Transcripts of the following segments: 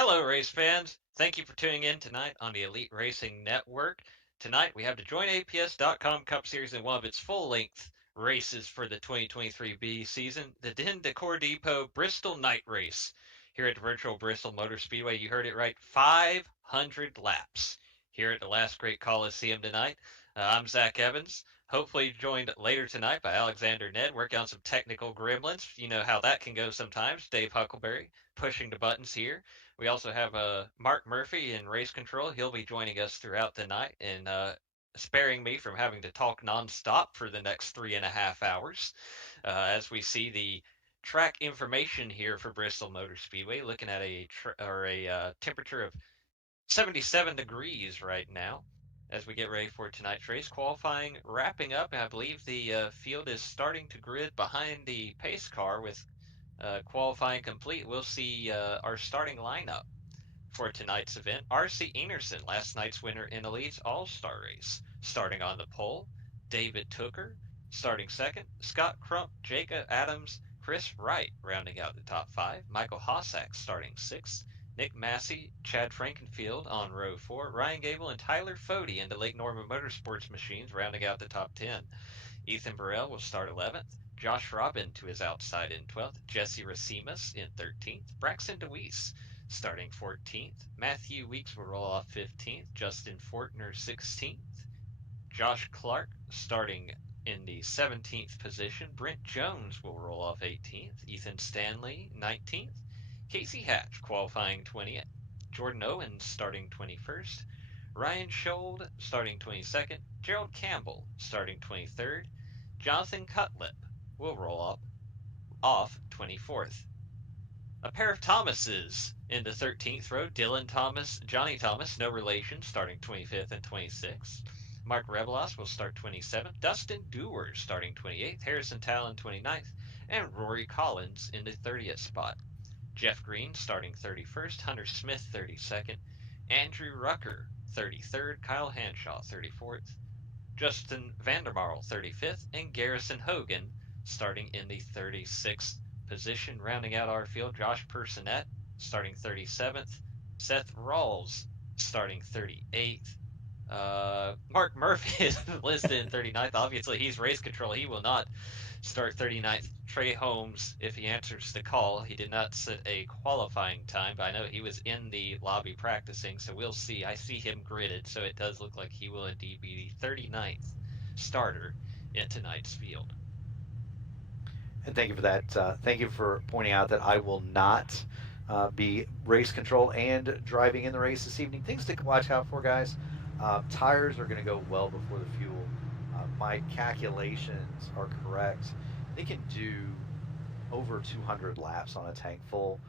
Hello, race fans. Thank you for tuning in tonight on the Elite Racing Network. Tonight we have the JoinAPS.com Cup Series in one of its full-length races for the 2023 B season, the Din Decor Depot Bristol Night Race. Here at the virtual Bristol Motor Speedway, you heard it right, 500 laps here at the last great Coliseum tonight. I'm Zach Evans, hopefully joined later tonight by Alexander Nedd, working on some technical gremlins. You know how that can go sometimes. Dave Huckleberry pushing the buttons here. We also have Mark Murphy in race control. He'll be joining us throughout the night and sparing me from having to talk nonstop for the next 3.5 hours. As we see the track information here for Bristol Motor Speedway, looking at a temperature of 77 degrees right now. As we get ready for tonight's race, qualifying wrapping up, and I believe the field is starting to grid behind the pace car with qualifying complete. We'll see our starting lineup for tonight's event. R.C. Enerson, last night's winner in Elite's All-Star race, starting on the pole. David Tooker, starting second. Scott Crump, Jacob Adams, Chris Wright, rounding out the top five. Michael Hossack, starting sixth. Nick Massey, Chad Frankenfield on row four. Ryan Gable and Tyler Fody into Lake Norman Motorsports Machines, rounding out the top 10. Ethan Burrell will start 11th. Josh Robin to his outside in 12th. Jesse Racimas in 13th. Braxton DeWeese starting 14th. Matthew Weeks will roll off 15th. Justin Fortner 16th. Josh Clark starting in the 17th position. Brent Jones will roll off 18th. Ethan Stanley 19th. Casey Hatch qualifying 20th. Jordan Owens starting 21st. Ryan Schold starting 22nd. Gerald Campbell starting 23rd. Jonathan Cutlip will roll off 24th. A pair of Thomases in the 13th row. Dylan Thomas, Johnny Thomas, no relation, starting 25th and 26th. Mark Rebelos will start 27th. Dustin Dewar starting 28th. Harrison Talon 29th. And Rory Collins in the 30th spot. Jeff Green starting 31st. Hunter Smith 32nd. Andrew Rucker 33rd. Kyle Hanshaw 34th. Justin Vandermarl 35th, and Garrison Hogan starting in the 36th position. Rounding out our field, Josh Personette starting 37th, Seth Rawls starting 38th. Mark Murphy is listed in 39th. Obviously, he's race control. He will not start 39th. Trey Holmes, if he answers the call, he did not set a qualifying time, but I know he was in the lobby practicing, so we'll see. I see him gridded, so it does look like he will indeed be the 39th starter in tonight's field. And thank you for that. Thank you for pointing out that I will not be race control and driving in the race this evening. Things to watch out for, guys. Tires are going to go well before the fuel. My calculations are correct. They can do over 200 laps on a tank full.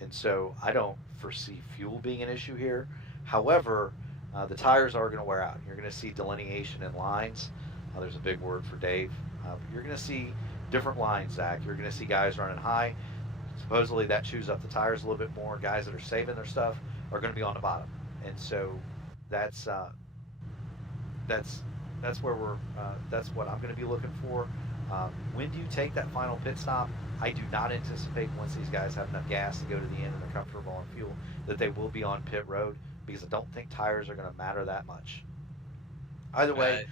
And so I don't foresee fuel being an issue here. However, the tires are going to wear out. You're going to see delineation in lines. There's a big word for Dave. You're going to see different lines, Zach. You're going to see guys running high. Supposedly that chews up the tires a little bit more. Guys that are saving their stuff are going to be on the bottom. And so that's that's where we're that's what I'm going to be looking for. When do you take that final pit stop? I do not anticipate once these guys have enough gas to go to the end and they're comfortable on fuel that they will be on pit road, because I don't think tires are going to matter that much. Either way,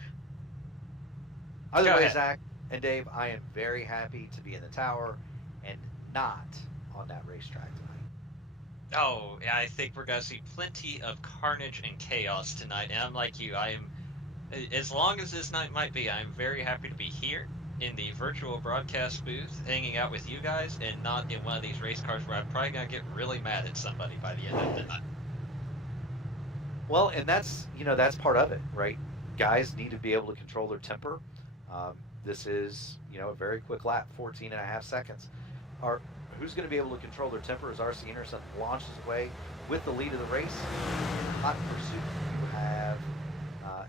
Go ahead. Zach and Dave, I am very happy to be in the tower and not on that racetrack tonight. Oh, yeah, I think we're going to see plenty of carnage and chaos tonight. And I'm like you, I am, as long as this night might be, I'm very happy to be here in the virtual broadcast booth, hanging out with you guys, and not in one of these race cars where I'm probably going to get really mad at somebody by the end of the night. Well, and that's part of it, right? Guys need to be able to control their temper. This is a very quick lap, 14 and a half seconds. Who's going to be able to control their temper as R.C. Enerson launches away with the lead of the race? Hot pursuit, you have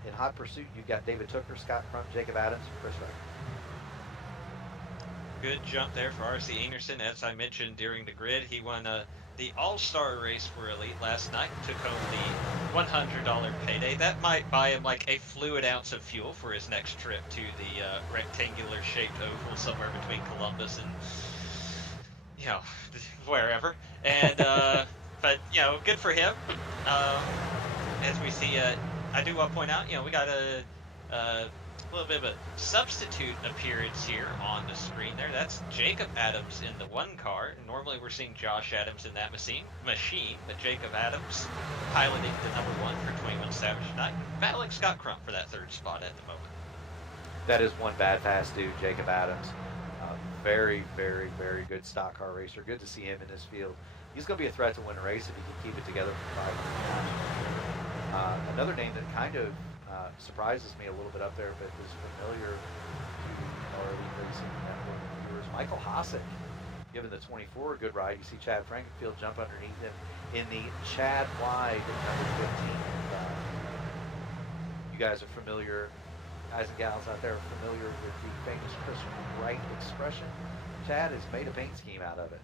in hot pursuit you've got David Tooker, Scott Crump, Jacob Adams, and Chris Wright. Good jump there for R.C. Enerson. As I mentioned during the grid, he won the All-Star race for Elite last night, took home the $100 payday. That might buy him like a fluid ounce of fuel for his next trip to the rectangular-shaped oval somewhere between Columbus and, wherever. And But good for him. As we see, I do want to point out, we got a little bit of a substitute appearance here on the screen there. That's Jacob Adams in the one car. Normally we're seeing Josh Adams in that machine, but Jacob Adams piloting the number one for 21 Savage tonight, battling Scott Crump for that third spot at the moment. That is one bad fast dude, Jacob Adams. Very, very, very good stock car racer. Good to see him in this field. He's going to be a threat to win a race if he can keep it together for 5 years. Another name that kind of surprises me a little bit up there, but is familiar to our Elite Racing Network viewers, Michael Hossack, given the 24 a good ride. You see Chad Frankenfield jump underneath him in the Chad Wide number 15. You guys are familiar, guys and gals out there are familiar with the famous Chris Wright expression. Chad has made a paint scheme out of it.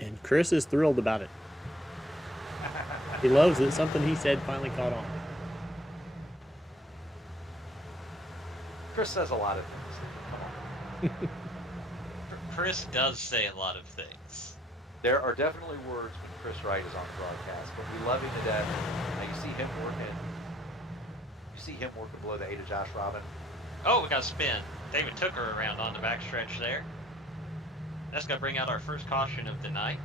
And Chris is thrilled about it. He loves it. Something he said finally caught on. Chris says a lot of things. Come on. Chris does say a lot of things. There are definitely words when Chris Wright is on the broadcast, but we love him to death. You see him working. You see him working below the 8 of Josh Robin. Oh, we got a spin. David took her around on the backstretch there. That's going to bring out our first caution of the night.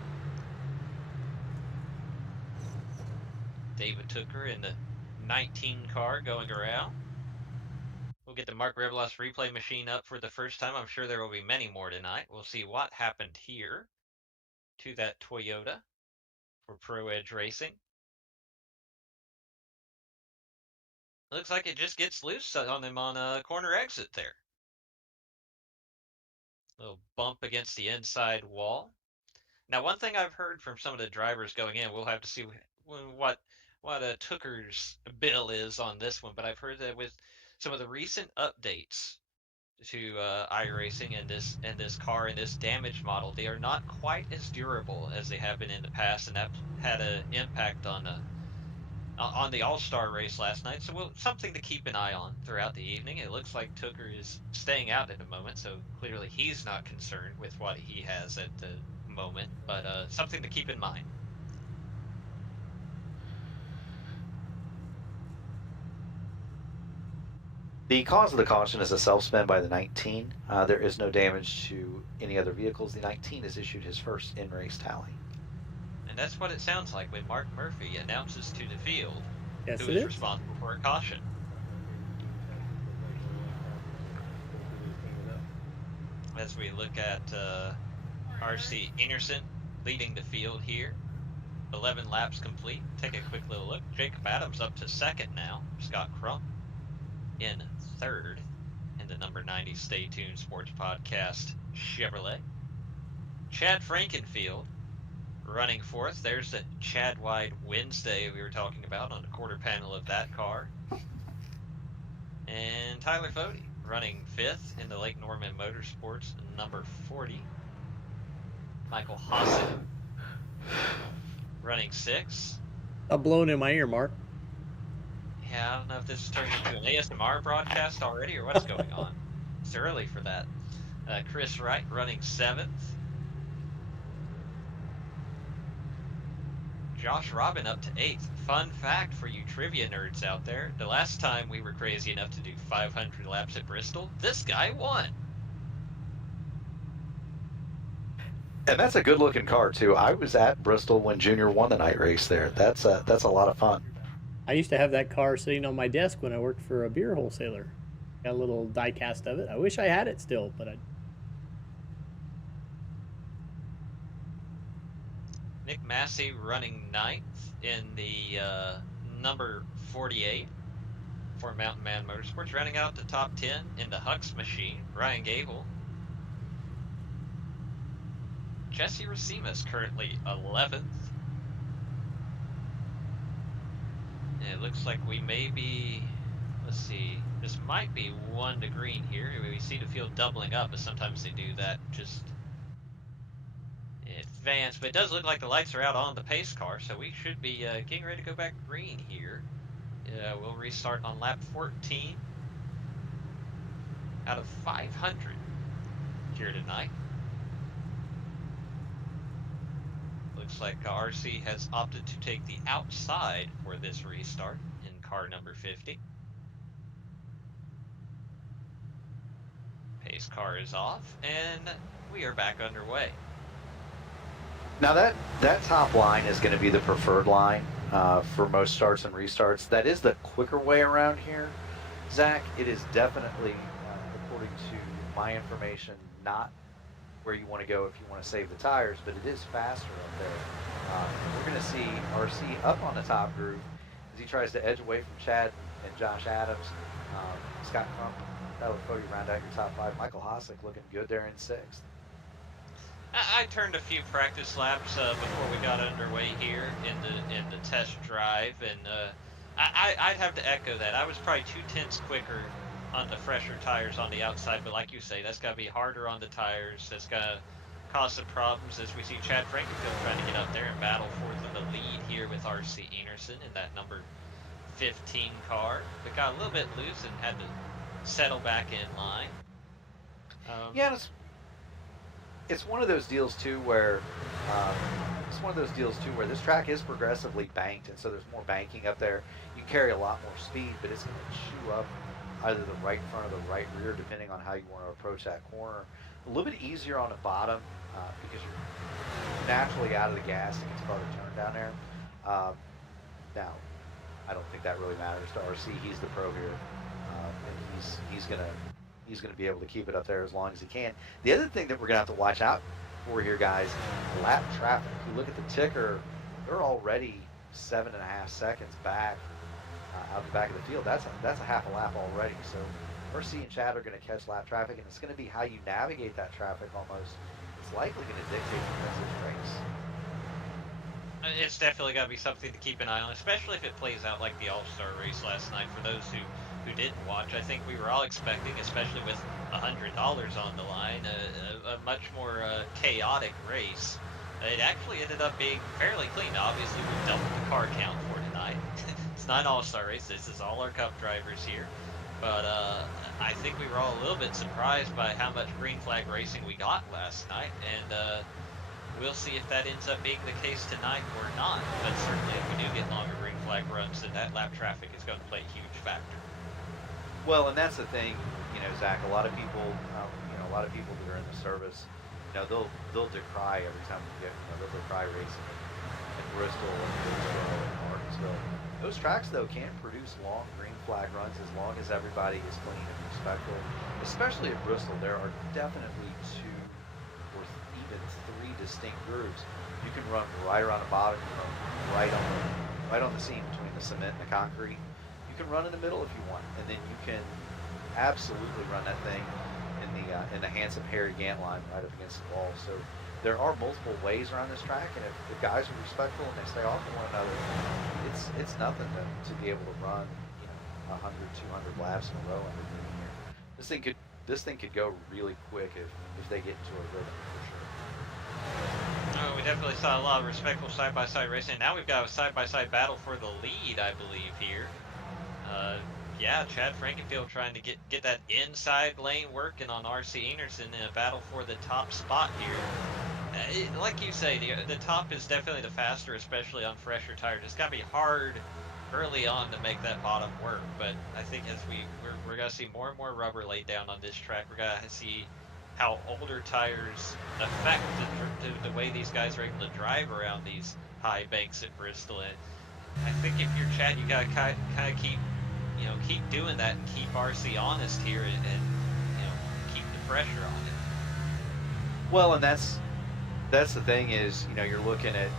David took her in the 19 car going around. We'll get the Mark Revelos replay machine up for the first time. I'm sure there will be many more tonight. We'll see what happened here to that Toyota for Pro Edge Racing. Looks like it just gets loose on them on a corner exit there. Little bump against the inside wall. Now, one thing I've heard from some of the drivers going in, we'll have to see what Tooker's bill is on this one, but I've heard that with some of the recent updates to iRacing and this car and this damage model, they are not quite as durable as they have been in the past, and that had an impact on the All-Star race last night. So something to keep an eye on throughout the evening. It looks like Tooker is staying out at the moment, so clearly he's not concerned with what he has at the moment, but something to keep in mind. The cause of the caution is a self-spin by the 19. There is no damage to any other vehicles. The 19 has issued his first in-race tally. And that's what it sounds like when Mark Murphy announces to the field Yes, who is responsible for a caution. As we look at R.C. Enerson leading the field here. 11 laps complete. Take a quick little look. Jacob Adams up to second now. Scott Crump in third in the number 90 Stay Tuned Sports Podcast Chevrolet. Chad Frankenfield running fourth. There's the Chad Wide Wednesday we were talking about on the quarter panel of that car. And Tyler Fode running fifth in the Lake Norman Motorsports number 40. Michael Hossack running sixth. A blown in my ear, Mark. Yeah, I don't know if this is turning into an ASMR broadcast already or what's going on. It's early for that. Chris Wright running seventh. Josh Robin up to eighth. Fun fact for you trivia nerds out there, the last time we were crazy enough to do 500 laps at Bristol, this guy won. And that's a good-looking car, too. I was at Bristol when Junior won the night race there. That's a lot of fun. I used to have that car sitting on my desk when I worked for a beer wholesaler. Got a little die cast of it. I wish I had it still, but I... Nick Massey running ninth in the number 48 for Mountain Man Motorsports. Rounding out the top 10 in the Hux machine, Ryan Gable. Jesse Racimas currently 11th. And it looks like we may be, let's see, this might be one to green here. We see the field doubling up, as sometimes they do that just in advance. But it does look like the lights are out on the pace car, so we should be getting ready to go back green here. We'll restart on lap 14 out of 500 here tonight. Looks looks like RC has opted to take the outside for this restart in car number 50. Pace car is off, and we are back underway. Now that top line is going to be the preferred line for most starts and restarts. That is the quicker way around here, Zach. It is definitely, according to my information, not where you want to go if you want to save the tires, but it is faster up there. We're going to see RC up on the top groove as he tries to edge away from Chad and Josh Adams. Scott Crump, Tyler Fody round out your top 5. Michael Hosick looking good there in 6th. I turned a few practice laps before we got underway here in the test drive, and I'd have to echo that. I was probably 2/10 quicker on the fresher tires on the outside, but like you say, that's got to be harder on the tires. That's got to cause some problems as we see Chad Frankenfield trying to get up there and battle for the lead here with R.C. Enerson in that number 15 car, but got a little bit loose and had to settle back in line. Yeah, it's one of those deals too where this track is progressively banked, and so there's more banking up there. You carry a lot more speed, but it's going to chew up either the right front or the right rear, depending on how you want to approach that corner. A little bit easier on the bottom because you're naturally out of the gas. It gets harder to turn down there. Now, I don't think that really matters to RC. He's the pro here, and he's gonna be able to keep it up there as long as he can. The other thing that we're gonna have to watch out for here, guys, lap traffic. If you look at the ticker, they're already 7.5 seconds back out the back of the field. That's a half a lap already. So RC and Chad are gonna catch lap traffic, and it's gonna be how you navigate that traffic almost. It's likely gonna dictate the rest of this race. It's definitely got to be something to keep an eye on, especially if it plays out like the All-Star race last night. For those who didn't watch, I think we were all expecting, especially with $100 on the line, a much more chaotic race. It actually ended up being fairly clean. Obviously, we've doubled the car count for tonight. It's not an All-Star race. This is all our Cup drivers here. But I think we were all a little bit surprised by how much green flag racing we got last night. And we'll see if that ends up being the case tonight or not. But certainly if we do get longer green flag runs, then that lap traffic is going to play a huge factor. Well, and that's the thing, Zach. A lot of people that are in the service, they'll decry every time we get, they'll decry racing in Bristol and Martinsville. Those tracks, though, can produce long green flag runs as long as everybody is clean and respectful. Especially at Bristol, there are definitely 2 or even 3 distinct grooves. You can run right around the bottom, you can run right on the seam between the cement and the concrete. You can run in the middle if you want, and then you can absolutely run that thing in the handsome Harry Gant line right up against the wall. So there are multiple ways around this track, and if the guys are respectful and they stay off of one another, it's nothing to be able to run 100, 200 laps in a row under green here. This thing could go really quick if they get into a rhythm for sure. Oh, we definitely saw a lot of respectful side-by-side racing. Now we've got a side-by-side battle for the lead, I believe, here. Yeah, Chad Frankenfield trying to get that inside lane working on RC Enerson in a battle for the top spot here. Like you say, the top is definitely the faster, especially on fresher tires. It's got to be hard early on to make that bottom work, but I think as we're going to see more and more rubber laid down on this track. We're going to see how older tires affect the way these guys are able to drive around these high banks at Bristol. And I think if you're Chad, you got to kind of keep doing that and keep RC honest here and keep the pressure on it. Well, and that's the thing is, you're looking at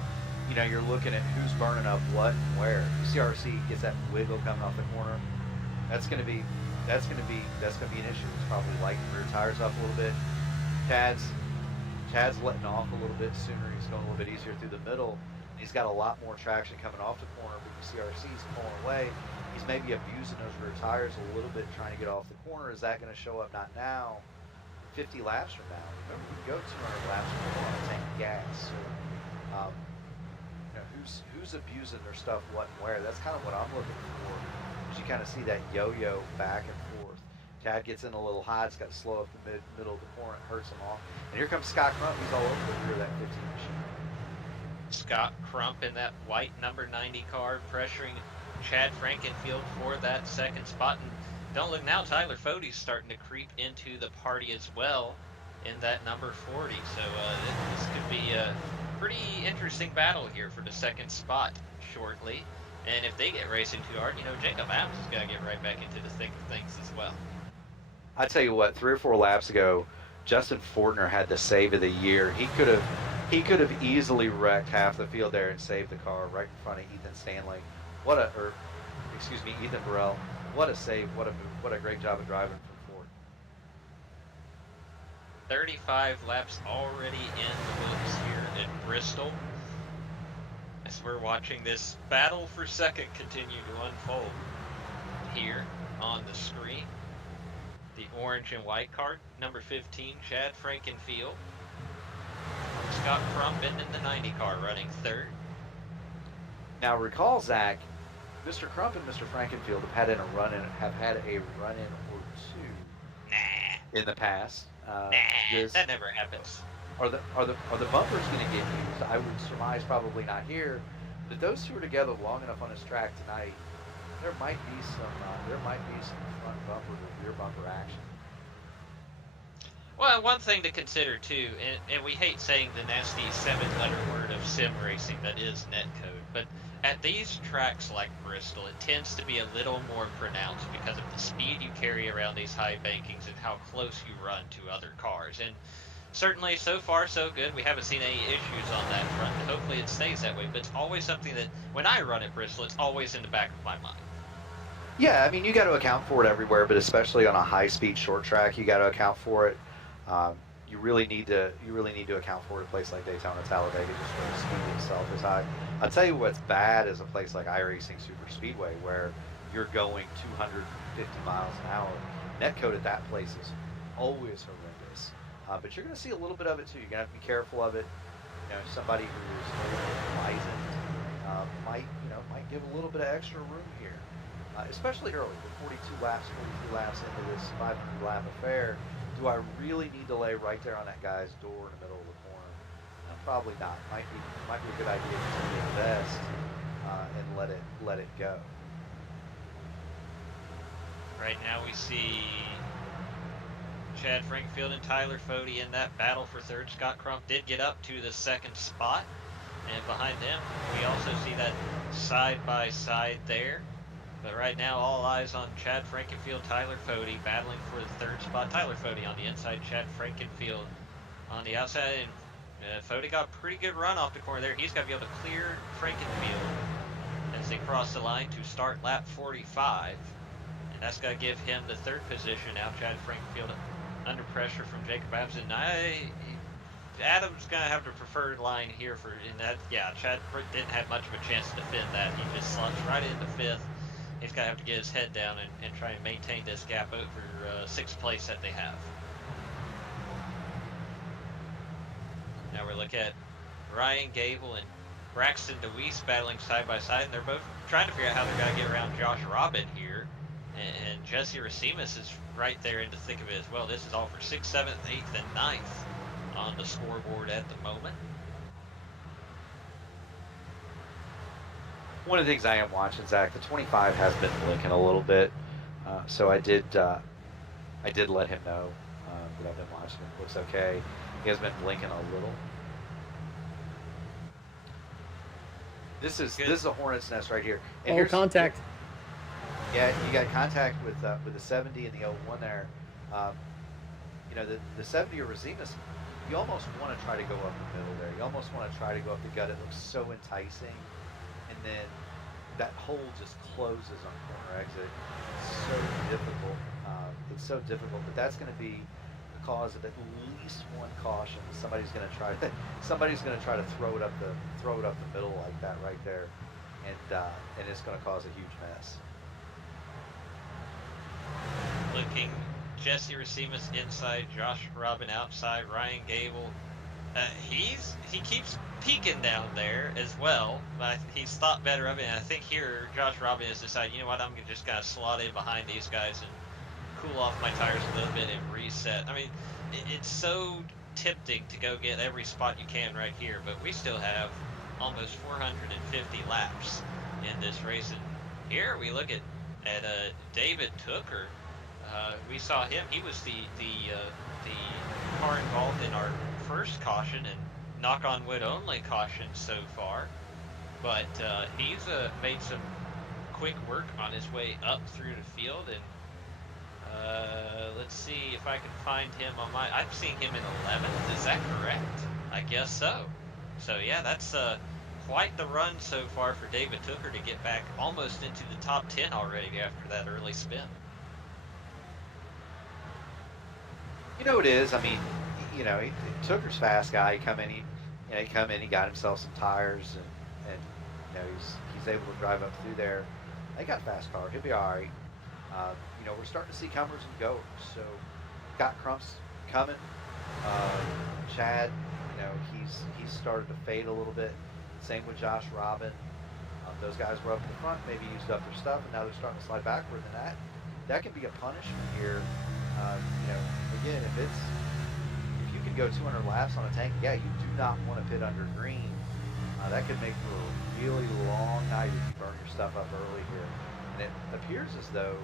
who's burning up what and where. You see RC gets that wiggle coming off the corner. That's going to be an issue. It's probably lighting rear tires up a little bit. Chad's letting off a little bit sooner. He's going a little bit easier through the middle. He's got a lot more traction coming off the corner, but you see RC's pulling away. He's maybe abusing those rear tires a little bit, trying to get off the corner. Is that going to show up? Not now. 50 laps from now. Remember, we go 200 laps from now on a tank of gas. So, who's abusing their stuff, what and where? That's kind of what I'm looking for. Because you kind of see that yo-yo back and forth. Chad gets in a little high. It's got to slow up the middle of the corner. It hurts him off. And here comes Scott Crump. He's all over the rear of that 15 machine. Scott Crump in that white number 90 car, pressuring Chad Frankenfield for that second spot. And don't look now, Tyler Fode's starting to creep into the party as well in that number 40. So this could be a pretty interesting battle here for the second spot shortly. And if they get racing too hard, Jacob Adams has got to get right back into the thick of things as well. I tell you what, 3 or 4 laps ago, Justin Fortner had the save of the year. He could have easily wrecked half the field there and saved the car right in front of Ethan Stanley. Ethan Burrell. What a save! What a move! What a great job of driving from Ford. 35 laps already in the books here at Bristol, as we're watching this battle for second continue to unfold here on the screen. The orange and white car, number 15, Chad Frankenfield. Scott Crump in the 90 car, running third. Now recall, Zach, Mr. Crump and Mr. Frankenfield have had a run-in or two in the past. That never happens. Are the bumpers going to get used? I would surmise probably not here, but those two are together long enough on this track tonight. There might be some front bumper or rear bumper action. Well, one thing to consider too, and we hate saying the nasty 7-letter word of sim racing that is netcode, but at these tracks like Bristol, it tends to be a little more pronounced because of the speed you carry around these high bankings and how close you run to other cars. And certainly, so far, so good. We haven't seen any issues on that front. Hopefully it stays that way, but it's always something that, when I run at Bristol, it's always in the back of my mind. Yeah, I mean, you got to account for it everywhere, but especially on a high-speed short track, you got to account for it. You really need to account for it. A place like Daytona, Talladega, just where the speed itself is high. I'll tell you what's bad is a place like iRacing Super Speedway, where you're going 250 miles an hour. Netcode at that place is always horrendous. But you're going to see a little bit of it too. You're going to have to be careful of it. Somebody who's licensed might give a little bit of extra room here, especially early. With 43 laps into this 500-lap affair. Do I really need to lay right there on that guy's door in the middle of the corner? Probably not. Might be a good idea to invest and let it go. Right now we see Chad Frankfield and Tyler Fode in that battle for third. Scott Crump did get up to the second spot, and behind them we also see that side by side there. But right now, all eyes on Chad Frankenfield, Tyler Fode battling for the third spot. Tyler Fode on the inside, Chad Frankenfield on the outside. And Fode got a pretty good run off the corner there. He's got to be able to clear Frankenfield as they cross the line to start lap 45. And that's got to give him the third position now. Chad Frankenfield under pressure from Jacob Adams. And Adams going to have the preferred line here for in that. Yeah, Chad didn't have much of a chance to defend that. He just slots right into fifth. He's got to have to get his head down and try and maintain this gap over sixth place that they have. Now we're looking at Ryan Gable and Braxton DeWeese battling side by side, and they're both trying to figure out how they're going to get around Josh Robin here. And Jesse Racimus is right there in the thick of it as well. This is all for 6th, 7th, 8th, and 9th on the scoreboard at the moment. One of the things I am watching, Zach, the 25 has been blinking a little bit, so I did let him know that I've been watching it. Looks okay. He has been blinking a little. This is a hornet's nest right here. And contact. Yeah, you got contact with the 70 and the 01 there. The 70 or Racimus, you almost want to try to go up the middle there. You almost want to try to go up the gut. It looks so enticing. And then that hole just closes on corner exit. It's so difficult, but that's going to be the cause of at least one caution. Somebody's going to try to throw it up the middle like that right there, and it's going to cause a huge mess. Looking, Jesse Racimus inside, Josh Robin outside, Ryan Gable. He keeps peeking down there as well, but he's thought better of it. And I think here Josh Robin has decided, you know what, I'm just gonna slot in behind these guys and cool off my tires a little bit and reset. I mean, it's so tempting to go get every spot you can right here, but we still have almost 450 laps in this race. And here we look at David Tooker. We saw him. He was the car involved in our first caution and knock on wood only caution so far. But he's made some quick work on his way up through the field, and let's see if I can find him on my. I'm seeing him in 11th. Is that correct? I guess so. So yeah, that's quite the run so far for David Tooker to get back almost into the top 10 already after that early spin. You know it is. I mean, Tooker's fast guy. He come in, he got himself some tires, and he's able to drive up through there. They got a fast car. He'll be all right. We're starting to see comers and goers. So got Crumps coming. Chad, he's started to fade a little bit. Same with Josh Robin. Those guys were up in the front, maybe used up their stuff, and now they're starting to slide backward. And that can be a punishment here. Again, if you can go 200 laps on a tank, yeah, you do not want to pit under green. That could make for a really long night if you burn your stuff up early here. And it appears as though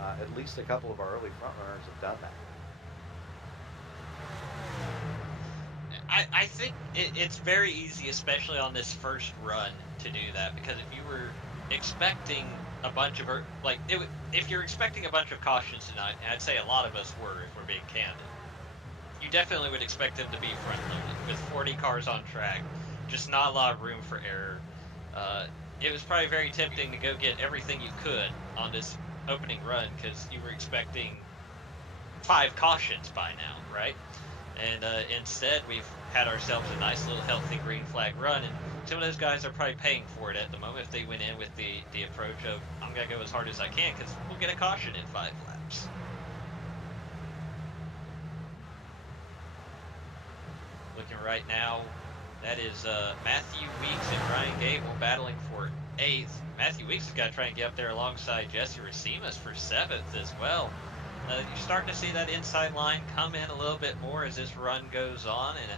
at least a couple of our early front runners have done that. I think it's very easy, especially on this first run, to do that, because if you were expecting a bunch of if you're expecting a bunch of cautions tonight, and I'd say a lot of us were if we're being candid, you definitely would expect them to be front loaded with 40 cars on track, just not a lot of room for error. It was probably very tempting to go get everything you could on this opening run because you were expecting 5 cautions by now, right? And instead we've had ourselves a nice little healthy green flag run, and some of those guys are probably paying for it at the moment if they went in with the approach of, I'm going to go as hard as I can because we'll get a caution in 5 laps. Looking right now, that is Matthew Weeks and Ryan Gable battling for 8th. Matthew Weeks has got to try and get up there alongside Jesse Racimas for 7th as well. You're starting to see that inside line come in a little bit more as this run goes on, and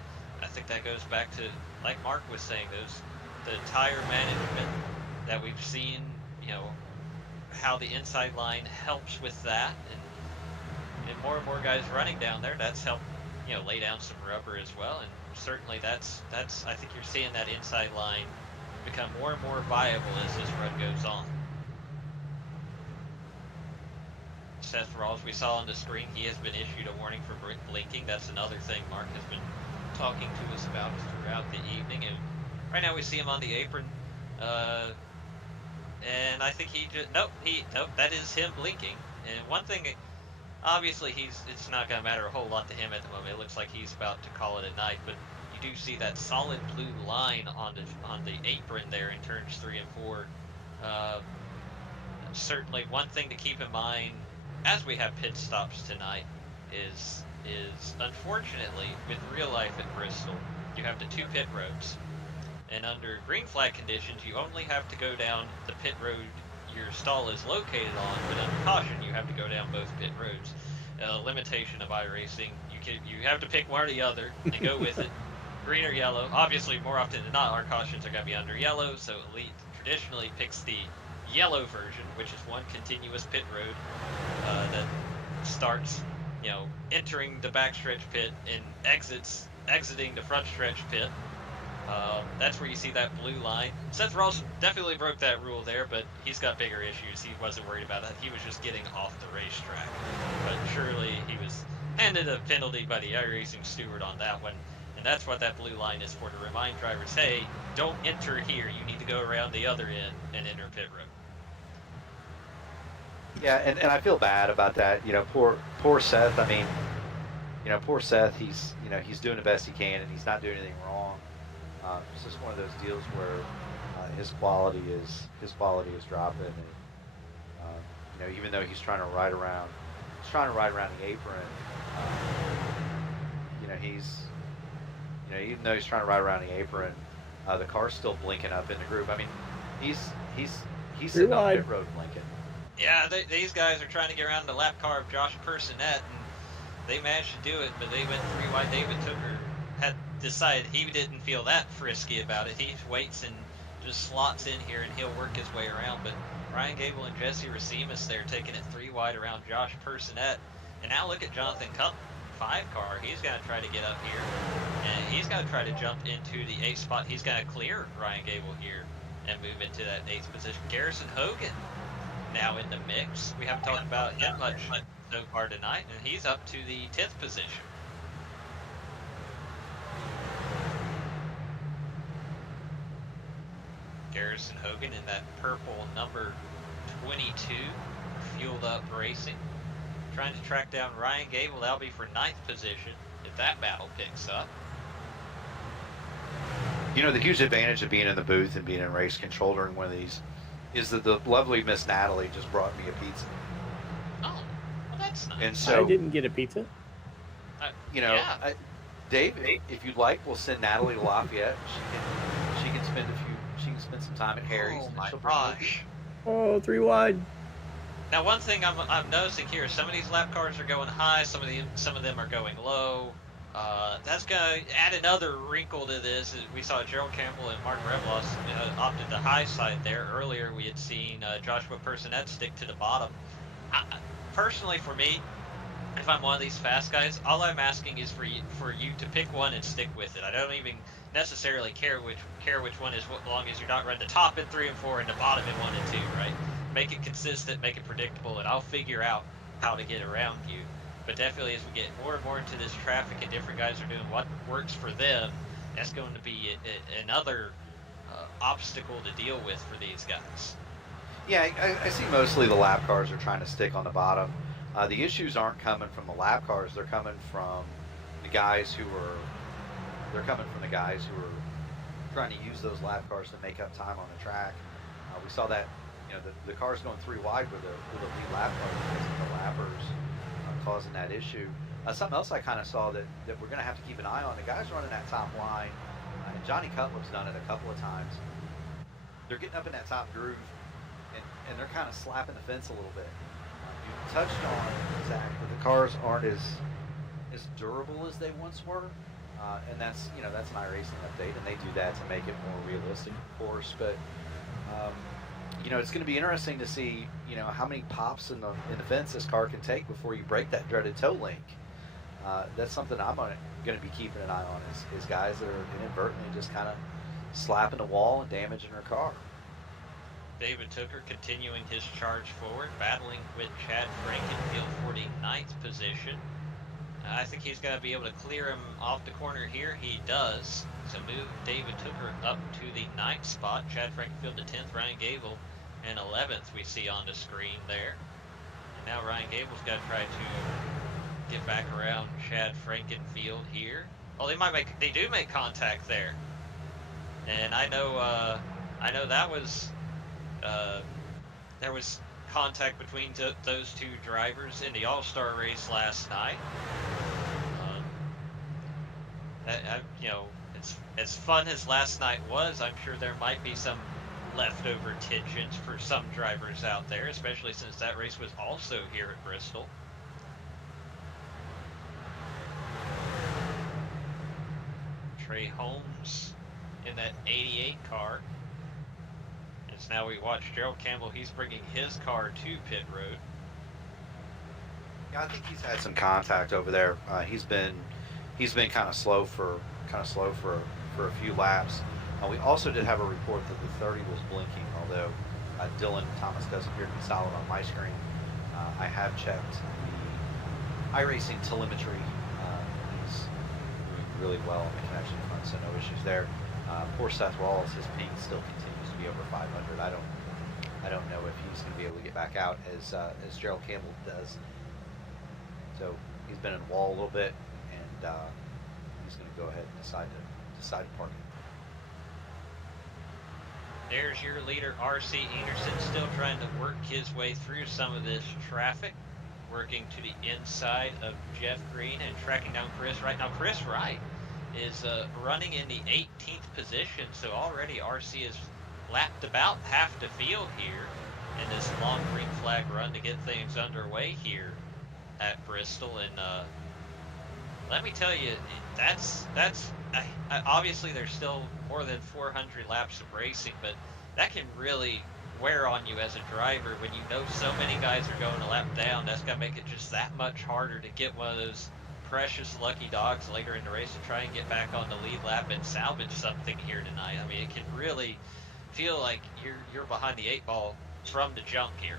I think that goes back to, like Mark was saying, the tire management that we've seen, how the inside line helps with that, and more and more guys running down there, that's helped, lay down some rubber as well, and certainly that's I think you're seeing that inside line become more and more viable as this run goes on. Seth Rawls, we saw on the screen, he has been issued a warning for blinking. That's another thing Mark has been talking to us about throughout the evening, and right now we see him on the apron, and I think that is him blinking. And one thing, obviously it's not going to matter a whole lot to him at the moment. It looks like he's about to call it a night, but you do see that solid blue line on the apron there in turns 3 and 4. Certainly one thing to keep in mind as we have pit stops tonight is unfortunately with real life at Bristol, you have the 2 pit roads, and under green flag conditions you only have to go down the pit road your stall is located on, but under caution you have to go down both pit roads. Limitation of iRacing, you have to pick one or the other and go with it. Green or yellow. Obviously more often than not our cautions are going to be under yellow, so Elite traditionally picks the yellow version, which is one continuous pit road that starts, entering the backstretch pit and exiting the front stretch pit. That's where you see that blue line. Seth Rawls definitely broke that rule there, but he's got bigger issues. He wasn't worried about that. He was just getting off the racetrack. But surely he was handed a penalty by the iRacing steward on that one. And that's what that blue line is for, to remind drivers, hey, don't enter here. You need to go around the other end and enter pit road. Yeah, and I feel bad about that. Poor Seth. I mean, poor Seth. He's doing the best he can, and he's not doing anything wrong. It's just one of those deals where his quality is dropping, and even though he's trying to ride around the apron, even though he's trying to ride around the apron, the car's still blinking up in the group. I mean, he's sitting on pit road blinking. Yeah, these guys are trying to get around the lap car of Josh Personette, and they managed to do it, but they went 3 wide. David Tooker had decided he didn't feel that frisky about it. He waits and just slots in here, and he'll work his way around. But Ryan Gable and Jesse Racimus there taking it 3 wide around Josh Personette. And now look at Jonathan Cutler, 5 car. He's going to try to get up here, and he's going to try to jump into the 8th spot. He's going to clear Ryan Gable here and move into that 8th position. Garrison Hogan now in the mix. We haven't talked about him much so far tonight, and he's up to the 10th position. Garrison Hogan in that purple number 22, Fueled Up Racing, trying to track down Ryan Gable. That'll be for 9th position if that battle picks up. You know, the huge advantage of being in the booth and being in race control during one of these is that the lovely Miss Natalie just brought me a pizza. Oh, well, that's nice. And so, I didn't get a pizza. you know, Yeah. Dave, if you'd like, we'll send Natalie to Lafayette. She can spend some time at Harry's. Oh and my she'll bring you a gosh. Oh, 3 wide. Now, one thing I'm noticing here is some of these lap cars are going high, some of them are going low. That's going to add another wrinkle to this. We saw Gerald Campbell and Mark Revlos opted the high side there. Earlier, we had seen Joshua Personette stick to the bottom. Personally, for me, if I'm one of these fast guys, all I'm asking is for you to pick one and stick with it. I don't even necessarily care which one is, as long as you're not running the top in 3 and 4 and the bottom in 1 and 2, right? Make it consistent, make it predictable, and I'll figure out how to get around you. But definitely as we get more and more into this traffic and different guys are doing what works for them, that's going to be another obstacle to deal with for these guys. Yeah, I see mostly the lap cars are trying to stick on the bottom. The issues aren't coming from the lap cars; they're coming from the guys who are trying to use those lap cars to make up time on the track. We saw that, you know, the cars going 3 wide with the lead lap car because of the lappers causing that issue. Something else I kind of saw that we're going to have to keep an eye on. The guys running that top line, and Johnny Cutlip's done it a couple of times. They're getting up in that top groove, and they're kind of slapping the fence a little bit. You touched on, Zach, that the cars aren't as durable as they once were, and that's an iRacing update, and they do that to make it more realistic, of course. But it's going to be interesting to see, how many pops in the fence this car can take before you break that dreaded toe link. That's something I'm going to be keeping an eye on is guys that are inadvertently just kind of slapping the wall and damaging her car. David Tooker continuing his charge forward, battling with Chad Frankenfield for the 9th position. I think he's going to be able to clear him off the corner here. He does. So move David Tooker up to the 9th spot. Chad Frankenfield to 10th. Ryan Gable in 11th we see on the screen there. And now Ryan Gable's got to try to get back around Chad Frankenfield here. Oh, they do make contact there. And I know that was there was contact between those two drivers in the All-Star race last night. As fun as last night was, I'm sure there might be some leftover tensions for some drivers out there, especially since that race was also here at Bristol. Trey Holmes in that 88 car. As now we watch Gerald Campbell, he's bringing his car to pit road. Yeah, I think he's had some contact over there. He's been kind of slow for a few laps. We also did have a report that the 30 was blinking, although Dylan Thomas doesn't appear to be solid on my screen. I have checked the iRacing telemetry. He's doing really well on the connection front, so no issues there. Poor Seth Wallace, his ping still continues to be over 500. I don't know if he's going to be able to get back out as Gerald Campbell does. So he's been in the wall a little bit, and he's going to go ahead and decide to park it. There's your leader, R.C. Anderson, still trying to work his way through some of this traffic, working to the inside of Jeff Green and tracking down Chris Wright. Now, Chris Wright is running in the 18th position, so already R.C. has lapped about half the field here in this long green flag run to get things underway here at Bristol. And let me tell you, obviously there's still more than 400 laps of racing, but that can really wear on you as a driver when you know so many guys are going a lap down. That's gonna make it just that much harder to get one of those precious lucky dogs later in the race to try and get back on the lead lap and salvage something here tonight. I mean, it can really feel like you're behind the 8 ball from the jump here.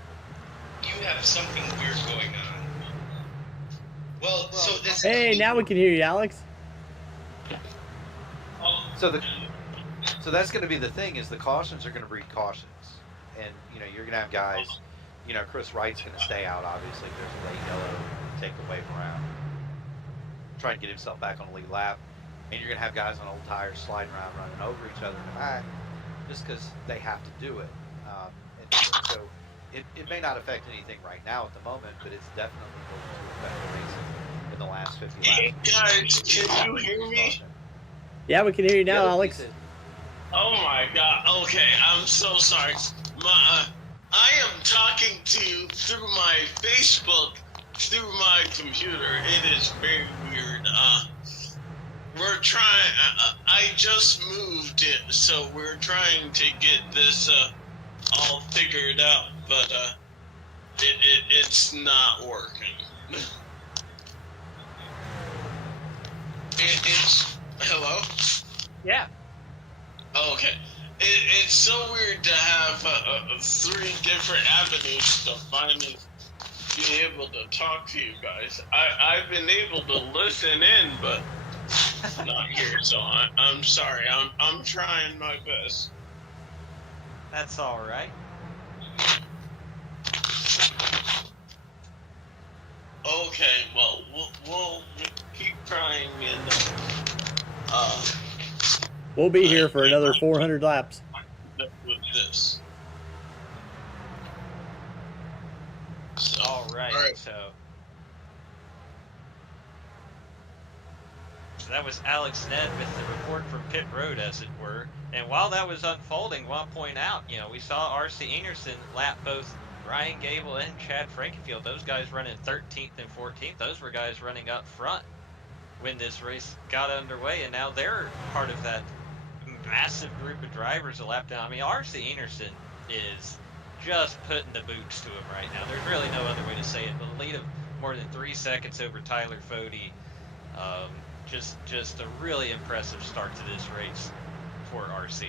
You have something weird going on. Well, so this. Hey, now we can hear you, Alex. So that's going to be the thing is the cautions are going to breed cautions, and you're going to have guys. Chris Wright's going to stay out. Obviously, there's a late yellow take away from around, try and get himself back on the lead lap, and you're going to have guys on old tires sliding around, running over each other in the back, just because they have to do it. And so it may not affect anything right now at the moment, but it's definitely going to affect the racing in the last 50 laps. Hey guys, can you hear me? Yeah, we can hear you now, Alex. Oh my God. Okay, I'm so sorry. I am talking to you through my Facebook, through my computer. It is very weird. We're trying. I just moved it, so we're trying to get this all figured out, but it's not working. It's hello. Yeah. Okay. It's so weird to have 3 different avenues to finally be able to talk to you guys. I've been able to listen in, but not here. So I'm sorry. I'm trying my best. That's all right. Okay. Well, we'll keep trying and We'll be here for another 400 laps. with this. So, All right. So that was Alex Nedd with the report from pit road, as it were. And while that was unfolding, I want to point out, we saw R.C. Enerson lap both Ryan Gable and Chad Frankenfield. Those guys running 13th and 14th. Those were guys running up front when this race got underway, and now they're part of that massive group of drivers a lap down. I mean, R.C. Enerson is just putting the boots to him right now. There's really no other way to say it. But a lead of more than 3 seconds over Tyler Fode. Just a really impressive start to this race for RC.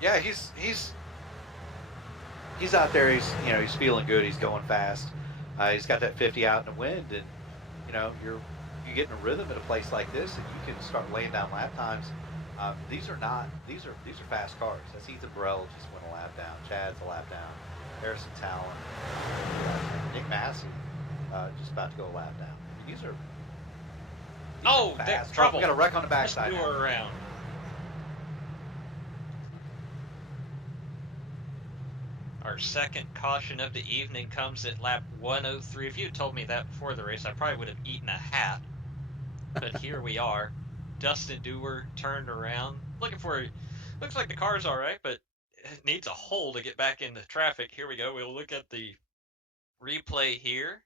Yeah, he's out there. He's feeling good. He's going fast. He's got that 50 out in the wind, and you get in a rhythm at a place like this, and you can start laying down lap times. These are fast cars. That's Ethan Burrell just went a lap down. Chad's a lap down. Harrison Talon, Nick Massey just about to go a lap down. These are fast. Trouble. We got a wreck on the backside. Let's do her around. Our second caution of the evening comes at lap 103. If you had told me that before the race, I probably would have eaten a hat. But here we are. Dustin Dewar turned around. Looks like the car's all right, but it needs a hole to get back into traffic. Here we go. We'll look at the replay here.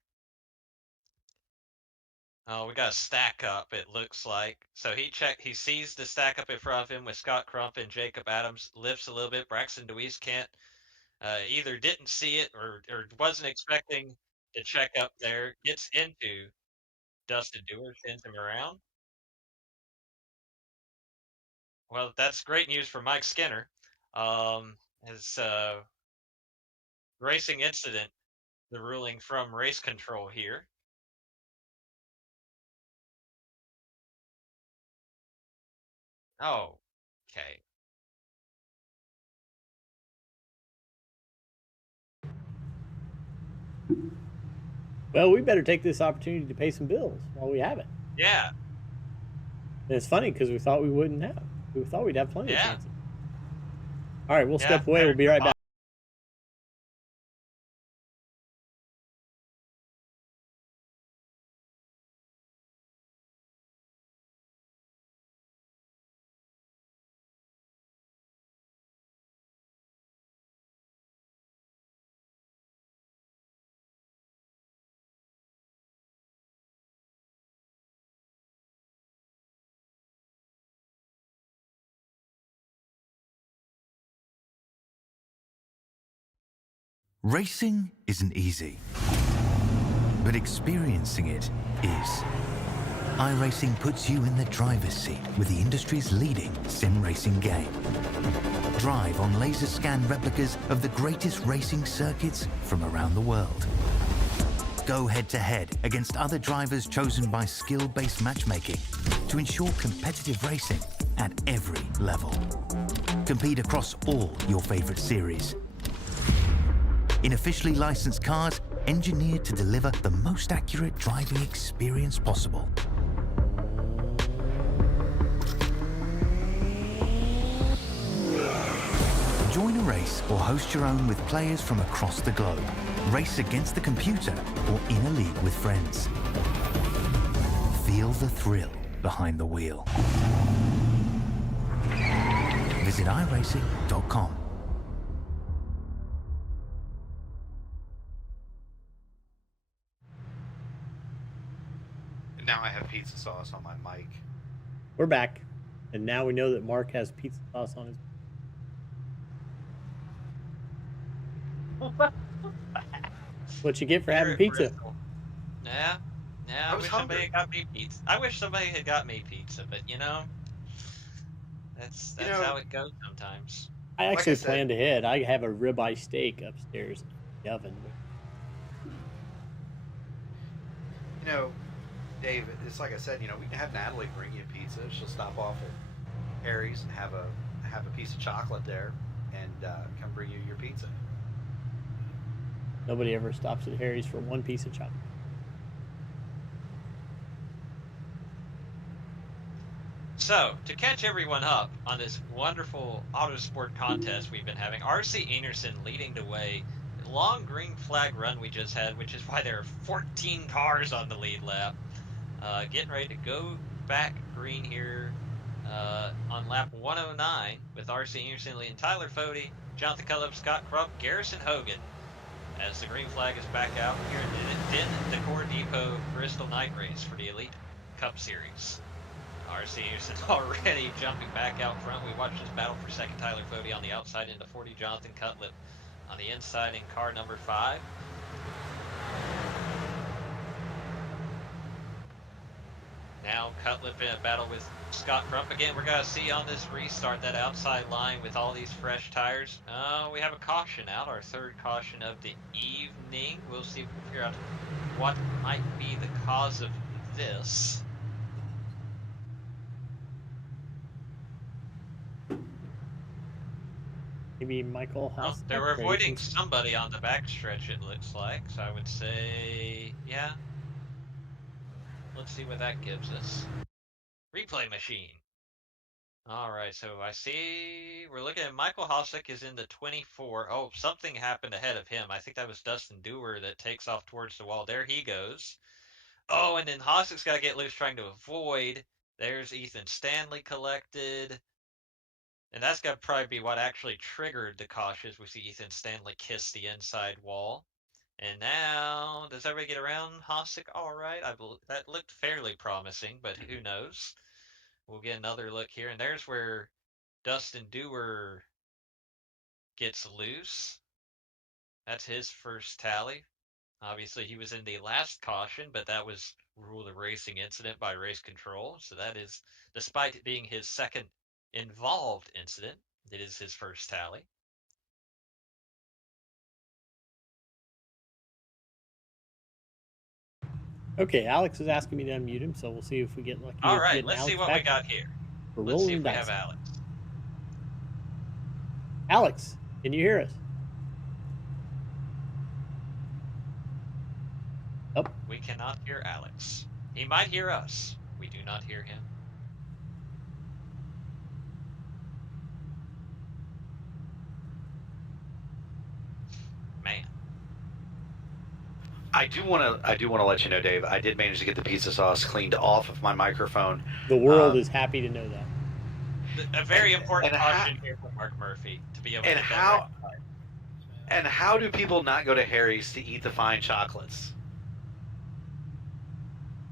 Oh, we got a stack up, it looks like. So he sees the stack up in front of him with Scott Crump and Jacob Adams, lifts a little bit. Braxton Deweese can't, either didn't see it or wasn't expecting to check up there. Gets into Dustin Dewar, sends him around. Well, that's great news for Mike Skinner. His racing incident, the ruling from race control here. Oh, okay. Well, we better take this opportunity to pay some bills while we have it. Yeah. And it's funny because we thought we wouldn't have. We thought we'd have plenty of chances. All right, we'll step away. We'll be right back. Racing isn't easy, but experiencing it is. iRacing puts you in the driver's seat with the industry's leading sim racing game. Drive on laser scan replicas of the greatest racing circuits from around the world. Go head-to-head against other drivers chosen by skill-based matchmaking to ensure competitive racing at every level. Compete across all your favorite series. In officially licensed cars, engineered to deliver the most accurate driving experience possible. Join a race or host your own with players from across the globe. Race against the computer or in a league with friends. Feel the thrill behind the wheel. Visit iRacing.com. And now I have pizza sauce on my mic. We're back, and now we know that Mark has pizza sauce on his. What you get for having pizza? Yeah, I was wish hungry. somebody had got me pizza. I wish somebody had got me pizza, but that's how it goes sometimes. I Like I actually said- planned ahead. I have a ribeye steak upstairs in the oven. You know, Dave, it's like I said, we can have Natalie bring you pizza. She'll stop off at Harry's and have a piece of chocolate there and come bring you your pizza. Nobody ever stops at Harry's for one piece of chocolate. So, to catch everyone up on this wonderful autosport contest we've been having, RC Enerson leading the way. Long green flag run we just had, which is why there are 14 cars on the lead lap. Getting ready to go back green here on lap 109 with RC Enerson leading Tyler Fody, Jonathan Cullip, Scott Crump, Garrison Hogan. As the green flag is back out here in the Decor Depot Bristol Night Race for the Elite Cup Series. RC Anderson already jumping back out front. We watched this battle for second. Tyler Fody on the outside into 40. Jonathan Cutlip on the inside in car number 5. Now Cutlip in a battle with Scott Crump. Again, we're going to see on this restart that outside line with all these fresh tires. We have a caution out, our third caution of the evening. We'll see if we can figure out what might be the cause of this. Maybe Michael Oh, Haas. they were avoiding somebody on the backstretch, it looks like. So I would say, yeah. Let's see what that gives us. Replay machine. Alright, so I see we're looking at Michael Hossack is in the 24. Oh, something happened ahead of him. I think that was Dustin Dewar that takes off towards the wall. There he goes. Oh, and then Hossack's got to get loose trying to avoid. There's Ethan Stanley collected. And that's got to probably be what actually triggered the caution. We see Ethan Stanley kiss the inside wall. And now, does everybody get around Hossack all right? That looked fairly promising, but who knows? We'll get another look here. And there's where Dustin Dewar gets loose. That's his first tally. Obviously, he was in the last caution, but that was ruled a racing incident by race control. So that is, despite it being his second involved incident, it is his first tally. Okay, Alex is asking me to unmute him, so we'll see if we get lucky. All right, let's see what we got here. Let's see if we have Alex. Alex, can you hear us? Oh. We cannot hear Alex. He might hear us. We do not hear him. Man. I do want to let you know, Dave. I did manage to get the pizza sauce cleaned off of my microphone. The world is happy to know that. A very important caution here for Mark Murphy to be able to get that right. And how do people not go to Harry's to eat the fine chocolates?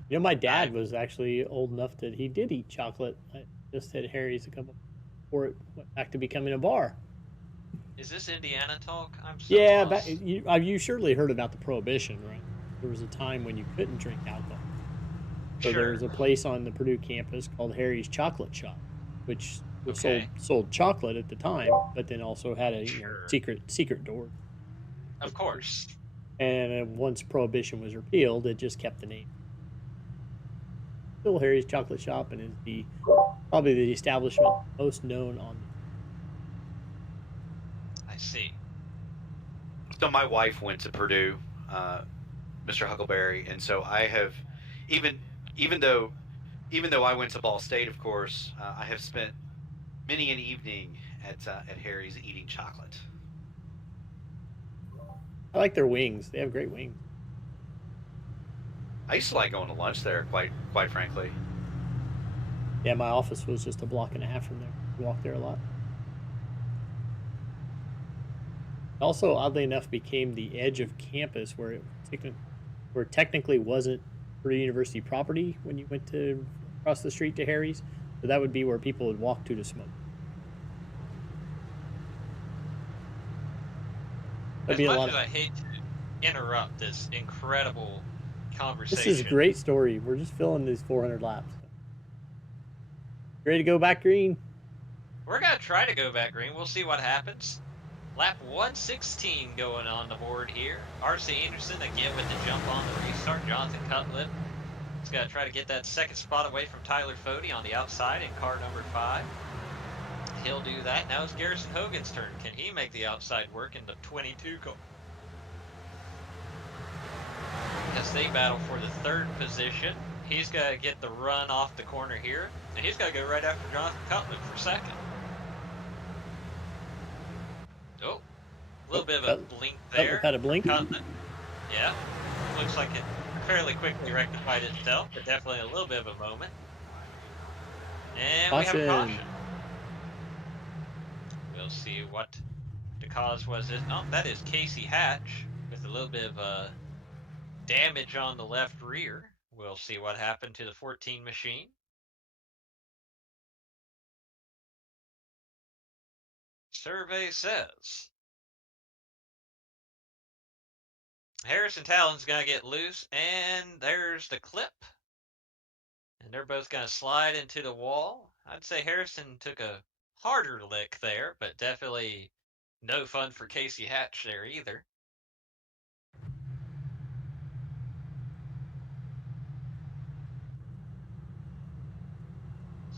You know, my dad was actually old enough that he did eat chocolate. I just at Harry's a couple before it went back to becoming a bar. Is this Indiana talk? I'm so Yeah, lost. you surely heard about the Prohibition, right? There was a time when you couldn't drink alcohol. So Sure. there was a place on the Purdue campus called Harry's Chocolate Shop, which Okay. sold chocolate at the time, but then also had a Sure. secret door. Of course. And once Prohibition was repealed, it just kept the name. Still Harry's Chocolate Shop, and is probably the establishment most known on. I see. So my wife went to Purdue, Mr. Huckleberry, and so I have, even though I went to Ball State, of course, I have spent many an evening at Harry's eating chocolate. I like their wings. They have great wings. I used to like going to lunch there, quite frankly. Yeah, my office was just a block and a half from there. I walked there a lot. Also, oddly enough, became the edge of campus where it technically wasn't Purdue University property when you went to across the street to Harry's. So that would be where people would walk to smoke. As much as I hate to interrupt this incredible conversation. This is a great story. We're just filling these 400 laps. Ready to go back green? We're going to try to go back green. We'll see what happens. Lap 116 going on the board here. R.C. Anderson again with the jump on the restart. Jonathan Cutlip has got to try to get that second spot away from Tyler Fode on the outside in car number 5. He'll do that. Now it's Garrison Hogan's turn. Can he make the outside work in the 22 car? As they battle for the third position, he's got to get the run off the corner here, and he's got to go right after Jonathan Cutlip for second. Oh, a little bit of a blink there. Had a blink? Cutlip. Yeah, looks like it fairly quickly rectified itself, but definitely a little bit of a moment. And we have a caution. We'll see what the cause was. Oh, that is Casey Hatch with a little bit of damage on the left rear. We'll see what happened to the 14 machine. Survey says Harrison Talon's going to get loose, and there's the clip. And they're both going to slide into the wall. I'd say Harrison took a harder lick there, but definitely no fun for Casey Hatch there either.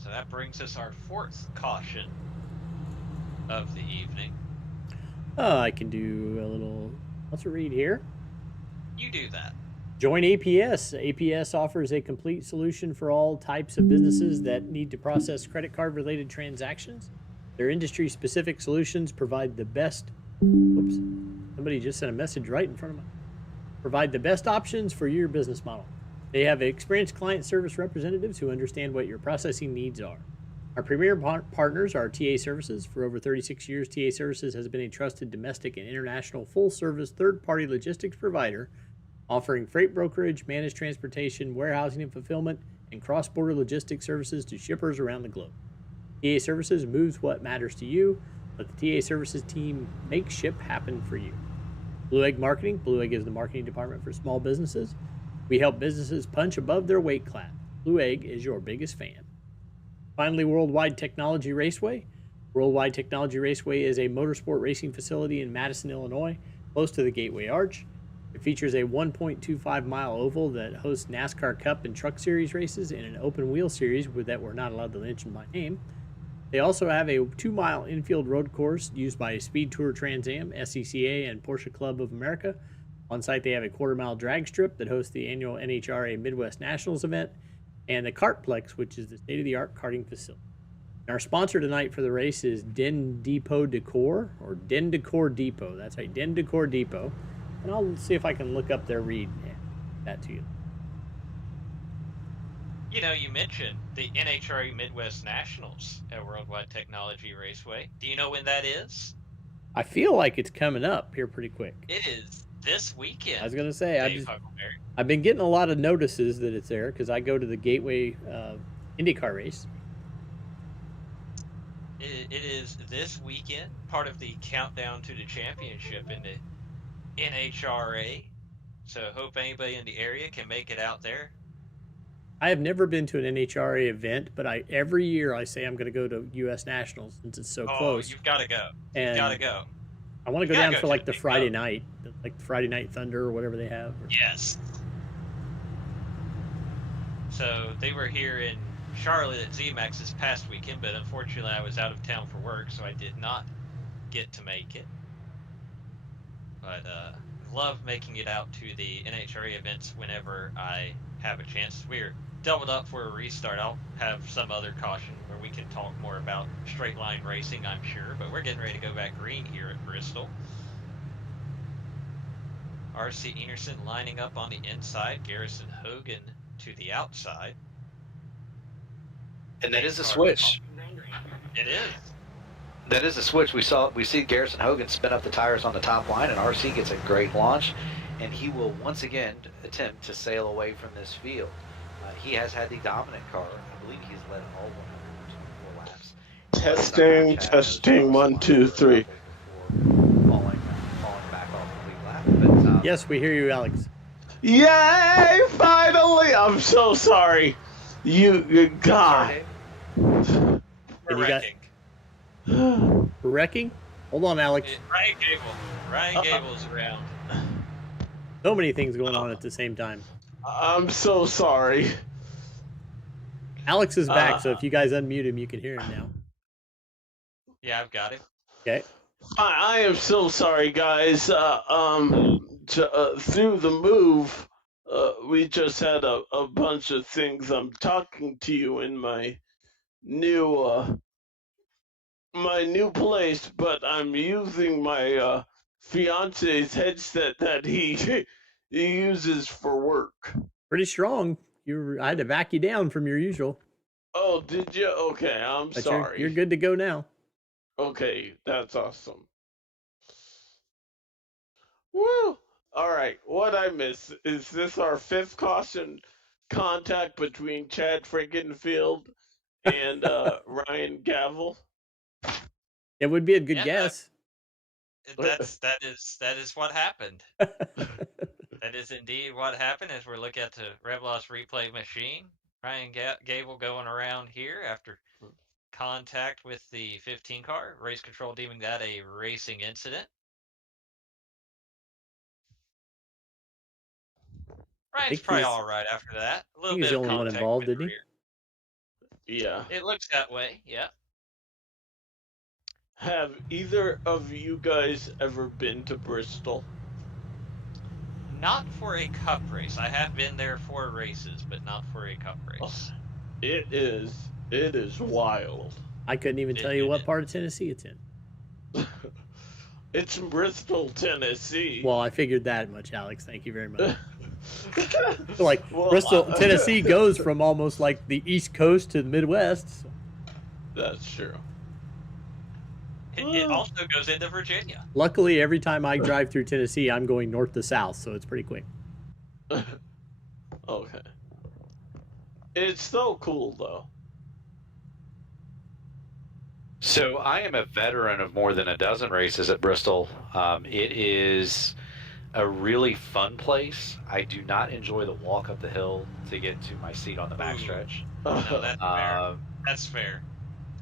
So that brings us our fourth caution of the evening. I can do a little. Let's read here. You do that. Join APS. APS offers a complete solution for all types of businesses that need to process credit card related transactions. Their industry specific solutions provide the best. Oops. Somebody just sent a message right in front of me. Provide the best options for your business model. They have experienced client service representatives who understand what your processing needs are. Our premier partners are TA Services. For over 36 years, TA Services has been a trusted domestic and international full-service third-party logistics provider, offering freight brokerage, managed transportation, warehousing and fulfillment, and cross-border logistics services to shippers around the globe. TA Services moves what matters to you. Let the TA Services team make ship happen for you. Blue Egg Marketing. Blue Egg is the marketing department for small businesses. We help businesses punch above their weight class. Blue Egg is your biggest fan. Finally, Worldwide Technology Raceway. Worldwide Technology Raceway is a motorsport racing facility in Madison, Illinois, close to the Gateway Arch. It features a 1.25-mile oval that hosts NASCAR Cup and Truck Series races and an open wheel series that we're not allowed to mention by name. They also have a 2-mile infield road course used by Speed Tour Trans Am, SCCA, and Porsche Club of America. On site, they have a 1/4-mile drag strip that hosts the annual NHRA Midwest Nationals event, and the Kartplex, which is the state-of-the-art karting facility. And our sponsor tonight for the race is Den Depot Decor, or Den Decor Depot. That's right, Den Decor Depot. And I'll see if I can look up their read and that to you. You know, you mentioned the NHRA Midwest Nationals at Worldwide Technology Raceway. Do you know when that is? I feel like it's coming up here pretty quick. It is this weekend. I was going to say, Huckleberry. I've been getting a lot of notices that it's there because I go to the Gateway IndyCar race. it is this weekend, part of the countdown to the championship in the NHRA. So hope anybody in the area can make it out there. I have never been to an NHRA event, but every year I say I'm going to go to U.S. Nationals since it's so Oh, close. you've got to go. You've And got to go. I want to You go gotta down go for to like the the big Friday mountain. night, like the Friday Night Thunder or whatever they have. Yes. So they were here in Charlotte at ZMAX this past weekend, but unfortunately I was out of town for work, so I did not get to make it. But love making it out to the NHRA events whenever I have a chance. We're doubled up for a restart. I'll have some other caution where we can talk more about straight line racing, I'm sure, but we're getting ready to go back green here at Bristol. RC Enerson lining up on the inside, Garrison Hogan to the outside. And that is a switch. It is. That is a switch. We see Garrison Hogan spin up the tires on the top line, and RC gets a great launch, and he will once again attempt to sail away from this field. He has had the dominant car. I believe he's led all 124 laps. Testing, 1, 2, 3. Falling back off the lead lap. But, Yes, we hear you, Alex. Yay! Finally! I'm so sorry. God. We're And you got- wrecking. We're wrecking? Hold on, Alex. Ryan Gable. Ryan Gable's around. So many things going on at the same time. I'm so sorry. Alex is back, so if you guys unmute him, you can hear him now. Yeah, I've got it. Okay. I am so sorry, guys. Through the move, we just had a bunch of things. I'm talking to you in my new place, but I'm using my fiance's headset that he uses for work. Pretty strong. I had to back you down from your usual. Oh, did you? Okay, I'm But sorry. you're good to go now. Okay, that's awesome. Woo! All right, what I miss is this our fifth caution contact between Chad Frankenfield and Ryan Gavel? It would be a good Yeah, guess. That is what happened. That is indeed what happened as we're looking at the Revlos replay machine. Ryan Gable going around here after contact with the 15 car. Race control deeming that a racing incident. Ryan's probably all right after that. A little He's bit the of only one contact involved, with didn't he? rear. Yeah. It looks that way, yeah. Have either of you guys ever been to Bristol? Not for a cup race. I have been there for races, but not for a cup race. It is wild. I couldn't even tell you what part of Tennessee it's in. It's Bristol, Tennessee. Well, I figured that much, Alex. Thank you very much. Like Well, Bristol, Tennessee goes from almost like the East Coast to the Midwest. So. That's true. It also goes into Virginia. Luckily, every time I drive through Tennessee, I'm going north to south, so it's pretty quick. Okay. It's so cool, though. So I am a veteran of more than a dozen races at Bristol. It is a really fun place. I do not enjoy the walk up the hill to get to my seat on the backstretch. No, that's fair. That's fair.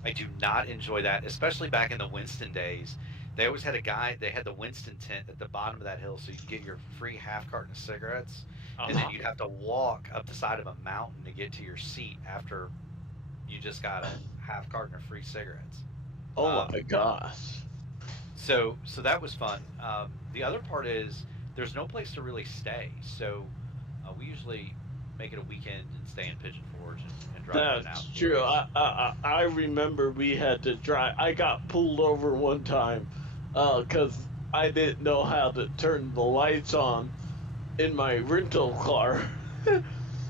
I do not enjoy that, especially back in the Winston days. They always had they had the Winston tent at the bottom of that hill so you could get your free half carton of cigarettes. And then you'd have to walk up the side of a mountain to get to your seat after you just got a half carton of free cigarettes. Oh my gosh. So that was fun. The other part is there's no place to really stay. So we usually make it a weekend and stay in Pigeon Forge and drive in and out. That's true. I remember we had to drive. I got pulled over one time because I didn't know how to turn the lights on in my rental car.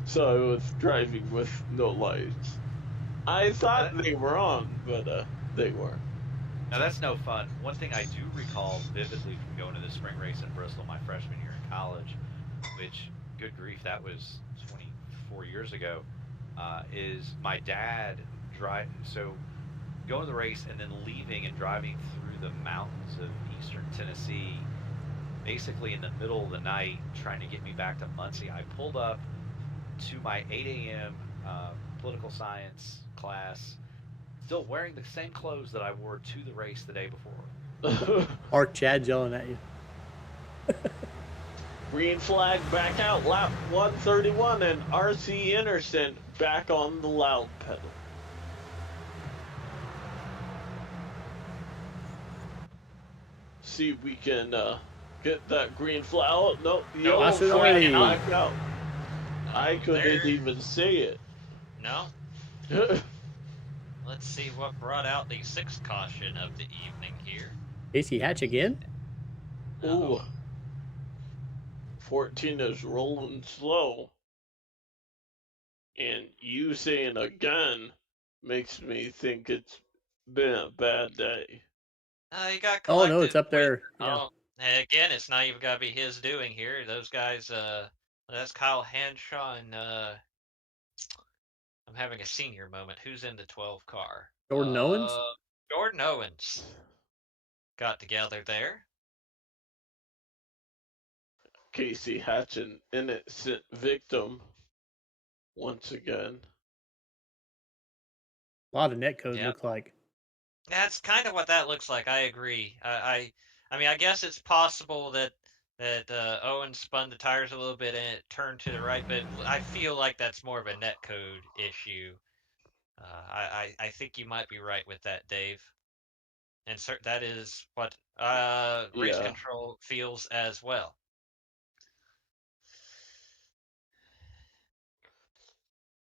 So I was driving with no lights. I thought they were on, but they weren't. Now that's no fun. One thing I do recall vividly from going to the spring race in Bristol my freshman year in college, which, good grief, that was 24 years ago, is my dad So going to the race and then leaving and driving through the mountains of eastern Tennessee, basically in the middle of the night, trying to get me back to Muncie. I pulled up to my 8 a.m. Political science class, still wearing the same clothes that I wore to the race the day before. Mark Chad yelling at you. Green flag back out, lap 131, and RC Anderson back on the loud pedal. See if we can get that green flag. Oh, no, yellow flag back out. I couldn't even say it. No. Let's see what brought out the sixth caution of the evening here. Casey Hatch again? Ooh. 14 is rolling slow. And you saying again makes me think it's been a bad day. He got Oh, no, it's up there. Yeah. Oh, again, it's not even got to be his doing here. Those guys, that's Kyle Hanshaw and, I'm having a senior moment. Who's in the 12 car? Jordan Owens? Jordan Owens got together there. Casey Hatch, an innocent victim once again. A lot of netcode look like. That's kind of what that looks like. I agree. I mean, I guess it's possible that Owens spun the tires a little bit and it turned to the right, but I feel like that's more of a netcode issue. I think you might be right with that, Dave. And that is what race control feels as well.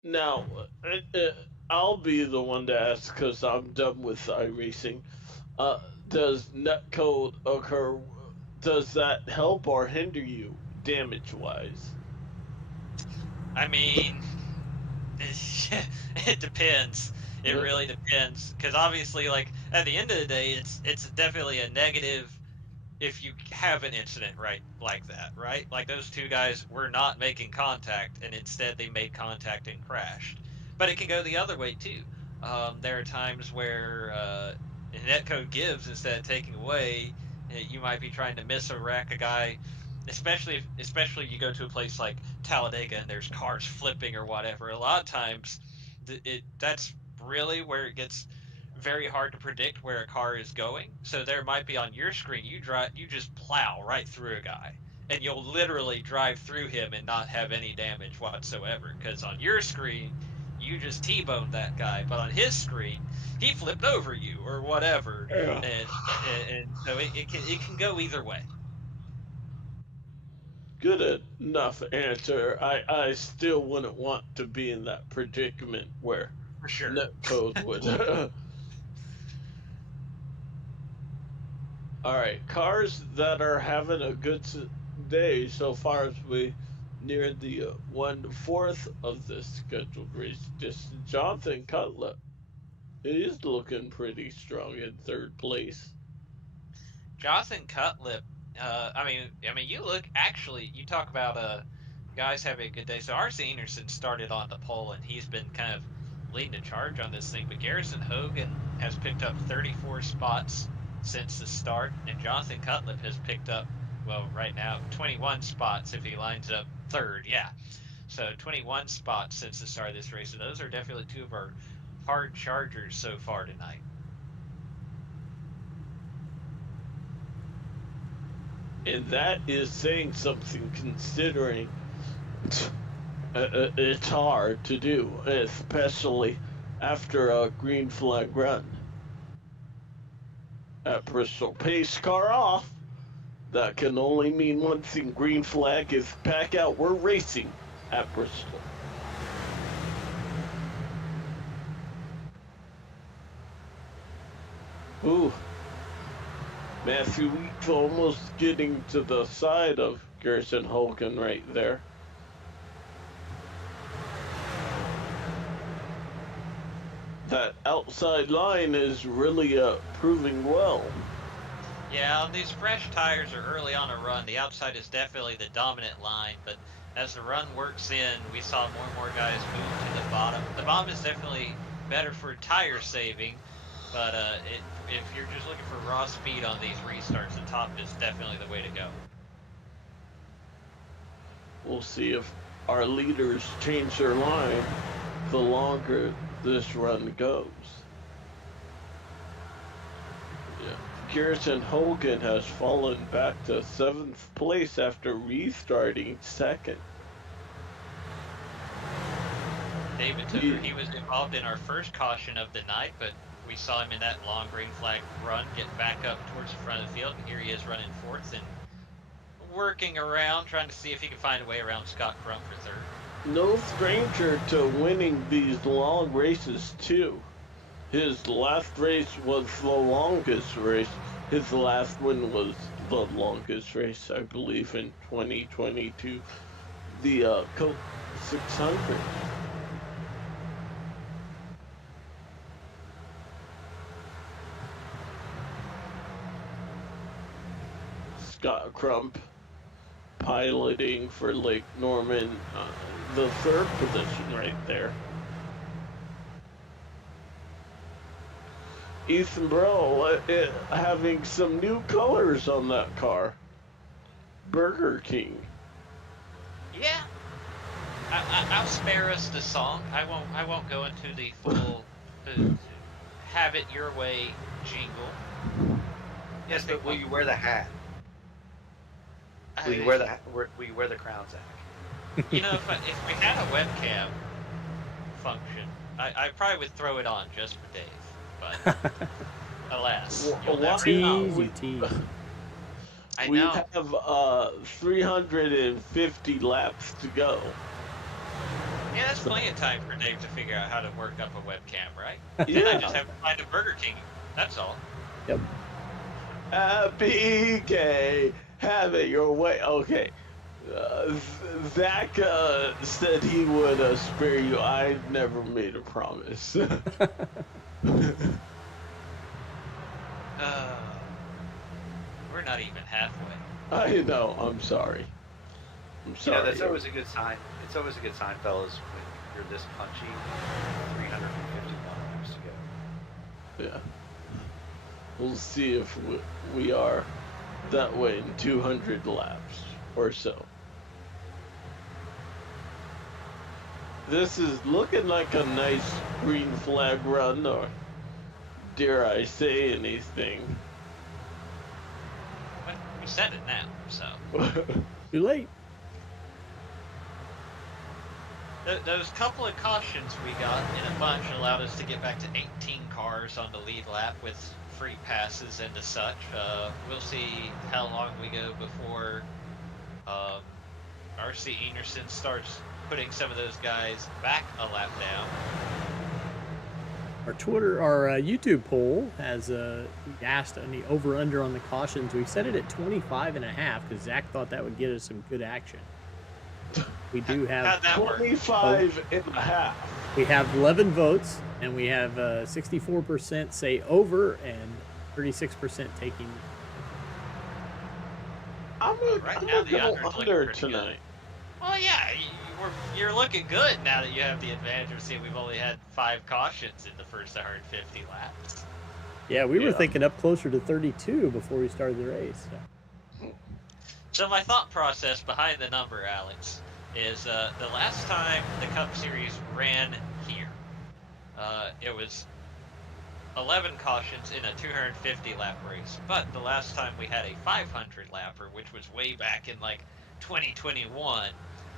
Now, I'll be the one to ask because I'm done with iRacing. Does netcode occur? Does that help or hinder you damage-wise? I mean, it depends. It really depends, because obviously, like, at the end of the day, it's definitely a negative if you have an incident like that, right? Like those two guys were not making contact, and instead they made contact and crashed. But it can go the other way too. There are times where netcode gives instead of taking away. You might be trying to miss a wreck a guy, especially you go to a place like Talladega and there's cars flipping or whatever. A lot of times, that's really where it gets very hard to predict where a car is going. So there might be on your screen, you just plow right through a guy, and you'll literally drive through him and not have any damage whatsoever, because on your screen you just T-boned that guy, but on his screen he flipped over you or whatever. And so it can go either way. Good enough answer. I still wouldn't want to be in that predicament where For sure. netcode would. All right, cars that are having a good day so far as we near the 1/4 of the scheduled race distance. Jonathan Cutlip is looking pretty strong in third place. Jonathan Cutlip, I mean, you talk about guys having a good day. So RC Anderson started on the pole, and he's been kind of leading the charge on this thing. But Garrison Hogan has picked up 34 spots since the start, and Jonathan Cutlip has picked up, well, right now, 21 spots if he lines up third. Yeah. So 21 spots since the start of this race. So those are definitely two of our hard chargers so far tonight. And that is saying something, considering it's hard to do, especially after a green flag run. At Bristol, pace car off. That can only mean one thing: green flag is back out. We're racing at Bristol. Ooh. Matthew Wheat almost getting to the side of Garrison Hogan right there. That outside line is really proving well. Yeah, on these fresh tires or early on a run, the outside is definitely the dominant line, but as the run works in, we saw more and more guys move to the bottom. The bottom is definitely better for tire saving, But if you're just looking for raw speed on these restarts, the top is definitely the way to go. We'll see if our leaders change their line the longer this run goes. Yeah. Garrison Hogan has fallen back to 7th place after restarting 2nd. David Tucker, he was involved in our first caution of the night, but we saw him in that long green flag run get back up towards the front of the field, and here he is running 4th and working around, trying to see if he can find a way around Scott Crump for 3rd. No stranger to winning these long races, too. His last race was the longest race. His last win was the longest race, I believe, in 2022. The Coke 600. Scott Crump piloting for Lake Norman, the 3rd position right there. Ethan Bro having some new colors on that car. Burger King. Yeah, I'll spare us the song. I won't go into the full "Have It Your Way" jingle. Yes, but will you wear the hat? Will you wear the crown, Zach? You know, if we had a webcam function, I probably would throw it on just for Dave. But alas, you'll never know. Tease, you tease. I We know. have 350 laps to go. Yeah, that's plenty of time for Dave to figure out how to work up a webcam, right? Yeah. I just have to find a Burger King. That's all. Yep. BK, have it your way. Okay. Zach said he would spare you. I never made a promise. We're not even halfway. I know. I'm sorry. I'm sorry. You know, that's always a good sign. It's always a good sign, fellas, when you're this punchy. 351 laps to go. Yeah. We'll see if we are that way in 200 laps or so. This is looking like a nice green flag run, or dare I say anything? But we said it now, so. Too late. Those couple of cautions we got in a bunch allowed us to get back to 18 cars on the lead lap with free passes and as such. We'll see how long we go before RC Enerson starts putting some of those guys back a lap down. Our YouTube poll has asked on the over-under on the cautions. We set it at 25.5 because Zach thought that would get us some good action. We do have How'd that work? 25.5. We have 11 votes, and we have 64% say over and 36% taking. I'm Right gonna now the go under's looking under pretty good. tonight. Well, yeah, you're looking good now that you have the advantage of seeing we've only had 5 cautions in the first 150 laps. Yeah, we were Yeah. thinking up closer to 32 before we started the race. So my thought process behind the number, Alex, is the last time the Cup Series ran here, it was 11 cautions in a 250 lap race. But the last time we had a 500 lapper, which was way back in like 2021,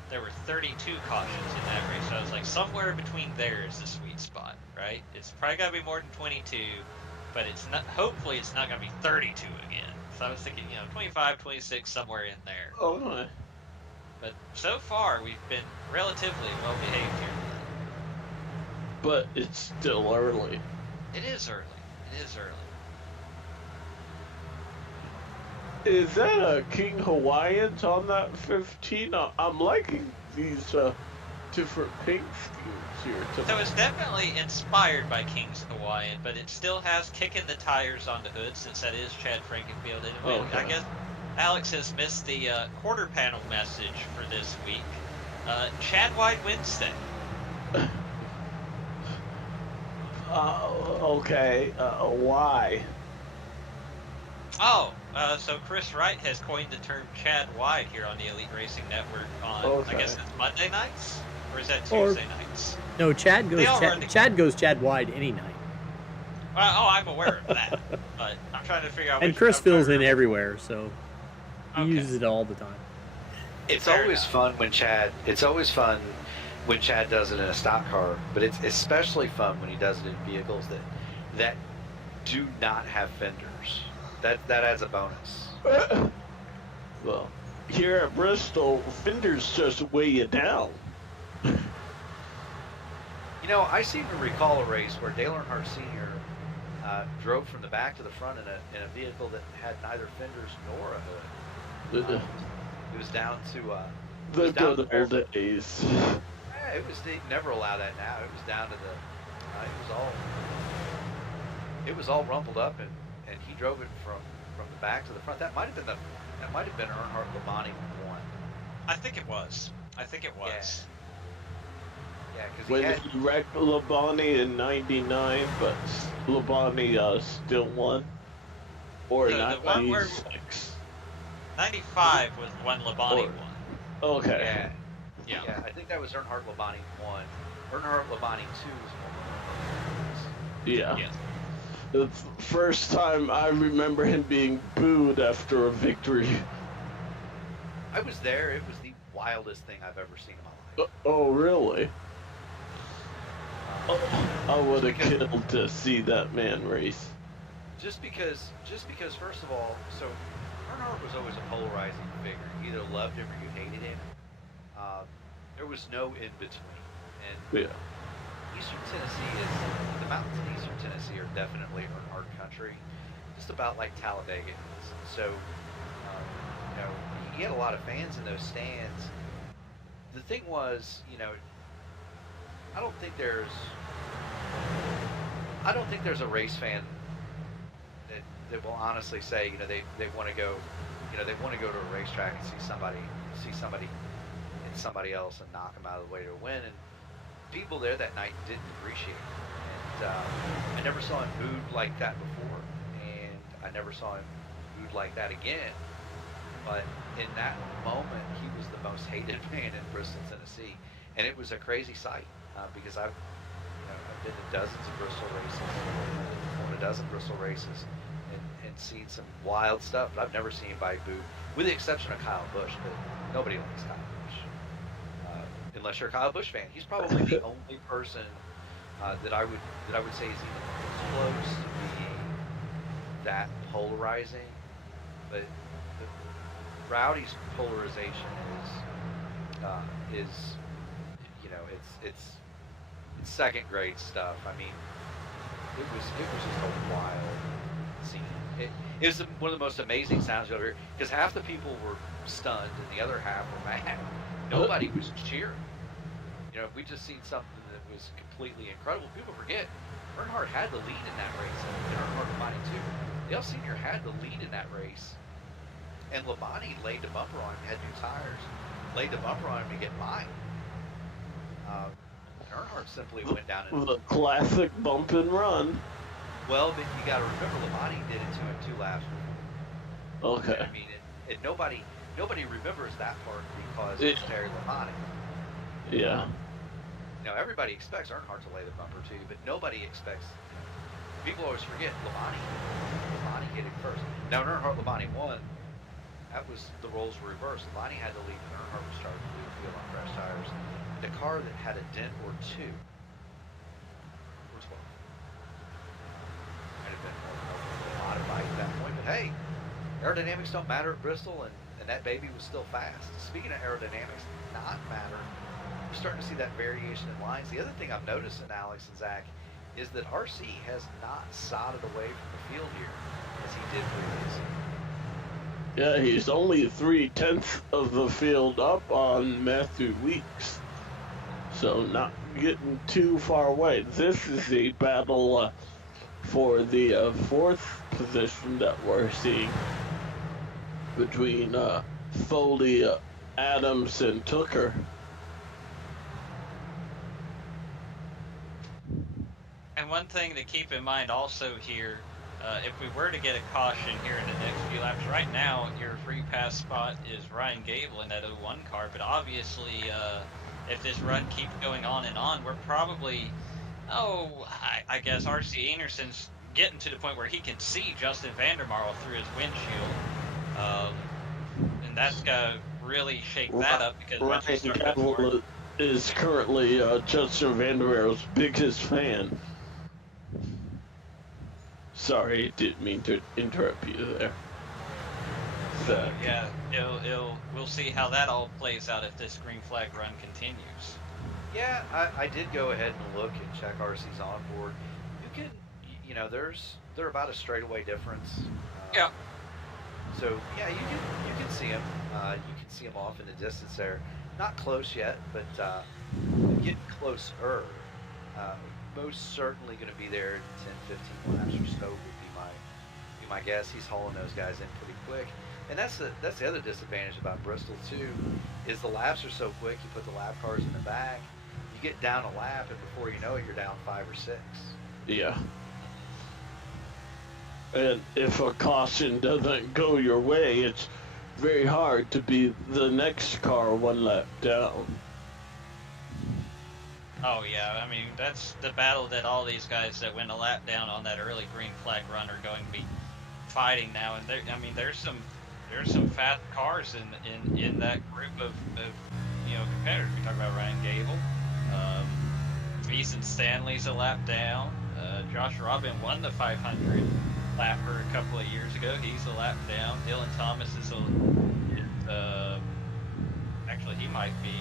there were 32 cautions in that race. So I was like, somewhere between there is the sweet spot, right? It's probably got to be more than 22, but it's not. Hopefully, it's not going to be 32 again. So I was thinking, 25, 26, somewhere in there. Oh my. But so far, we've been relatively well behaved here. But it's still early. It is early. It is early. Is that a King Hawaiians on that 15? I'm liking these different paint schemes here. So it's definitely inspired by King's Hawaiian, but it still has kicking the tires on the hood since that is Chad Frankenfield. And Okay. I guess Alex has missed the quarter panel message for this week. Chad White Wednesday. Okay. Why? Oh, so Chris Wright has coined the term Chad Wide here on the Elite Racing Network on, Okay. I guess it's Monday nights? Or is that Or- Tuesday nights? No, Chad goes They all run Chad goes Chad wide any night. Oh, I'm aware of that, but I'm trying to figure out And which, Chris I'm trying fills to in remember. everywhere, so he Okay. uses it all the time. It's Fair always enough. fun when Chad. It's always fun when Chad does it in a stock car, but it's especially fun when he does it in vehicles that do not have fenders. That adds a bonus. Well, here at Bristol, fenders just weigh you down. You know, I seem to recall a race where Dale Earnhardt Sr. Drove from the back to the front in a vehicle that had neither fenders nor a hood. It was down to The down good to old days. yeah, they never allow that now. It was down to the it was all rumpled up and he drove it from the back to the front. That might have been Earnhardt Labonte 1. I think it was. Yeah, because When he wrecked Labonte in '99, but Labonte still won. Or The one where- '96. 95 was when Labonte Or- won. Okay. Yeah. I think that was Earnhardt Labonte 1. Earnhardt Labonte 2 was one. Yeah. Yes. The first time I remember him being booed after a victory. I was there. It was the wildest thing I've ever seen in my life. Oh, really? I would have killed to see that man race. Just because, first of all, so Earnhardt was always a polarizing figure. You either loved him or you hated him. There was no in between. And Yeah. Eastern Tennessee the mountains in Eastern Tennessee are definitely Earnhardt country, just about like Talladega is. So, he had a lot of fans in those stands. The thing was, I don't think there's a race fan that will honestly say, they want to go, they want to go to a racetrack and see somebody and somebody else and knock them out of the way to win. And people there that night didn't appreciate it. And I never saw him booed like that before, and I never saw him booed like that again. But in that moment, he was the most hated man in Bristol, Tennessee, and it was a crazy sight because I've been to dozens of Bristol races, a dozen Bristol races, and seen some wild stuff. But I've never seen anybody booed, with the exception of Kyle Busch. But nobody likes Kyle Busch, unless you're a Kyle Busch fan. He's probably the only person that I would say is even close to being that polarizing. But Rowdy's polarization is it's second grade stuff. I mean, it was just a wild scene. It was one of the most amazing sounds you'll ever hear, because half the people were stunned and the other half were mad. Nobody was cheering. If we just seen something that was completely incredible, people forget Earnhardt had the lead in that race, and Earnhardt Labonte too. Dale Sr. had the lead in that race, and Labonte laid the bumper on him, had new tires, laid the bumper on him to get by. Earnhardt simply went down and The classic bump and run. well, but you got to remember Labonte did it to him 2 laps before. Okay. I mean, nobody remembers that part because it's Terry Labonte. Yeah. Everybody expects Earnhardt to lay the bumper too, but nobody expects. People always forget Labonte hit it first. Now, when Earnhardt Labonte won, the roles were reversed. Labonte had the lead, and Earnhardt was starting to do the field on fresh tires. The car that had a dent or two were 12. Might have been more modified at that point, but hey, aerodynamics don't matter at Bristol, and that baby was still fast. Speaking of aerodynamics not matter, we're starting to see that variation in lines. The other thing I've noticed in Alex and Zach is that RC has not sodded away from the field here as he did previously. Yeah, he's only 3/10 of the field up on Matthew Weeks. So not getting too far away. This is the battle for the 4th position that we're seeing between Foley, Adams, and Tooker. And and one thing to keep in mind also here, if we were to get a caution here in the next few laps, right now your free pass spot is Ryan Gable in that 01 car, but obviously if this run keeps going on and on, we're probably, I guess RC Anderson's getting to the point where he can see Justin Vandermarl through his windshield, and that's gonna really shake that up because once we Ryan start Gable is currently Justin Vandermeer's biggest fan. Sorry, didn't mean to interrupt you there. So yeah, we'll see how that all plays out if this green flag run continues. Yeah, I did go ahead and look and check RC's onboard. You can, they're about a straightaway difference. Yeah. So yeah, you can see them. You can see them off in the distance there. Not close yet, but getting closer. Most certainly going to be there in 10, 15 laps or so would be my guess. He's hauling those guys in pretty quick. And that's the other disadvantage about Bristol too, is the laps are so quick. You put the lap cars in the back, you get down a lap, and before you know it, you're down 5 or 6. Yeah. And if a caution doesn't go your way, it's very hard to be the next car one lap down. Oh yeah, I mean that's the battle that all these guys that went a lap down on that early green flag run are going to be fighting now. And there's some fast cars in that group of competitors. We talk about Ryan Gable, Ethan Stanley's a lap down. Josh Robin won the 500 lapper a couple of years ago. He's a lap down. Dylan Thomas is actually he might be.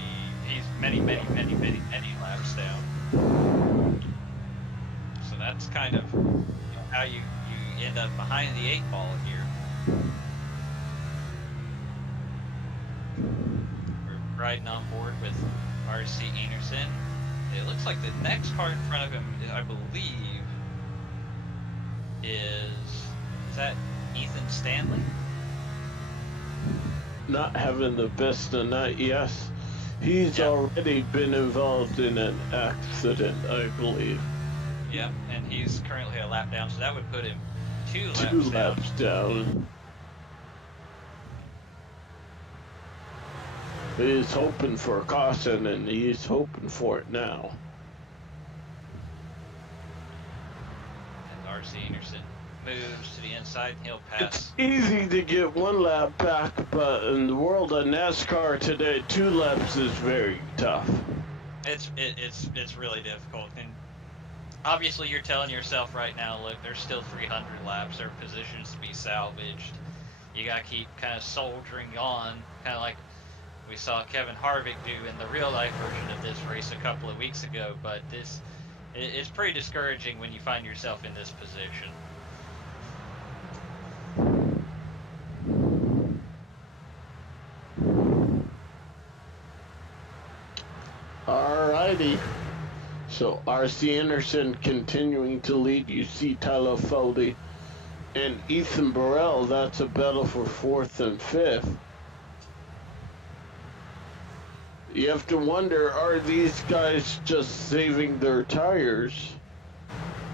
He's many laps down. So that's kind of how you end up behind the 8 ball here. We're riding on board with RC Anderson. It looks like the next car in front of him, I believe, is that Ethan Stanley? Not having the best of night, yes. He's already been involved in an accident, I believe. Yep, and he's currently a lap down, so that would put him 2 laps down. He's hoping for a caution, and he's hoping for it now. And RC Anderson moves to the inside, and he'll pass. It's easy to get 1 lap back, but in the world of NASCAR today, 2 laps is very tough. It's really difficult, and obviously you're telling yourself right now, look, there's still 300 laps, there are positions to be salvaged. You gotta keep kind of soldiering on, kind of like we saw Kevin Harvick do in the real life version of this race a couple of weeks ago. But it's pretty discouraging when you find yourself in this position. Alrighty. So RC Anderson continuing to lead. You see Tyler Foldy and Ethan Burrell. That's a battle for 4th and 5th. You have to wonder, are these guys just saving their tires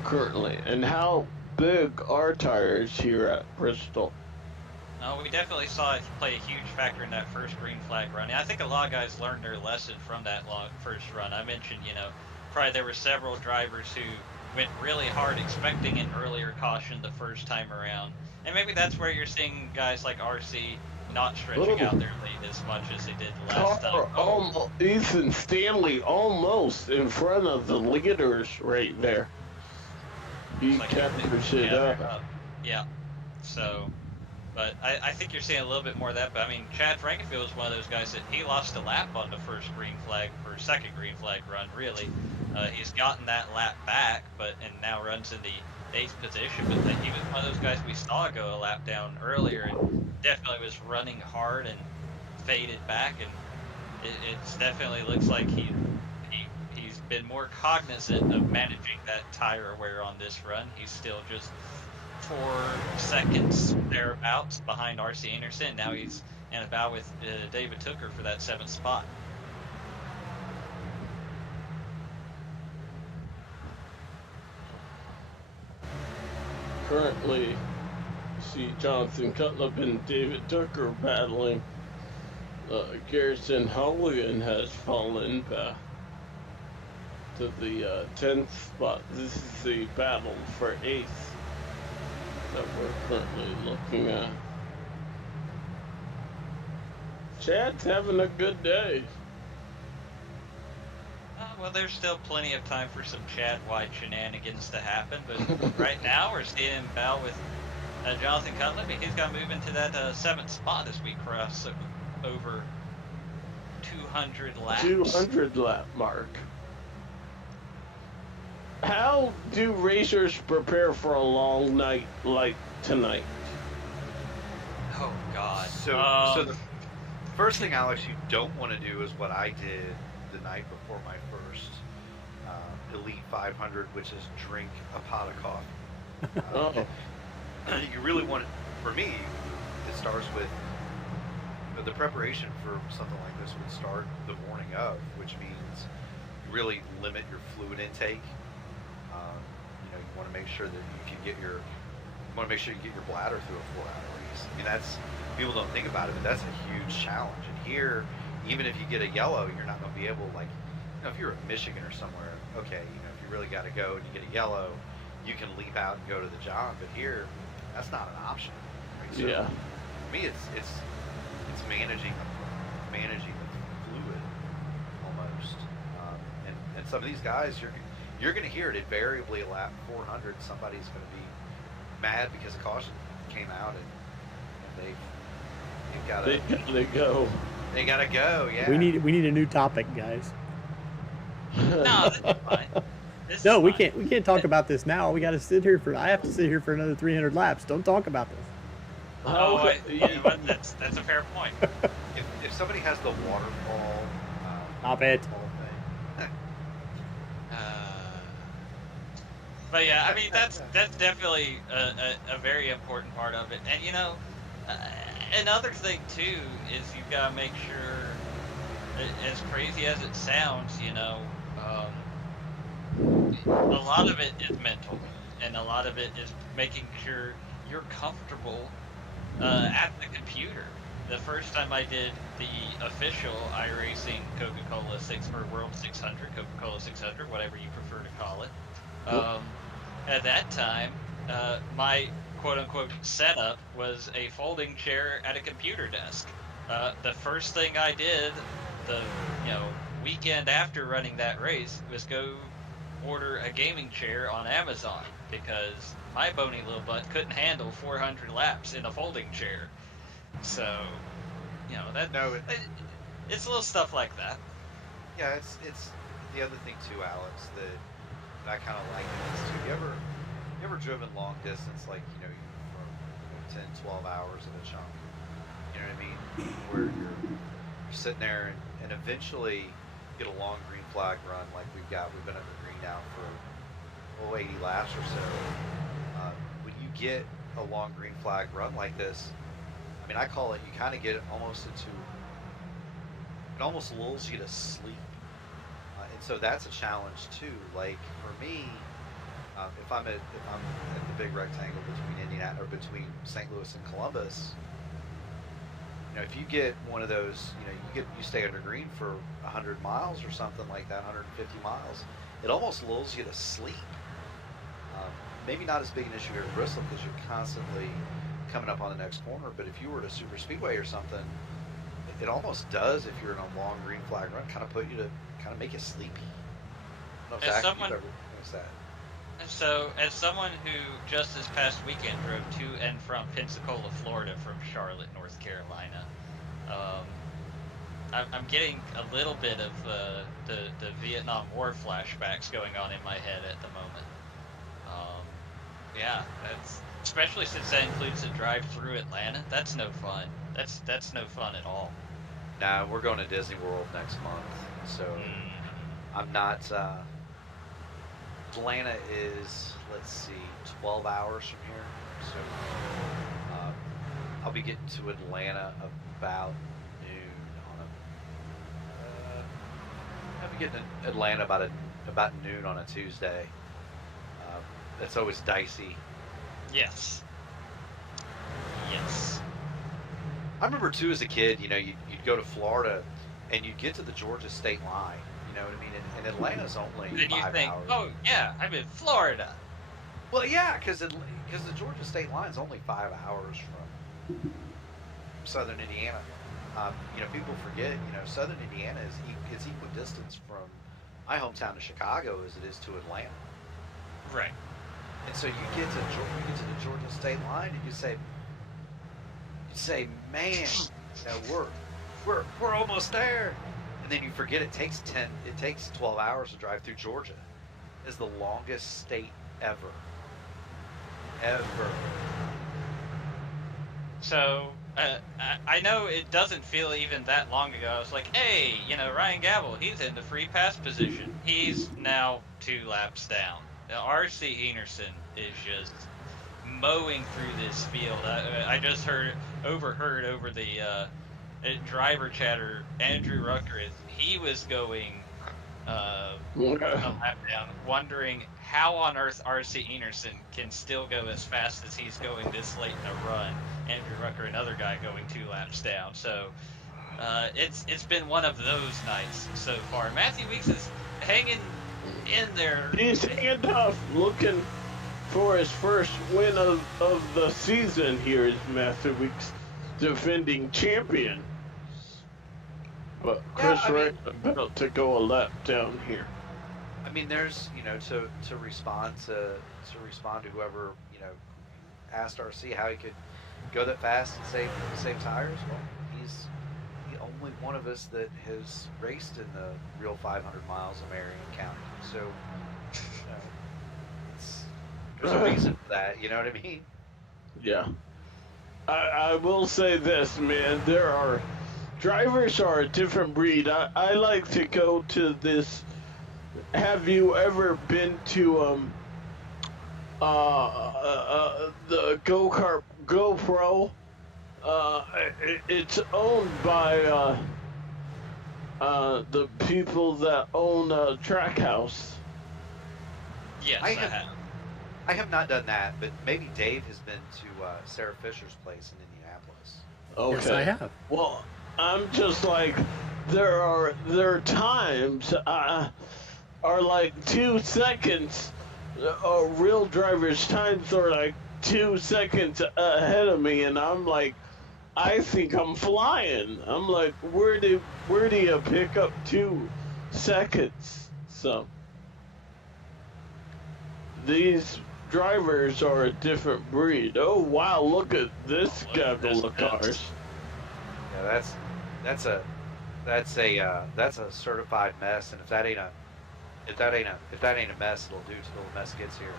currently? And how big are tires here at Bristol? No, we definitely saw it play a huge factor in that first green flag run. And I think a lot of guys learned their lesson from that first run. I mentioned, probably there were several drivers who went really hard expecting an earlier caution the first time around. And maybe that's where you're seeing guys like RC not stretching out their lead as much as they did last time. Ethan Stanley almost in front of the leaders right there. He captures it up. Yeah. So, but I think you're seeing a little bit more of that. But I mean, Chad Frankenfield was one of those guys that he lost a lap on the first green flag or second green flag run. Really, he's gotten that lap back, and now runs in the 8th position. But he was one of those guys we saw go a lap down earlier, and definitely was running hard and faded back. And it definitely looks like he's been more cognizant of managing that tire wear on this run. He's still just 4 seconds thereabouts behind RC Anderson. Now he's in a bout with David Tooker for that 7th spot. currently see Jonathan Cutlip and David Tucker battling. Garrison Halligan has fallen back to the 10th spot. This is the battle for 8th that we're currently looking at. Chad's having a good day. Well, there's still plenty of time for some Chad-wide shenanigans to happen, but right now we're staying in battle with Jonathan Cutlip. He's got to move into that 7th spot as we cross over 200 laps. 200 lap mark. How do racers prepare for a long night like tonight? Oh, God. So the first thing, Alex, you don't want to do is what I did the night before my first Elite 500, which is drink a pot of coffee. You really want it. For me, it starts with the preparation for something like this would start the morning of, which means you really limit your fluid intake. You want to make sure that you get your bladder through a 4-hour race. I mean, that's, people don't think about it, but that's a huge challenge. And here, even if you get a yellow, you're not going to be able, like, if you're in Michigan or somewhere, okay, if you really got to go and you get a yellow, you can leap out and go to the job. But here, that's not an option. Right? So Yeah. For me, it's managing the fluid almost. And some of these guys, you're going to hear it invariably at lap 400. Somebody's going to be mad because the caution came out and they've got to go. They got to go. Yeah. We need a new topic, guys. No, that's fine. No, we can't talk about this now. We got to sit here for. I have to sit here for another 300 laps. Don't talk about this. You know what? That's a fair point. If somebody has the waterfall, Stop it. thing, But yeah, I mean that's definitely a very important part of it. And another thing too is you've got to make sure, as crazy as it sounds, a lot of it is mental, and a lot of it is making sure you're comfortable at the computer. The first time I did the official iRacing Coca-Cola 6 or World 600, Coca-Cola 600, whatever you prefer to call it. At that time, my quote-unquote setup was a folding chair at a computer desk. The first thing I did, the weekend after running that race, was go order a gaming chair on Amazon because my bony little butt couldn't handle 400 laps in a folding chair. So, it's little stuff like that. yeah, it's the other thing too, Alex, that I kind of like is too. You ever driven long distance, like for 10, 12 hours at a chunk? You know what I mean? Where you're sitting there and eventually get a long green flag run like we've been under green now for 80 laps or so. When you get a long green flag run like this, I mean, I call it, you kind of get it almost it almost lulls you to sleep. And so that's a challenge too. Like for me, if I'm at the big rectangle between St. Louis and Columbus, if you get one of those, you stay under green for 100 miles or something like that, 150 miles, it almost lulls you to sleep. Maybe not as big an issue here in Bristol because you're constantly coming up on the next corner, but if you were at a super speedway or something, it almost does, if you're in a long green flag run, kind of make you sleepy. I don't know if Zach, you've ever noticed that. So, as someone who just this past weekend drove to and from Pensacola, Florida, from Charlotte, North Carolina, I'm getting a little bit of the Vietnam War flashbacks going on in my head at the moment. Yeah, that's especially since that includes a drive through Atlanta. That's no fun. That's no fun at all. Nah, we're going to Disney World next month, so I'm not. Atlanta is, let's see, 12 hours from here, so I'll be getting to Atlanta about noon I'll be getting to Atlanta about noon on a Tuesday. That's always dicey. Yes. Yes. I remember too as a kid, you'd go to Florida and you'd get to the Georgia state line. You know what I mean? And Atlanta's only And you 5 think, hours. oh yeah, I'm in Florida. Well, yeah, because the Georgia state line's only 5 hours from southern Indiana. People forget, southern Indiana is equidistant from my hometown of Chicago as it is to Atlanta. Right. And so you get to the Georgia state line, and you say, man, we're almost there. And then you forget it takes 12 hours to drive through Georgia. It's the longest state ever. So I know it doesn't feel even that long ago. I was like, hey, Ryan Gabble, he's in the free pass position. He's now 2 laps down. R.C. Enerson is just mowing through this field. I just overheard over the driver chatter. Andrew Rucker he was going a lap down, wondering how on earth R.C. Enerson can still go as fast as he's going this late in a run. Andrew Rucker, another guy, going 2 laps down. So it's been one of those nights so far. Matthew Weeks is hanging in there. He's hanging tough, looking for his first win of the season here is Matthew Weeks, defending champion. But Chris Wright about to go a lap down here. I mean, there's to respond to whoever asked RC how he could go that fast and save tires. Well, he's the only one of us that has raced in the real 500 miles of Marion County. So there's a reason for that. You know what I mean? Yeah. I will say this, man. Drivers are a different breed. I like to go to this. Have you ever been to the go-kart GoPro? It's owned by the people that own Trackhouse. Yes, I have not done that, but maybe Dave has been to Sarah Fisher's place in Indianapolis. Okay. Yes, I have. Well, I'm just like, there are times are like 2 seconds. Real drivers' times are like 2 seconds ahead of me, and I'm like, I think I'm flying. I'm like, where do you pick up 2 seconds? So these drivers are a different breed. Oh wow, look at this gaggle of cars. Yeah, that's a certified mess, and if that ain't a mess, it'll do till the mess gets here.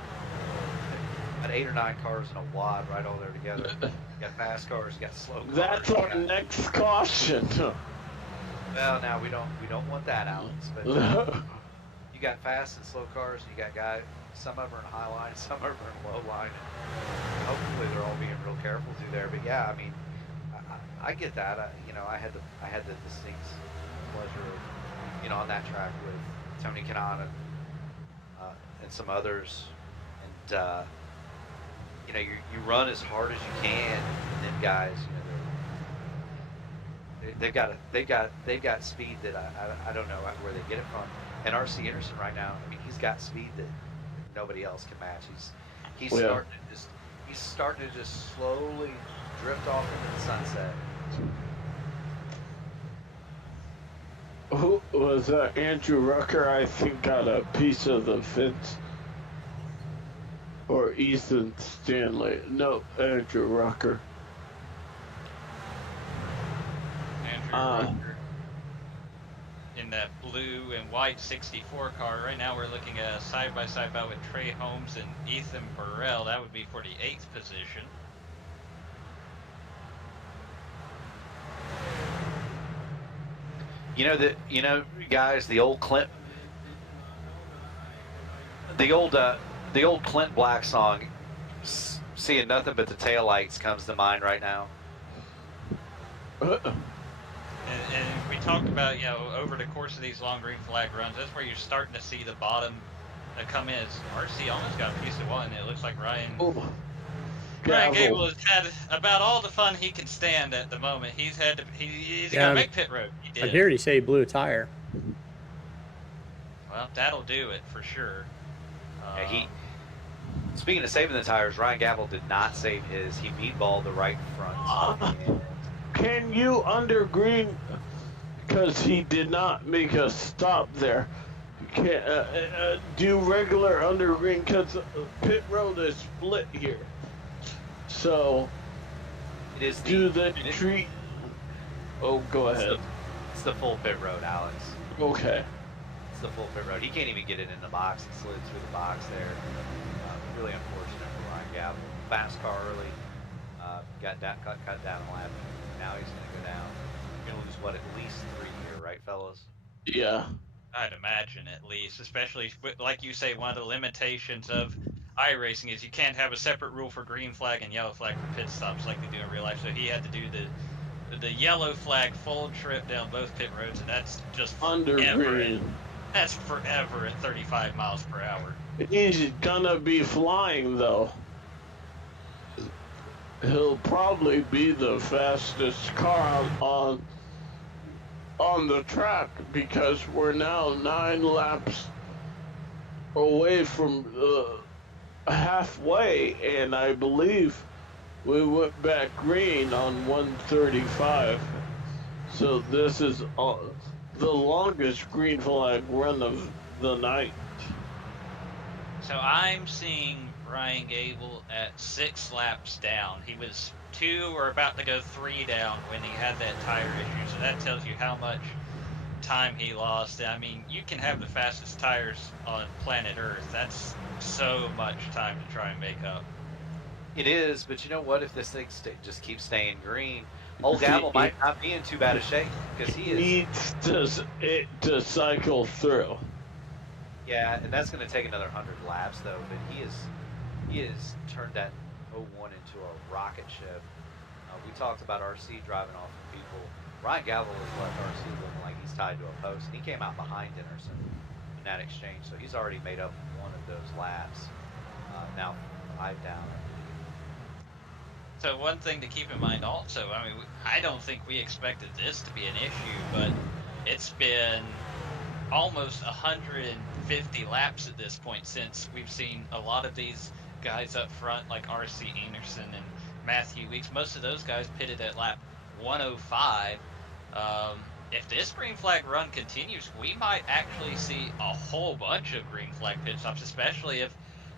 Got 8 or 9 cars in a wad right all there together. You got fast cars, you got slow cars. That's our next caution. Well, now we don't want that, Alex. But you got fast and slow cars, and you got guys. Some of them are in high line, some of them are in low line. And hopefully, they're all being real careful through there. But yeah, I mean, I get that. I had the distinct pleasure of, on that track with Tony Kanaan and some others, and you run as hard as you can, and then guys, they've got speed that I don't know where they get it from. And R.C. Enerson right now, I mean, he's got speed that nobody else can match. He's starting to just slowly drift off into the sunset. Who was Andrew Rucker? I think got a piece of the fence. Or Ethan Stanley. No, Andrew Rucker. Andrew Rucker in that blue and white 64 car. Right now we're looking at a side-by-side bout with Trey Holmes and Ethan Burrell. That would be for the 8th position. Guys, the old Clint Black song, "Seeing Nothing But the Taillights," comes to mind right now. And we talked about, over the course of these long green flag runs, that's where you're starting to see the bottom come in. RC almost got a piece of one. It looks like Ryan Ryan Gable Gavel. has had about all the fun he can stand at the moment. He's Yeah, gonna make pit road. He I'm did. hearing you say he blew a tire. Well, that'll do it for sure. Yeah, speaking of saving the tires, Ryan Gavel did not save his. He meatballed the right front. And Can you under green? Because he did not make a stop there. Can do regular under green because pit road is split here. So it is do the treat. Oh, go ahead. It's the full pit road, Alex. Okay. It's the full pit road. He can't even get it in the box. He slid through the box there. Really unfortunate for Ryan Gavel. Fast car early. Cut down a lap. Now he's going to go down. Going to lose, what, at least 3 here, right, fellas? Yeah. I'd imagine at least, especially like you say, one of the limitations of iRacing is you can't have a separate rule for green flag and yellow flag for pit stops like they do in real life. So he had to do the yellow flag full trip down both pit roads, and that's just Under green. That's forever at 35 miles per hour. He's gonna be flying though. He'll probably be the fastest car on the track because we're now 9 laps away from halfway, and I believe we went back green on 135. So this is the longest green flag run of the night. So I'm seeing Ryan Gable at 6 laps down. He was 2 or about to go 3 down when he had that tire issue. So that tells you how much time he lost. I mean, you can have the fastest tires on planet Earth. That's so much time to try and make up. It is, but you know what? If this thing just keeps staying green, old Gavel might not be in too bad a shape because he needs to cycle through. Yeah, and that's going to take another 100 laps though. But he has turned that 01 into a rocket ship. We talked about RC driving off of people. Ryan Gavel has left RC looking like he's tied to a post, and he came out behind Henderson in that exchange, so he's already made up one of those laps. Now 5 down. So one thing to keep in mind also, I mean, I don't think we expected this to be an issue, but it's been almost 150 laps at this point since we've seen a lot of these guys up front like RC Anderson and Matthew Weeks. Most of those guys pitted at lap 105. If this green flag run continues, we might actually see a whole bunch of green flag pit stops, especially if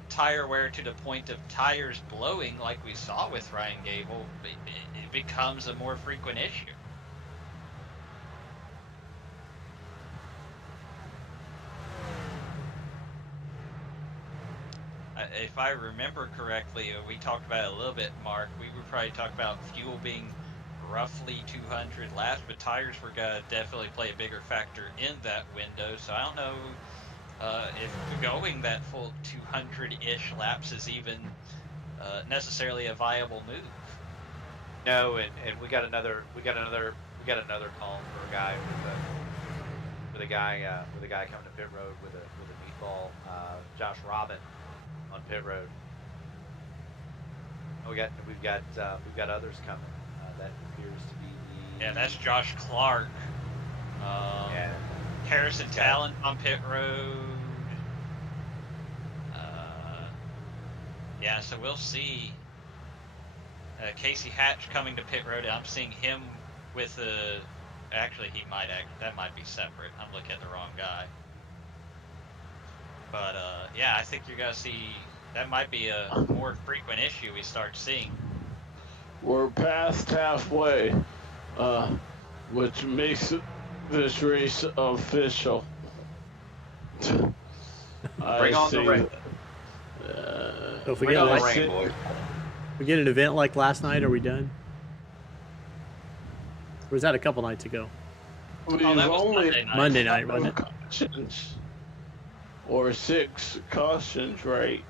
tire wear to the point of tires blowing like we saw with Ryan Gable, it becomes a more frequent issue. If I remember correctly, we talked about it a little bit, Mark. We were probably talking about fuel being roughly 200 laps, but tires were going to definitely play a bigger factor in that window. So I don't know if going that full 200-ish laps is even necessarily a viable move. No, and we got another call for a guy with a guy coming to pit road with a meatball. Josh Robin on pit road. We've got others coming. That appears to be the that's Josh Clark. Harrison Talent on pit road. So we'll see. Casey Hatch coming to pit road. I'm seeing him with actually that might be separate. I'm looking at the wrong guy. But I think you're gonna see that might be a more frequent issue we start seeing. We're past halfway, which makes this race official. Bring on the rain. So if we get an event like last night, are we done? Or was that a couple nights ago? We've only Monday night, wasn't it? Cautions, or 6 cautions, right?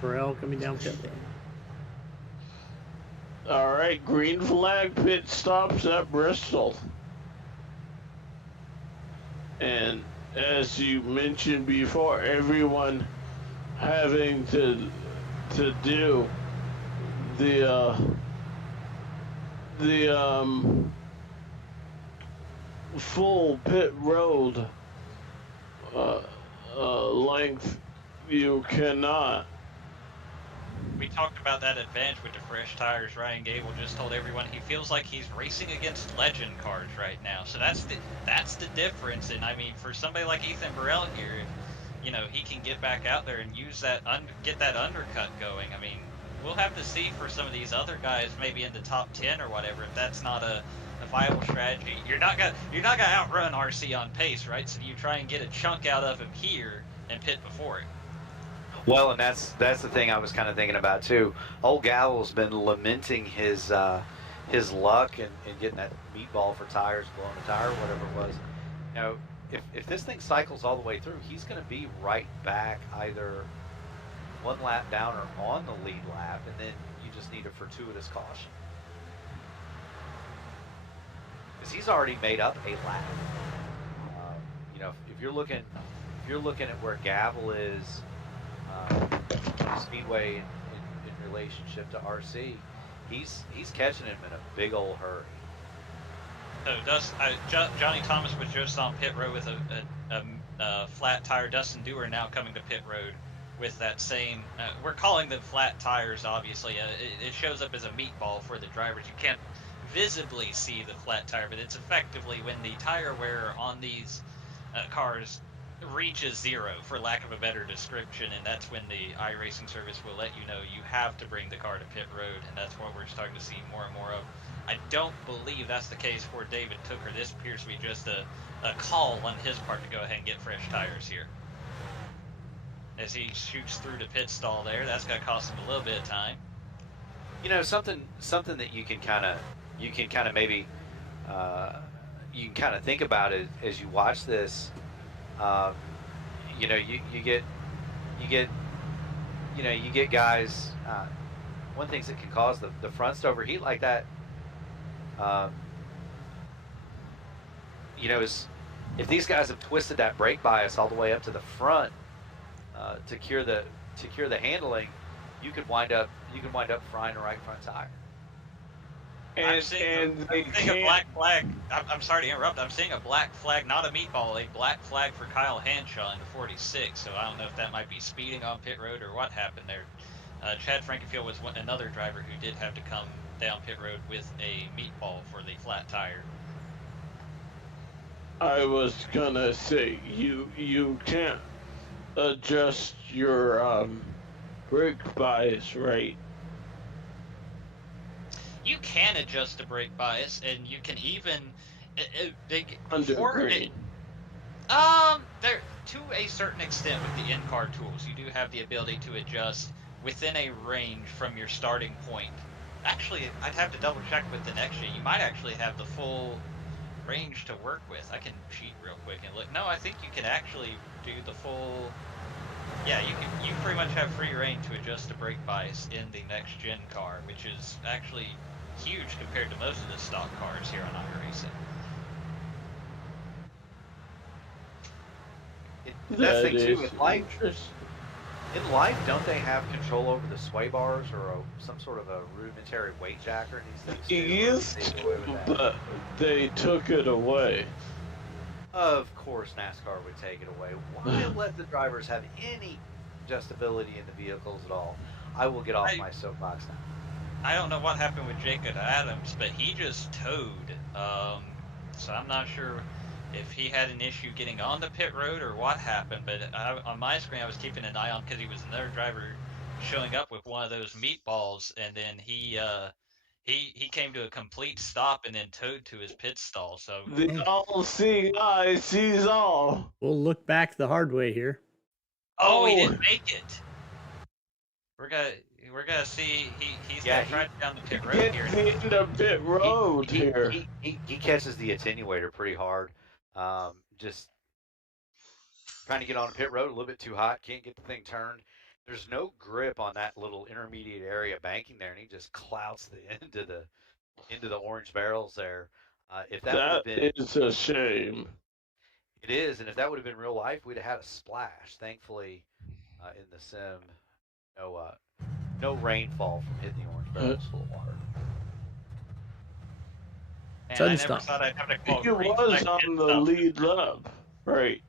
Burrell coming down pit road. All right, green flag pit stops at Bristol. And as you mentioned before, everyone having to do the full pit road uh, length. You cannot. We talked about that advantage with the fresh tires. Ryan Gable just told everyone he feels like he's racing against legend cars right now. So that's the difference. And I mean, for somebody like Ethan Burrell here, if he can get back out there and use that get that undercut going. I mean, we'll have to see for some of these other guys, maybe in the top 10 or whatever, if that's not a viable strategy. You're not gonna outrun RC on pace, right? So you try and get a chunk out of him here and pit before it. Well, and that's the thing I was kind of thinking about too. Old Gallo's been lamenting his luck and getting that meatball for tires, blowing a tire, whatever it was. If this thing cycles all the way through, he's going to be right back either one lap down or on the lead lap, and then you just need a fortuitous caution because he's already made up a lap. If you're looking at where Gavel is. Speedway in relationship to RC, he's catching him in a big old hurry. So Johnny Thomas was just on pit road with a flat tire. Dustin Dewar now coming to pit road with that same. We're calling them flat tires, obviously. It shows up as a meatball for the drivers. You can't visibly see the flat tire, but it's effectively when the tire wear on these cars reaches zero, for lack of a better description, and that's when the iRacing service will let you know you have to bring the car to pit road, and that's what we're starting to see more and more of. I don't believe that's the case for David Tooker. This appears to be just a call on his part to go ahead and get fresh tires here. As he shoots through the pit stall there, that's going to cost him a little bit of time. Something that you can kind of maybe you can kind of think about it as you watch this. You get guys. One thing that can cause the fronts to overheat like that. Is if these guys have twisted that brake bias all the way up to the front to cure the handling, you could wind up frying a right front tire. I'm seeing a black flag. I'm sorry to interrupt. I'm seeing a black flag, not a meatball, a black flag for Kyle Hanshaw in the 46. So I don't know if that might be speeding on pit road or what happened there. Chad Frankenfield was another driver who did have to come down pit road with a meatball for the flat tire. I was gonna say you can't adjust your brake bias, right? You can adjust the brake bias, and you can even there to a certain extent with the in-car tools, you do have the ability to adjust within a range from your starting point. Actually, I'd have to double check with the next gen. You might actually have the full range to work with. I can cheat real quick and look. No, I think you can actually do the full. Yeah, you pretty much have free reign to adjust the brake bias in the next gen car, which is actually huge compared to most of the stock cars here on iRacing. That's the thing too. In life, don't they have control over the sway bars or some sort of a rudimentary weight jacker in these things? Yes, but they took it away. Of course, NASCAR would take it away. Why let the drivers have any adjustability in the vehicles at all? I will get off my soapbox now. I don't know what happened with Jacob Adams, but he just towed. So I'm not sure if he had an issue getting on the pit road or what happened. But on my screen, I was keeping an eye on because he was another driver showing up with one of those meatballs, and then he came to a complete stop and then towed to his pit stall. So the all-seeing eye sees all. We'll look back the hard way here. Oh, he didn't make it. We're gonna see. He's gonna try down the pit road here. The end of pit road here. He catches the attenuator pretty hard. Just trying to get on a pit road a little bit too hot. Can't get the thing turned. There's no grip on that little intermediate area banking there, and he just clouts the into the orange barrels there. If that is a shame. It is, and if that would have been real life, we'd have had a splash. Thankfully, in the sim. No, no rainfall from hitting the orange barrels full of water. And Sudden I never stop. thought I'd have to call He green was flag on pit the stop. lead lap, right?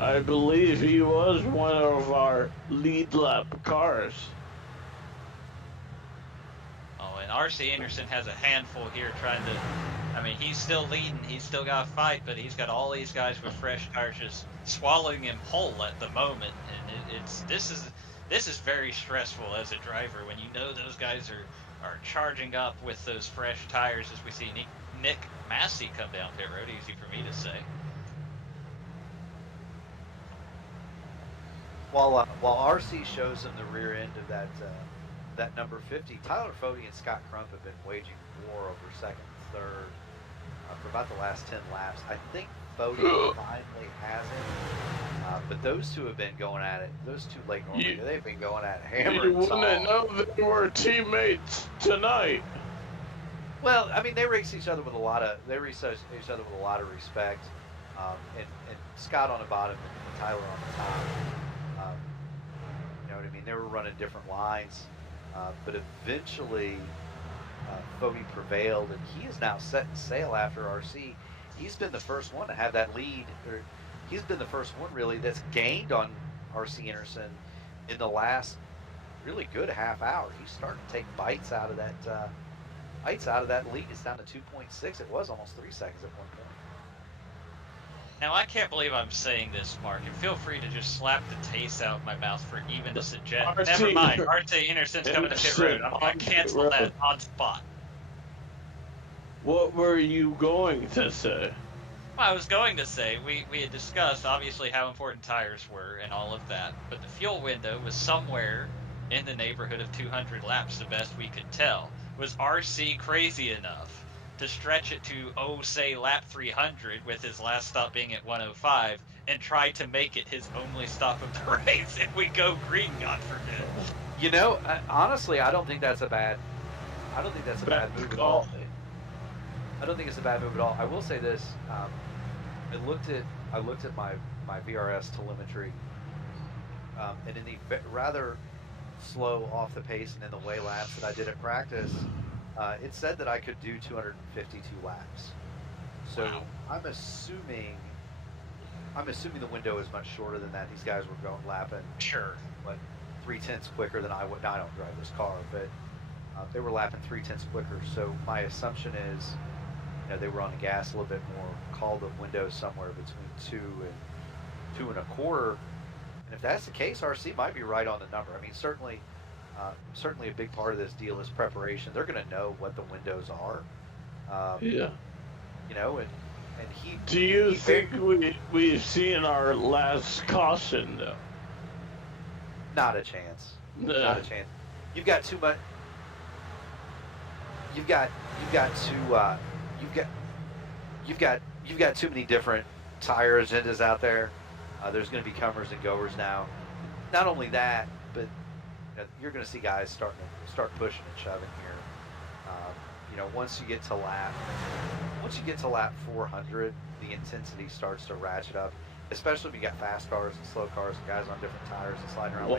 I believe he was one of our lead lap cars. Oh, and RC Anderson has a handful here trying to. I mean, he's still leading. He's still got a fight, but he's got all these guys with fresh tires just swallowing him whole at the moment. And this is very stressful as a driver when you know those guys are charging up with those fresh tires. As we see Nick Massey come down pit road, easy for me to say. While RC shows him the rear end of that number 50, Tyler Fode and Scott Crump have been waging war over second and third for about the last 10 laps. I think Fode finally has it, but those two have been going at it. Those two Lake Norman, they've been going at it hammer You and wouldn't saw. know they were teammates tonight. Well, I mean, they race each other with a lot of respect, and Scott on the bottom and Tyler on the top. You know what I mean? They were running different lines, but eventually Fode prevailed, and he is now setting sail after RC. He's been the first one to have that lead, or he's been the first one really that's gained on RC Anderson in the last really good half hour. He's starting to take bites out of that lead. It's down to 2.6. It was almost 3 seconds at one point. Now, I can't believe I'm saying this, Mark, and feel free to just slap the taste out of my mouth for even to suggest. RC Never mind, RC Anderson's coming to pit road. I'm going to cancel that on spot. What were you going to say? Well, I was going to say, we had discussed, obviously, how important tires were and all of that, but the fuel window was somewhere in the neighborhood of 200 laps, the best we could tell. Was RC crazy enough to stretch it to, say, lap 300 with his last stop being at 105 and try to make it his only stop of the race if we go green, God forbid? You know, honestly, I don't think that's a bad move at all. I don't think it's a bad move at all. I will say this: I looked at my VRS telemetry, and in the rather slow off the pace and in the way laps that I did at practice, it said that I could do 252 laps. So Wow. I'm assuming the window is much shorter than that. These guys were lapping Sure. 3/10 quicker than I would. Now, I don't drive this car, but they were lapping 3/10 quicker. So my assumption is, they were on the gas a little bit more. Call the window somewhere between 2 and 2 1/4. And if that's the case, RC might be right on the number. I mean, certainly a big part of this deal is preparation. They're going to know what the windows are. Yeah. And he. Do you think we've seen our last caution though? Not a chance. No. Not a chance. You've got too much. You've got too many different tire agendas out there. There's going to be comers and goers now. Not only that, but you're going to see guys start pushing and shoving here. Once you get to lap 400, the intensity starts to ratchet up. Especially when you got fast cars and slow cars and guys on different tires and sliding around.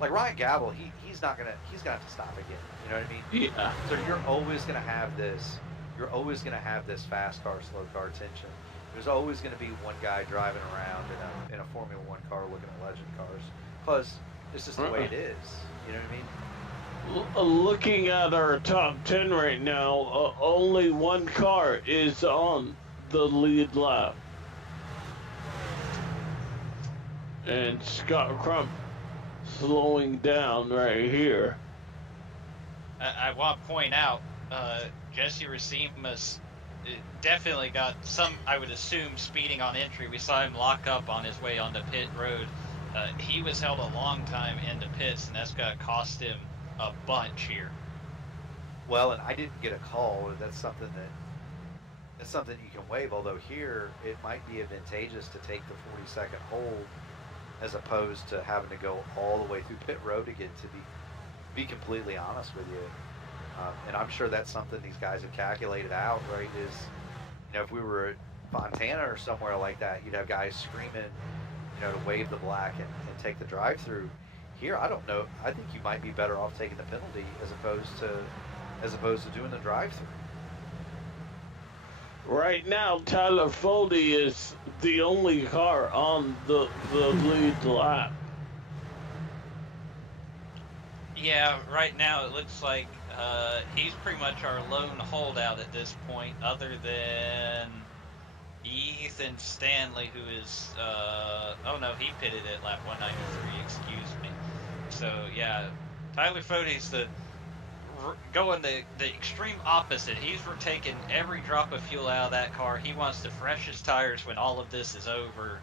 Like Ryan Gabble, he's gonna have to stop again. You know what I mean? Yeah. So you're always gonna have this fast car, slow car tension. There's always gonna be one guy driving around in a Formula One car looking at legend cars, because it's just the way it is. You know what I mean? Looking at our top 10 right now, only one car is on the lead lap. And Scott Crump slowing down right here. I want to point out, Jesse Racimas definitely got some, I would assume, speeding on entry. We saw him lock up on his way onto pit road. He was held a long time into pits, and that's going to cost him a bunch here. Well, and I didn't get a call. That's something you can waive. Although here, it might be advantageous to take the 40-second hold, as opposed to having to go all the way through pit road again. To be completely honest with you, and I'm sure that's something these guys have calculated out. Right? Is if we were at Fontana or somewhere like that, you'd have guys screaming to waive the black and take the drive-through. Here, I don't know. I think you might be better off taking the penalty as opposed to doing the drive-through. Right now, Tyler Foley is the only car on the lead lap. Yeah, right now it looks like he's pretty much our lone holdout at this point, other than Ethan Stanley, who is oh no, he pitted at lap 193. Excuse me. So yeah, Tyler Fode's going the extreme opposite. He's taking every drop of fuel out of that car. He wants the freshest tires when all of this is over,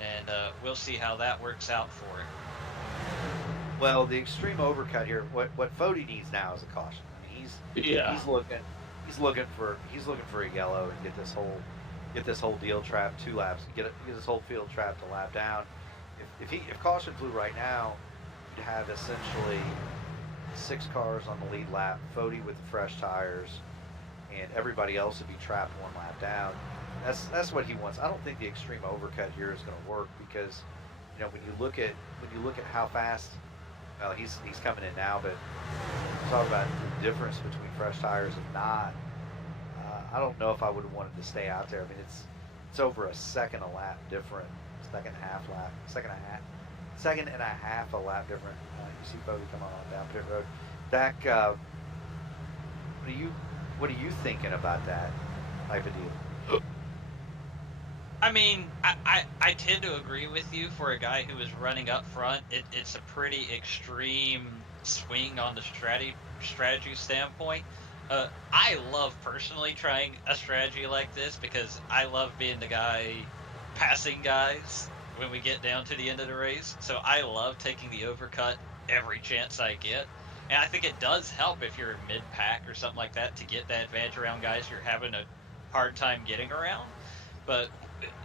and we'll see how that works out for him. Well, the extreme overcut here. What Fode needs now is a caution. I mean, he's looking for a yellow and get this whole deal trapped 2 laps. Get this whole field trapped a lap down. If caution flew right now, you'd have essentially 6 cars on the lead lap, Fode with the fresh tires, and everybody else would be trapped 1 lap down. That's what he wants. I don't think the extreme overcut here is going to work because, when you look at how fast, well, he's coming in now, but talk about the difference between fresh tires and not. I don't know if I would have wanted to stay out there. I mean, it's over a second a lap different, second and a half a lap different. You see Fode come on down pit road. Dak, what are you thinking about that type of deal? I mean, I tend to agree with you. For a guy who is running up front, it's a pretty extreme swing on the strategy standpoint. I love personally trying a strategy like this because I love being the guy passing guys when we get down to the end of the race. So I love taking the overcut every chance I get. And I think it does help if you're mid-pack or something like that to get that advantage around guys you're having a hard time getting around. But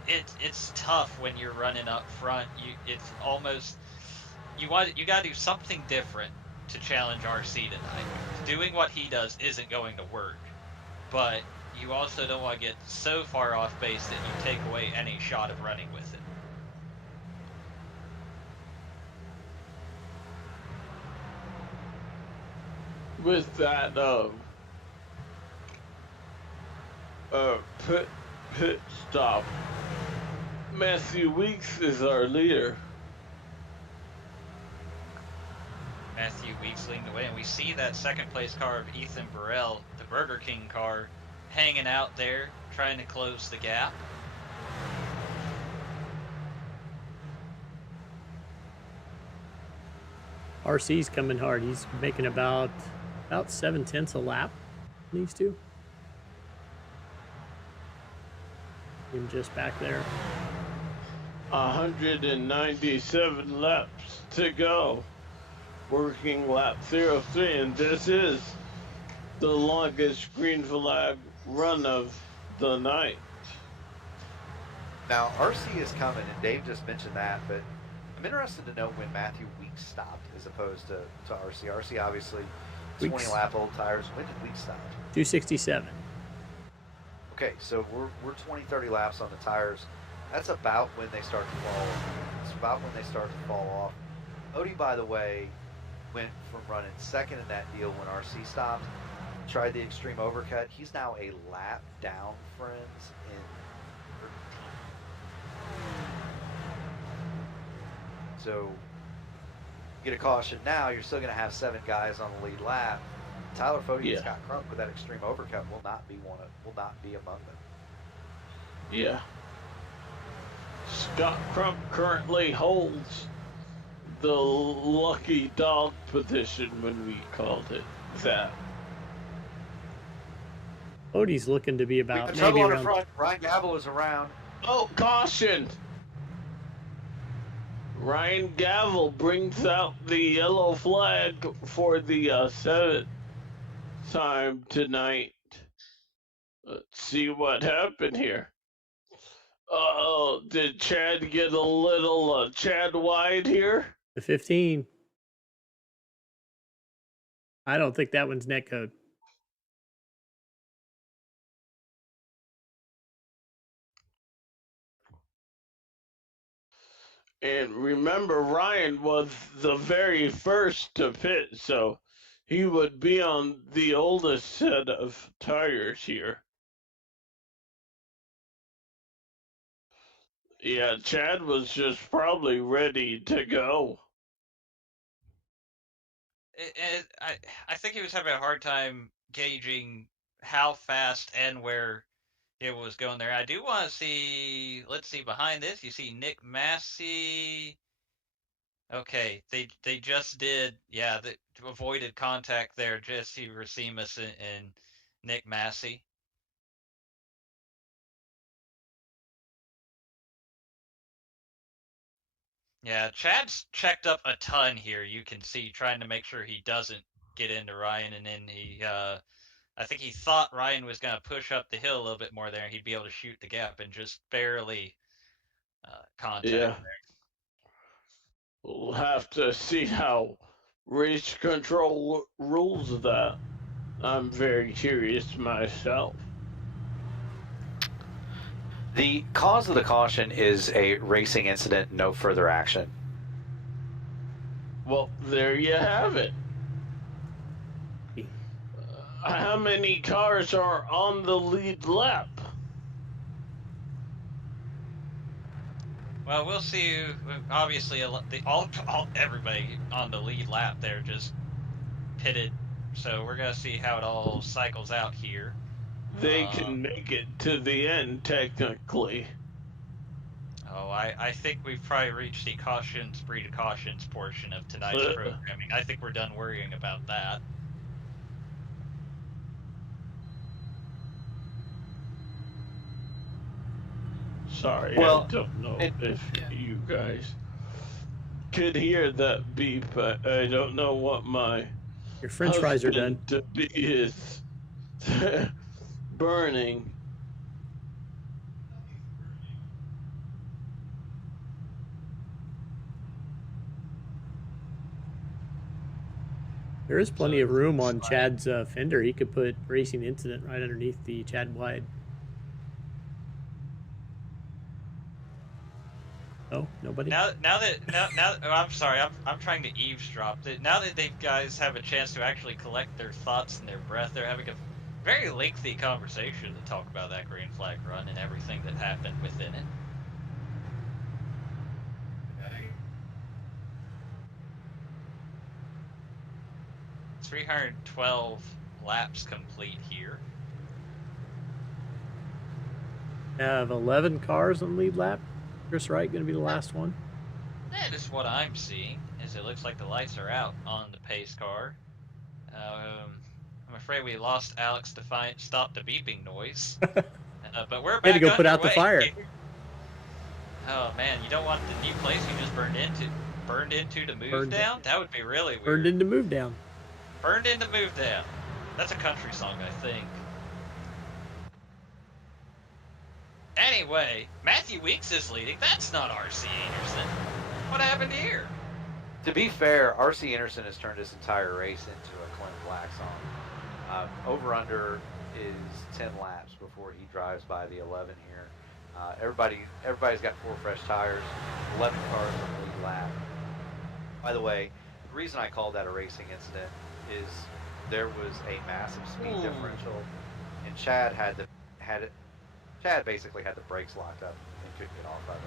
it's tough when you're running up front. It's almost you got to do something different to challenge RC tonight. Doing what he does isn't going to work, but you also don't want to get so far off base that you take away any shot of running with it. With that pit stop, Matthew Weeks is our leader. Matthew Weeks leading the way, and we see that second place car of Ethan Burrell, the Burger King car, hanging out there, trying to close the gap. RC's coming hard. He's making about 7/10 a lap. These two. Him just back there. 197 laps to go. Working lap 03, and this is the longest green flag run of the night. Now, RC is coming, and Dave just mentioned that, but I'm interested to know when Matthew Weeks stopped as opposed to RC. RC obviously 20-lap-old tires. When did Weeks stop? 267. Okay, so we're 20, 30 laps on the tires. That's about when they start to fall. It's about when they start to fall off. Odie, by the way, went from running second in that deal when RC stopped, tried the extreme overcut. He's now a lap down, friends, in 13th. So you get a caution now, you're still going to have 7 guys on the lead lap. Tyler Fode and Scott Crump with that extreme overcut will not be among them. Yeah. Scott Crump currently holds the lucky dog position when we called it that. Odie's looking to be about trouble maybe on the around. front. Ryan Gavel is around. Oh, caution! Ryan Gavel brings out the yellow flag for the 7th time tonight. Let's see what happened here. Oh, did Chad get a little Chad wide here? The 15. I don't think that one's netcode. And remember, Ryan was the very first to pit, so he would be on the oldest set of tires here. Yeah, Chad was just probably ready to go. I think he was having a hard time gauging how fast and where it was going there. I do want to see. Let's see behind this. You see Nick Massey. Okay, they just did. Yeah, they avoided contact there. Jesse Racimus and Nick Massey. Yeah, Chad's checked up a ton here. You can see trying to make sure he doesn't get into Ryan, and then I think he thought Ryan was going to push up the hill a little bit more there, and he'd be able to shoot the gap, and just barely contact Yeah. there. We'll have to see how race control rules that. I'm very curious myself. The cause of the caution is a racing incident, no further action. Well, there you have it. How many cars are on the lead lap? Well, we'll see. Obviously, everybody on the lead lap there just pitted, so we're gonna see how it all cycles out here. They can make it to the end technically. Oh, I think we've probably reached the precautions portion of tonight's programming. I think we're done worrying about that. Sorry, Well, I don't know if you guys could hear that beep. I don't know what my Your French fries are done. To be is burning. There is plenty of room on Chad's fender. He could put racing incident right underneath the Chad wide. Oh, nobody. Now I'm sorry. I'm trying to eavesdrop. Now that they guys have a chance to actually collect their thoughts and their breath, they're having a very lengthy conversation to talk about that green flag run and everything that happened within it. Okay. 312 laps complete here. Have 11 cars on lead lap. Chris Wright going to be the last one. That is what I'm seeing. Is it looks like the lights are out on the pace car. I'm afraid we lost Alex to stop the beeping noise. But we're back. Had to go put out the fire. Oh man, you don't want the new place you just burned into to move down? That would be really weird. Burned into move down. Burned into move down. That's a country song, I think. Anyway, Matthew Weeks is leading. That's not R.C. Anderson. What happened here? To be fair, R.C. Anderson has turned this entire race into a Clint Black song. Over-under is 10 laps before he drives by the 11 here. Everybody's got 4 fresh tires, 11 cars on the lead lap. By the way, the reason I called that a racing incident is there was a massive speed differential, and Chad Chad basically had the brakes locked up and couldn't get off of it.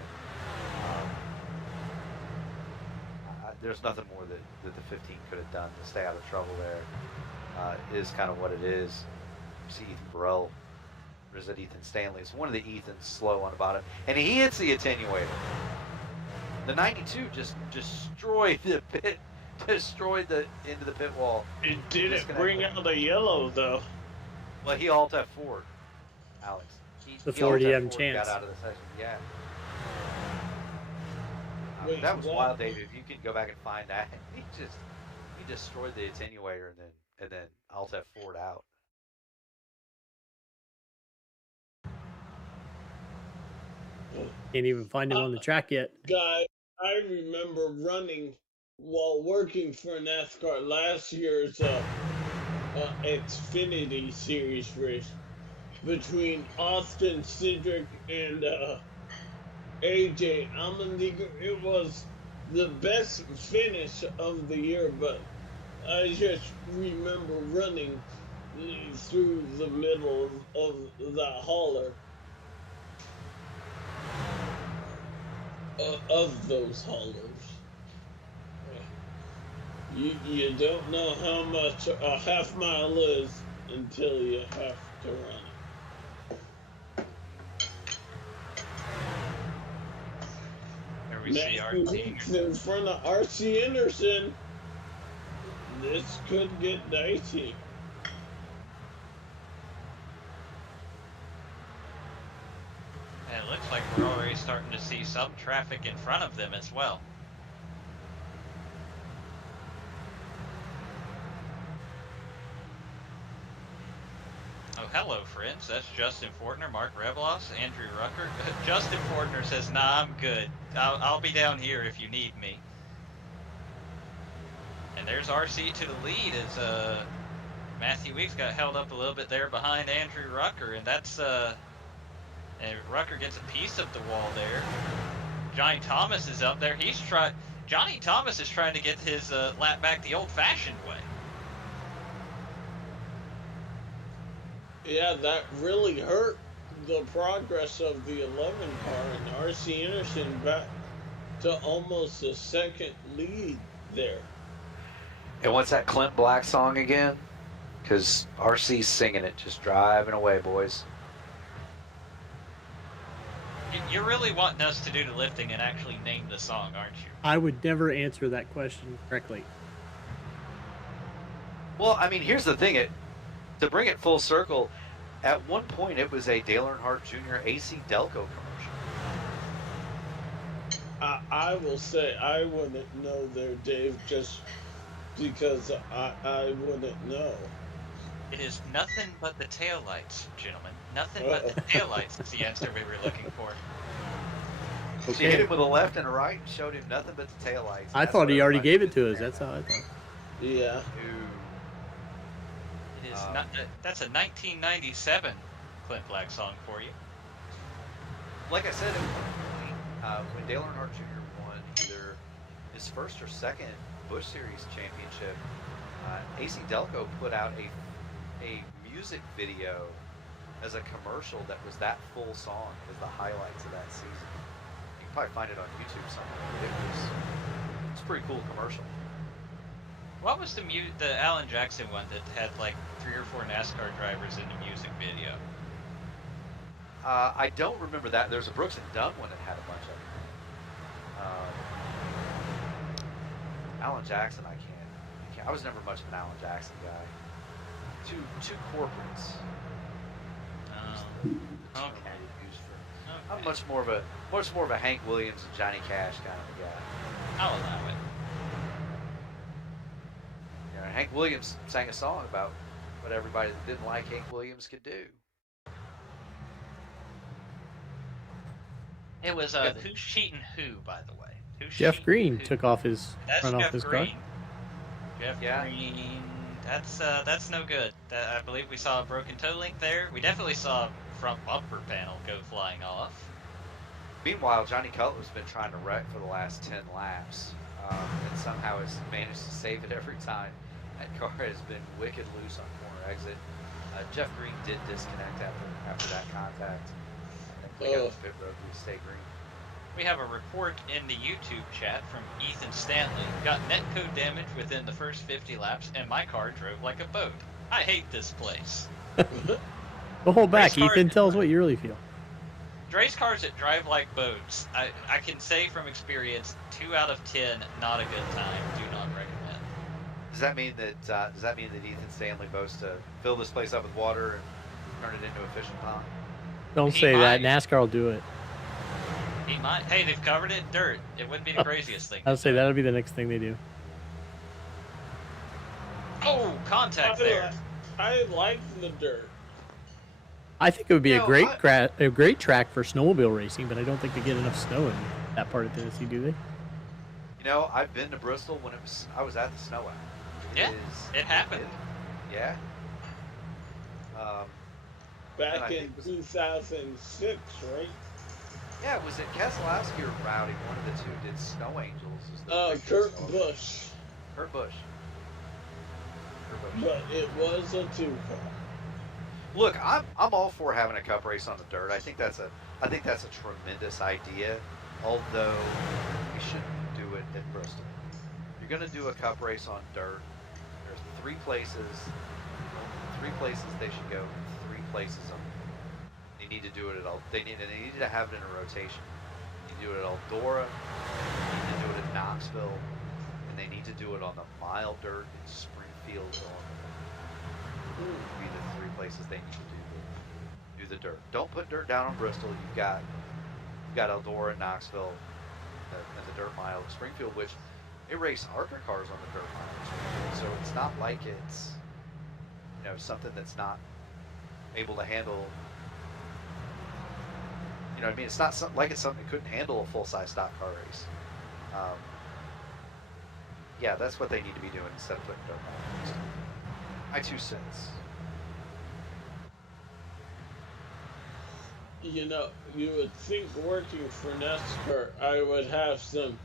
There's nothing more that the 15 could have done to stay out of trouble there. Is kind of what it is. You see Ethan Burrell, or is it Ethan Stanley? It's one of the Ethans slow on the bottom, and he hits the attenuator. The 92 just destroyed the pit, destroyed the into the pit wall. It didn't bring out the yellow though. Well, he alt F4'd, Alex. The 40 have a chance. Got out of the session. Yeah. Wait, that was wild, David. If you can go back and find that, he destroyed the attenuator and then alt F4'd out. Can't even find him on the track yet. Guy, I remember running while working for NASCAR last year's Xfinity Series race between Austin Cindric AJ Allmendinger. It was the best finish of the year, but I just remember running through the middle of the hauler of those haulers. You don't know how much a half mile is until you have to run it. There we see Matthew RC. Weeks in front of RC Anderson. This could get dicey. And it looks like we're already starting to see some traffic in front of them as well. Oh, hello, friends. That's Justin Fortner, Mark Revelos, Andrew Rucker. Justin Fortner says, nah, I'm good. I'll be down here if you need me. And there's RC to the lead as Matthew Weeks got held up a little bit there behind Andrew Rucker, and that's and Rucker gets a piece of the wall there. Johnny Thomas is up there. Johnny Thomas is trying to get his lap back the old-fashioned way. Yeah, that really hurt the progress of the 11 car, and RC Anderson back to almost a second lead there. And what's that Clint Black song again? Because RC's singing it, just driving away, boys. You're really wanting us to do the lifting and actually name the song, aren't you? I would never answer that question correctly. Well, I mean, here's the thing. To bring it full circle, at one point it was a Dale Earnhardt Jr. AC Delco commercial. I will say I wouldn't know there, Dave, just because I wouldn't know. It is nothing but the taillights, gentlemen. Nothing but the taillights is the answer we were looking for. She hit him with a left and a right and showed him nothing but the taillights. I thought he already gave it to us. That's how I thought. Yeah. It is not. That's a 1997 Clint Black song for you. Like I said, at one point, when Dale Earnhardt Jr. won either his first or second Busch Series championship, AC Delco put out a music video as a commercial that was that full song as the highlights of that season. You can probably find it on YouTube somewhere. It's a pretty cool commercial. What was the Alan Jackson one that had like 3 or 4 NASCAR drivers in the music video? I don't remember that. There's a Brooks and Dunn one that had a bunch of them. Alan Jackson, I can't. I was never much of an Alan Jackson guy. Too corporates. Okay. I'm much more of a Hank Williams and Johnny Cash kind of a guy. I'll allow it. You know, Hank Williams sang a song about what everybody that didn't like Hank Williams could do. It was Who's Cheating Who, by the way? Who's Jeff Green took off his That's run Jeff off his Green. car. Jeff Green. That's no good. I believe we saw a broken toe link there. We definitely saw a front bumper panel go flying off. Meanwhile, Johnny Cutler's been trying to wreck for the last 10 laps, and somehow has managed to save it every time. That car has been wicked loose on corner exit. Jeff Green did disconnect after that contact. And then the pit road to stay green. We have a report in the YouTube chat from Ethan Stanley. Got netcode damage within the first 50 laps, and my car drove like a boat. I hate this place. Well, hold back, Race car- Ethan. Tell us what you really feel. Race cars that drive like boats, I can say from experience, 2 out of 10, not a good time. Do not recommend. Does that mean that Ethan Stanley boasts to fill this place up with water and turn it into a fishing pond? Don't He say that. might. NASCAR will do it. He might. Hey, they've covered it in dirt. It wouldn't be the craziest thing. I'll say that'll be the next thing they do. Oh, contact there. I like the dirt. I think it would be You a know, great track for snowmobile racing, but I don't think they get enough snow in that part of Tennessee, do they? You know, I've been to Bristol when I was at the snow out. Yeah, it happened. Yeah. Back in 2006, right? Yeah, was it Keselowski or Rowdy? One of the two did Snow Angels. Is the picture Kurt of Snow- Busch, Kurt Busch. Kurt Busch. but it was a 2-car. Look, I'm all for having a cup race on the dirt. I think that's a tremendous idea. Although we shouldn't do it at Bristol. If you're gonna do a cup race on dirt, there's three places they should go. Three places on. They need to do it at all. They need to have it in a rotation. They need to do it at Eldora. They need to do it at Knoxville, and they need to do it on the mile dirt in Springfield, Illinois. Would be the three places they need to do the dirt. Don't put dirt down on Bristol. You've got Eldora and Knoxville at the dirt mile of Springfield, which they race ARCA cars on the dirt mile of Springfield. So it's not like it's something that's not able to handle. You know what I mean? It's not like it's something that couldn't handle a full-size stock car race. Yeah, that's what they need to be doing instead of putting dirt on. My 2 cents. You know, you would think working for NASCAR, I would have some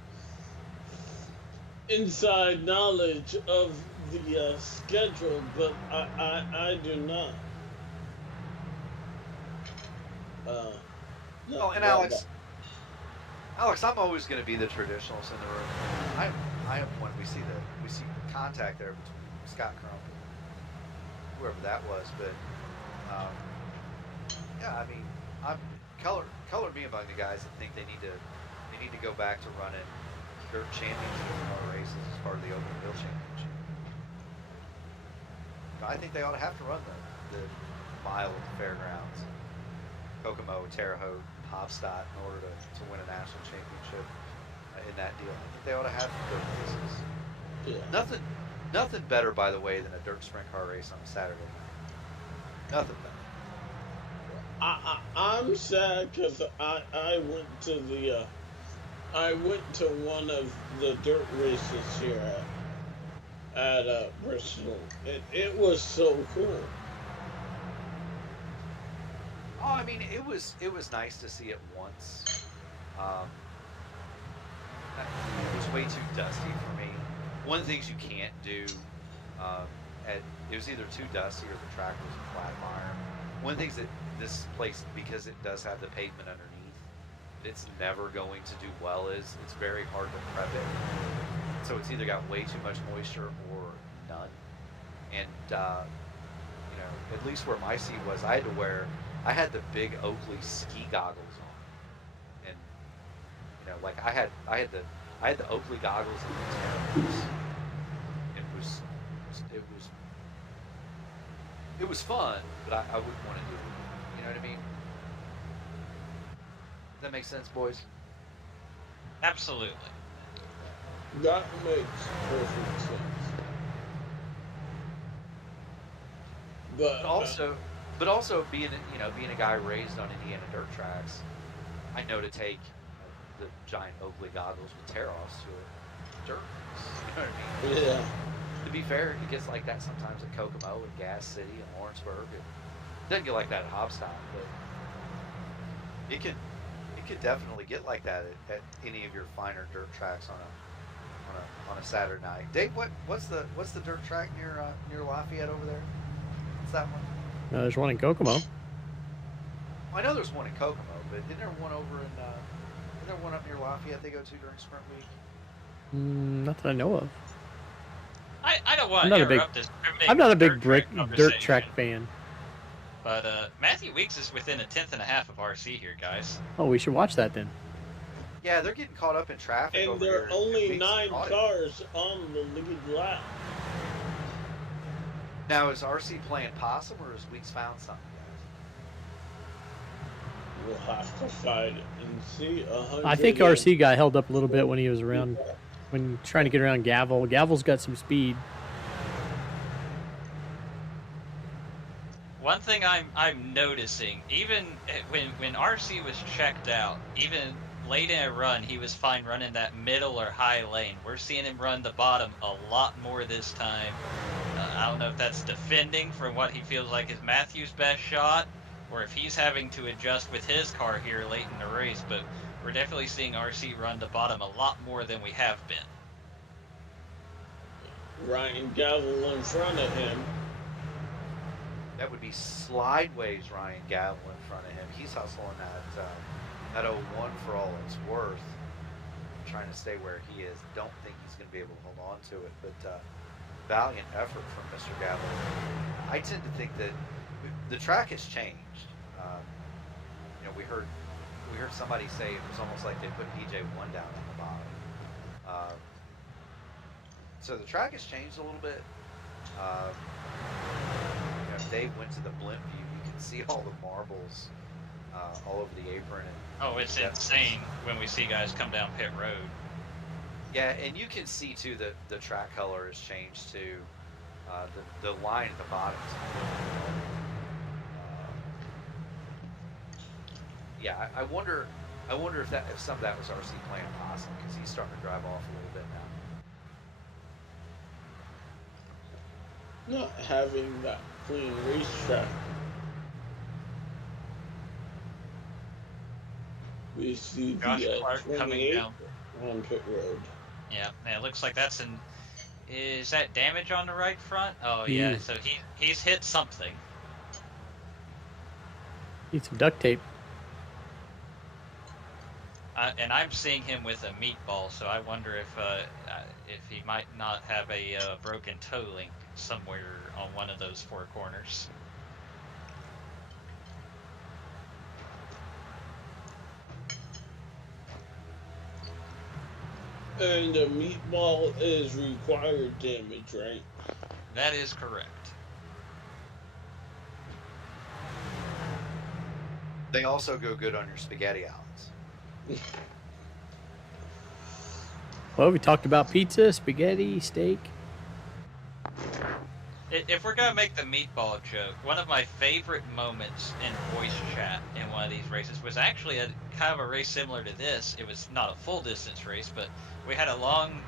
inside knowledge of the schedule, but I do not. No, Oh, and Alex, I'm always going to be the traditionalist in the room. I am when we see contact there between Scott Crump and whoever that was, but yeah, I mean, I'm color me among the guys that think they need to go back to running dirt championship car races as part of the open wheel championship. I think they ought to have to run the mile at the fairgrounds, Kokomo, Terre Haute, Hofstadt in order to win a national championship in that deal. I think they ought to have dirt races. Yeah. Nothing better, by the way, than a dirt sprint car race on a Saturday night. Nothing better. I'm sad because I went to one of the dirt races here at Bristol. It was so cool. Oh, I mean, it was nice to see it once. It was way too dusty for me. One of the things you can't do, it was either too dusty or the track was a flat iron. One of the things that this place, because it does have the pavement underneath, it's never going to do well is it's very hard to prep it. So it's either got way too much moisture or none. And at least where my seat was, I had the big Oakley ski goggles on, and like I had the Oakley goggles and the Terrors. It was fun, but I wouldn't want to do it. You know what I mean? Does that make sense, boys? Absolutely. That makes perfect sense. But also being a guy raised on Indiana dirt tracks, I know to take the giant Oakley goggles with tear-offs to a dirt race. You know what I mean? yeah. To be fair, it gets like that sometimes at Kokomo and Gas City and Lawrenceburg. It doesn't get like that at Hopstock, but it could definitely get like that at any of your finer dirt tracks on a Saturday night. Dave, what's the dirt track near Lafayette over there? What's that one? There's one in Kokomo. Well, I know there's one in Kokomo, but isn't there one over in? Isn't there one up near Lafayette they go to during Sprint Week? Not that I know of. I don't want I'm to not a interrupt this. I'm not a big dirt conversation, track fan. But Matthew Weeks is within a tenth and a half of RC here, guys. Oh, we should watch that then. Yeah, they're getting caught up in traffic. And over there here are only Weeks 9 caught it. cars on the lead lap. Now is RC playing possum or is Weeks found something, guys? We'll have to fight it and see. I think RC got held up a little bit when he was around, when trying to get around Gavel. Gavel's got some speed. One thing I'm noticing, even when RC was checked out, even late in a run, he was fine running that middle or high lane. We're seeing him run the bottom a lot more this time. I don't know if that's defending from what he feels like is Matthew's best shot, or if he's having to adjust with his car here late in the race, but we're definitely seeing RC run to bottom a lot more than we have been. Ryan Gavel in front of him. That would be slideways Ryan Gavel in front of him. He's hustling that 01 for all it's worth, trying to stay where he is. Don't think he's going to be able to hold on to it, but valiant effort from Mr. Gavel. I tend to think that the track has changed. We heard somebody say it was almost like they put DJ1 down on the bottom. So the track has changed a little bit. Dave went to the blimp view. You can see all the marbles all over the apron. And it's insane when we see guys come down pit road. Yeah, and you can see too that the track color has changed too. The line at the bottom is I wonder if some of that was RC playing possum, because he's starting to drive off a little bit now. Not having that clean racetrack. We see Josh the Clark coming 28 down on pit road. Yeah, it looks like that's is that damage on the right front? Oh yeah, so he's hit something. Need some duct tape. And I'm seeing him with a meatball, so I wonder if he might not have a broken toe link somewhere on one of those four corners. And a meatball is required damage, right? That is correct. They also go good on your spaghetti islands. Well, we talked about pizza, spaghetti, steak. If we're gonna make the meatball joke, one of my favorite moments in voice chat in one of these races was actually a kind of a race similar to this. It was not a full distance race, but we had a long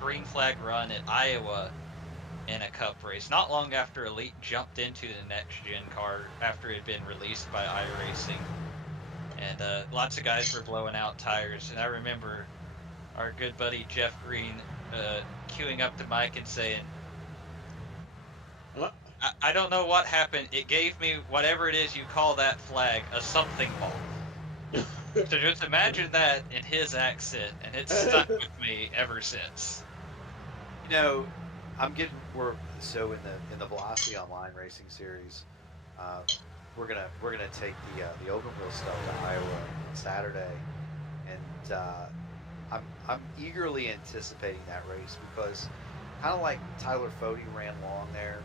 green flag run at Iowa in a cup race, not long after Elite jumped into the next gen car after it had been released by iRacing. And lots of guys were blowing out tires, and I remember our good buddy Jeff Green queuing up the mic and saying, I don't know what happened. It gave me whatever it is you call that flag, a something ball. So just imagine that in his accent, and it's stuck with me ever since. We're so in the Velocity Online Racing Series. We're gonna take the open wheel stuff to Iowa on Saturday, and I'm eagerly anticipating that race, because kind of like Tyler Fody ran long there.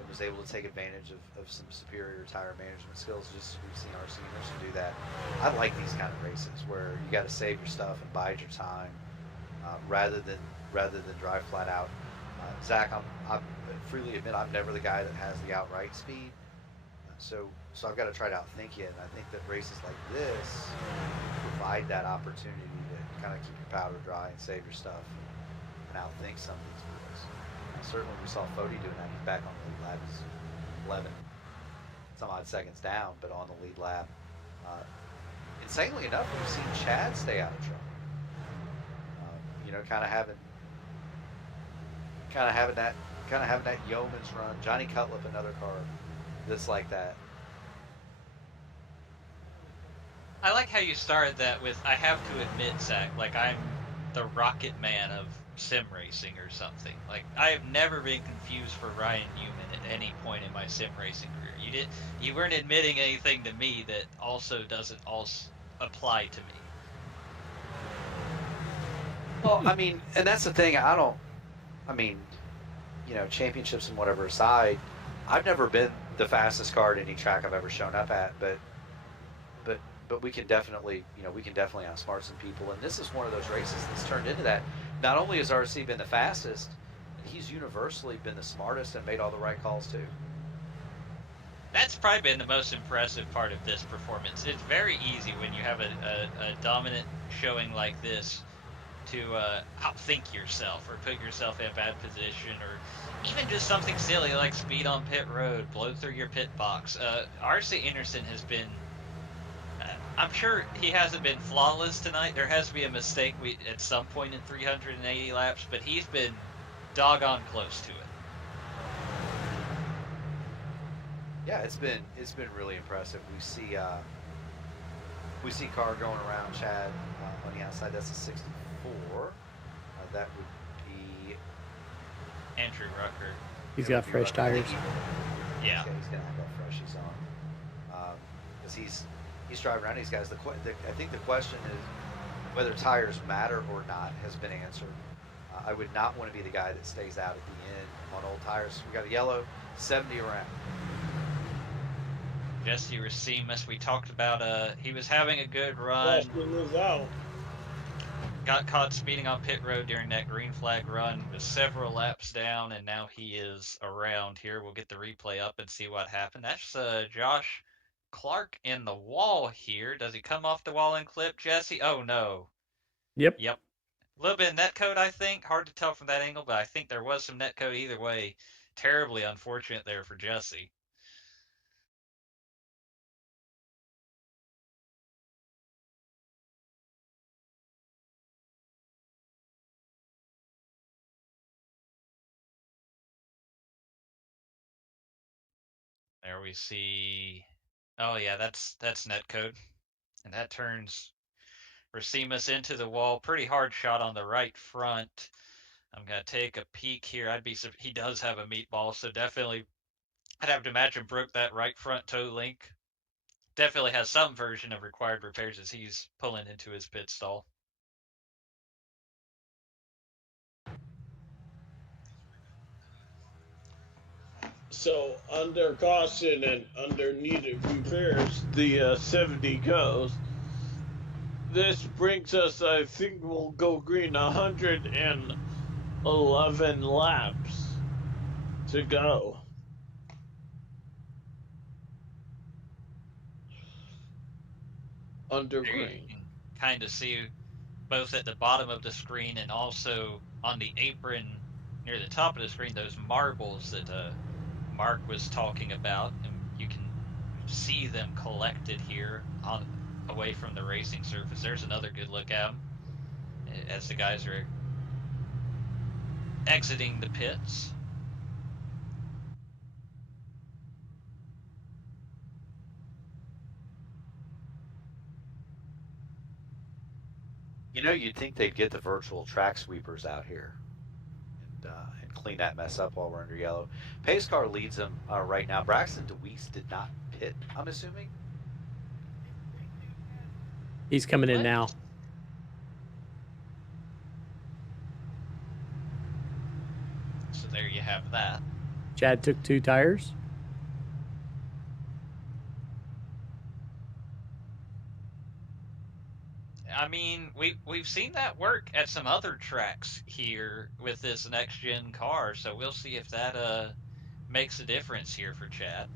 It was able to take advantage of some superior tire management skills. Just we've seen our seniors do that. I like these kind of races where you got to save your stuff and bide your time, rather than drive flat out. Zach, I freely admit I'm never the guy that has the outright speed, so I've got to try to outthink you. And I think that races like this provide that opportunity to kind of keep your powder dry and save your stuff and outthink some of these boys. Certainly we saw Fody doing that. He's back on the lead lap. He's 11 some odd seconds down, but on the lead lap. Insanely enough, we've seen Chad stay out of trouble. Kind of having that yeoman's run. Johnny Cutlip, another car that's like that. I like how you started that with, I have to admit, Zach, like I'm the Rocket Man of sim racing or something. Like, I have never been confused for Ryan Newman at any point in my sim racing career. You weren't admitting anything to me that also doesn't also apply to me. Well, and that's the thing. Championships and whatever aside, I've never been the fastest car at any track I've ever shown up at, but we can definitely outsmart some people, and this is one of those races that's turned into that. Not only has RC been the fastest, he's universally been the smartest and made all the right calls too. That's probably been the most impressive part of this performance. It's very easy when you have a dominant showing like this to outthink yourself or put yourself in a bad position, or even just something silly like speed on pit road, blow through your pit box. RC Anderson has been. I'm sure he hasn't been flawless tonight. There has to be a mistake at some point in 380 laps, but he's been doggone close to it. Yeah, it's been really impressive. We see car going around Chad on the outside. That's a 64. That would be Andrew Rucker. He's got fresh tires. Yeah. He's gonna have how fresh he's on, because he's driving around these guys. I think the question is whether tires matter or not has been answered. I would not want to be the guy that stays out at the end on old tires. We got a yellow 70 around. Jesse Racimus, we talked about, he was having a good run. Got caught speeding on pit road during that green flag run, was several laps down, and now he is around here. We'll get the replay up and see what happened. That's Josh Clark in the wall here. Does he come off the wall and clip, Jesse? Oh, no. Yep. Yep. A little bit of netcode, I think. Hard to tell from that angle, but I think there was some netcode either way. Terribly unfortunate there for Jesse. There we see. Oh yeah, that's netcode, and that turns Racimus into the wall. Pretty hard shot on the right front. I'm gonna take a peek here. He does have a meatball, so definitely I'd have to imagine broke that right front toe link. Definitely has some version of required repairs as he's pulling into his pit stall. So under caution and under needed repairs, the 70 goes. This brings us, I think we'll go green, 111 laps to go. Under green. You can kind of see both at the bottom of the screen and also on the apron near the top of the screen those marbles that Mark was talking about, and you can see them collected here away from the racing surface. There's another good look at them as the guys are exiting the pits. You know, you'd think they'd get the virtual track sweepers out here and clean that mess up while we're under yellow. Pace car leads them right now. Braxton DeWeese did not pit, I'm assuming. He's coming in now. So there you have that. Chad took 2 tires. I mean, we've seen that work at some other tracks here with this next gen car, so we'll see if that makes a difference here for Chad.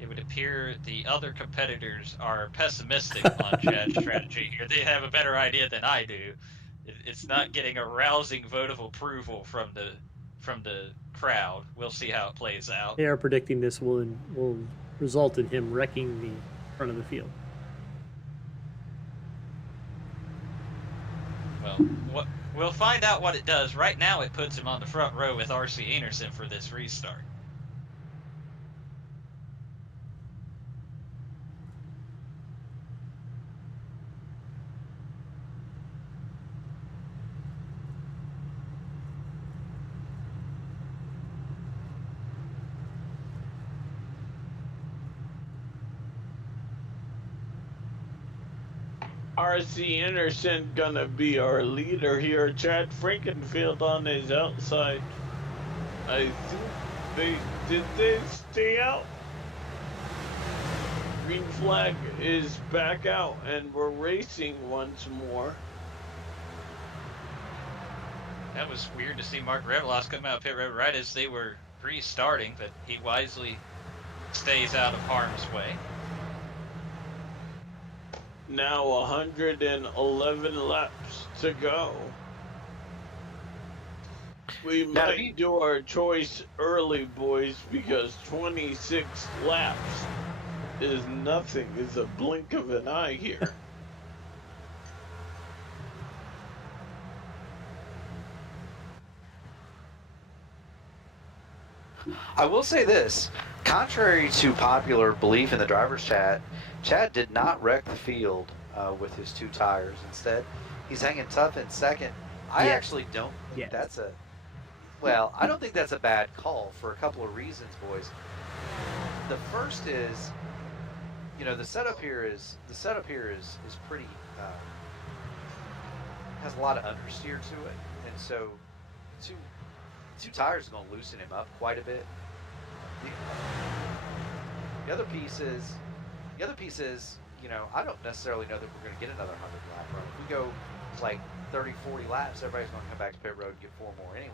It would appear the other competitors are pessimistic on Chad's strategy here. They have a better idea than I do. It's not getting a rousing vote of approval from the crowd. We'll see how it plays out. They are predicting this will result in him wrecking the front of the field. Well, we'll find out what it does. Right now, it puts him on the front row with RC Anderson for this restart. RC Anderson gonna be our leader here. Chad Frankenfield on his outside. I think they stay out? Green flag is back out and we're racing once more. That was weird to see Mark Revelos come out pit road right as they were restarting, but he wisely stays out of harm's way. Now 111 laps to go. We Now, might do our choice early, boys, because 26 laps is nothing. It's a blink of an eye here. I will say this. Contrary to popular belief in the driver's chat, Chad did not wreck the field with his 2 tires. Instead, he's hanging tough in second. I Yes. actually don't think Yes. that's a... Well, I don't think that's a bad call for a couple of reasons, boys. The first is, you know, the setup here is pretty... has a lot of understeer to it. And so, two tires are going to loosen him up quite a bit. The other piece is, you know, I don't necessarily know that we're going to get another 100 lap run. If we go like 30, 40 laps, everybody's going to come back to pit road and get 4 more anyway.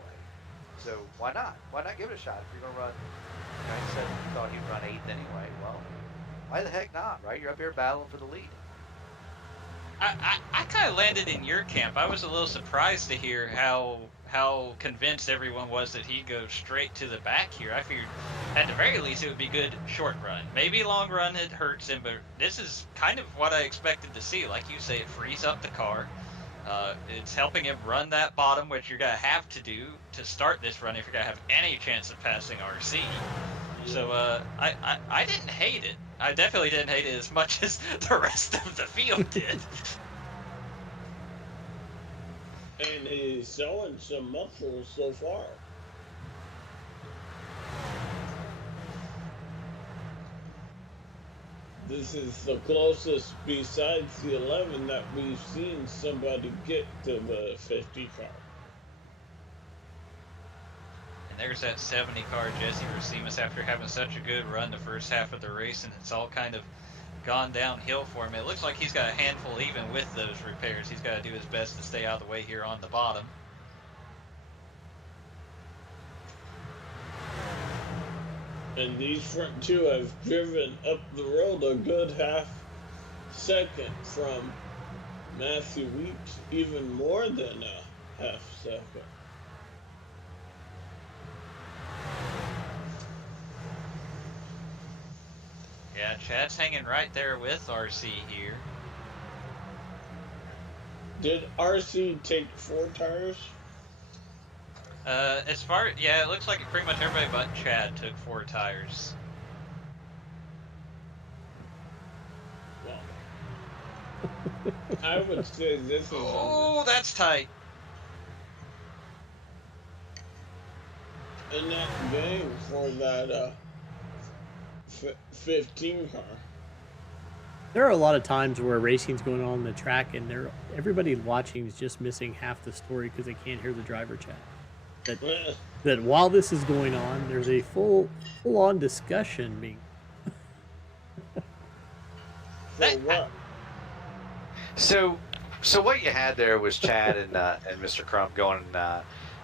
So why not? Why not give it a shot? If you're going to run, you know, he said he thought he'd run 8th anyway. Well, why the heck not, right? You're up here battling for the lead. I kind of landed in your camp. I was a little surprised to hear how convinced everyone was that he'd go straight to the back here. I figured at the very least it would be good short run. Maybe long run it hurts him, but this is kind of what I expected to see. Like you say, it frees up the car. It's helping him run that bottom, which you're going to have to do to start this run if you're going to have any chance of passing RC. So I didn't hate it. I definitely didn't hate it as much as the rest of the field did. And he's showing some muscle so far. This is the closest besides the 11 that we've seen somebody get to the 50 car. And there's that 70 car, Jesse Racines, after having such a good run the first half of the race, and it's all kind of gone downhill for him. It looks like he's got a handful even with those repairs. He's got to do his best to stay out of the way here on the bottom. And these front 2 have driven up the road a good half second from Matthew Weeks, even more than a half second. Yeah, Chad's hanging right there with RC here. Did RC take 4 tires? Yeah, it looks like pretty much everybody but Chad took 4 tires. Well, I would say this is... Oh, that's tight. a net gain for that 15 car. There are a lot of times where racing's going on the track and everybody watching is just missing half the story because they can't hear the driver chat. That while this is going on, there's a full-on discussion being. For what? So what you had there was Chad and Mr. Crump going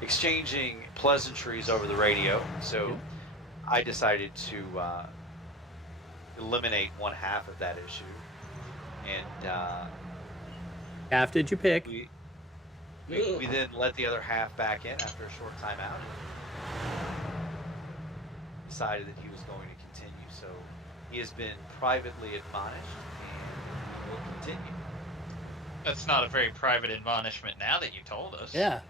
exchanging pleasantries over the radio. So I decided to eliminate one half of that issue, and Half did you pick? we then let the other half back in after a short timeout and decided that he was going to continue. So he has been privately admonished and will continue. That's not a very private admonishment now that you told us. Yeah.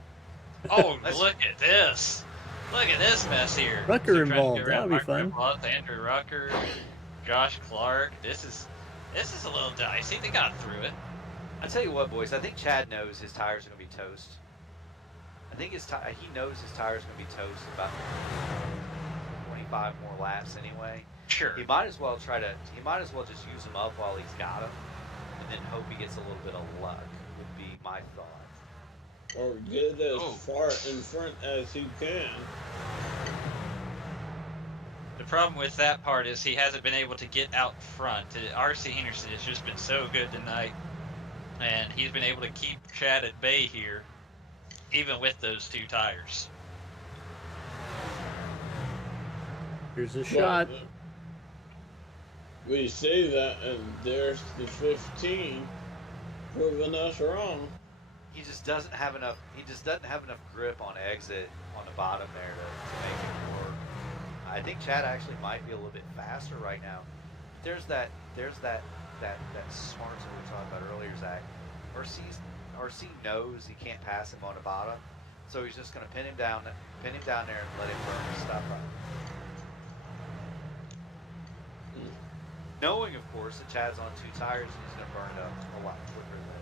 Oh, look at this. Look at this mess here. Rucker So trying to involved. get around That'll be Mark fun. Revelos, Andrew Rucker, Josh Clark. This is a little dicey. They got through it. I tell you what, boys, I think Chad knows his tires are going to be toast. I think he knows his tires are going to be toast about 25 more laps anyway. Sure. He might as well just use them up while he's got them, and then hope he gets a little bit of luck. Would be my thought. Or get as far in front as he can. The problem with that part is he hasn't been able to get out front. RC Henderson has just been so good tonight, and he's been able to keep Chad at bay here even with those 2 tires. Here's a shot. We say that, and there's the 15 proving us wrong. He just doesn't have enough. He just doesn't have enough grip on exit on the bottom there to make it work. I think Chad actually might be a little bit faster right now. There's that smarts that we were talking about earlier, Zach. RC knows he can't pass him on the bottom, so he's just going to pin him down there and let him burn his stuff up. Knowing, of course, that Chad's on 2 tires and he's going to burn it up a lot quicker than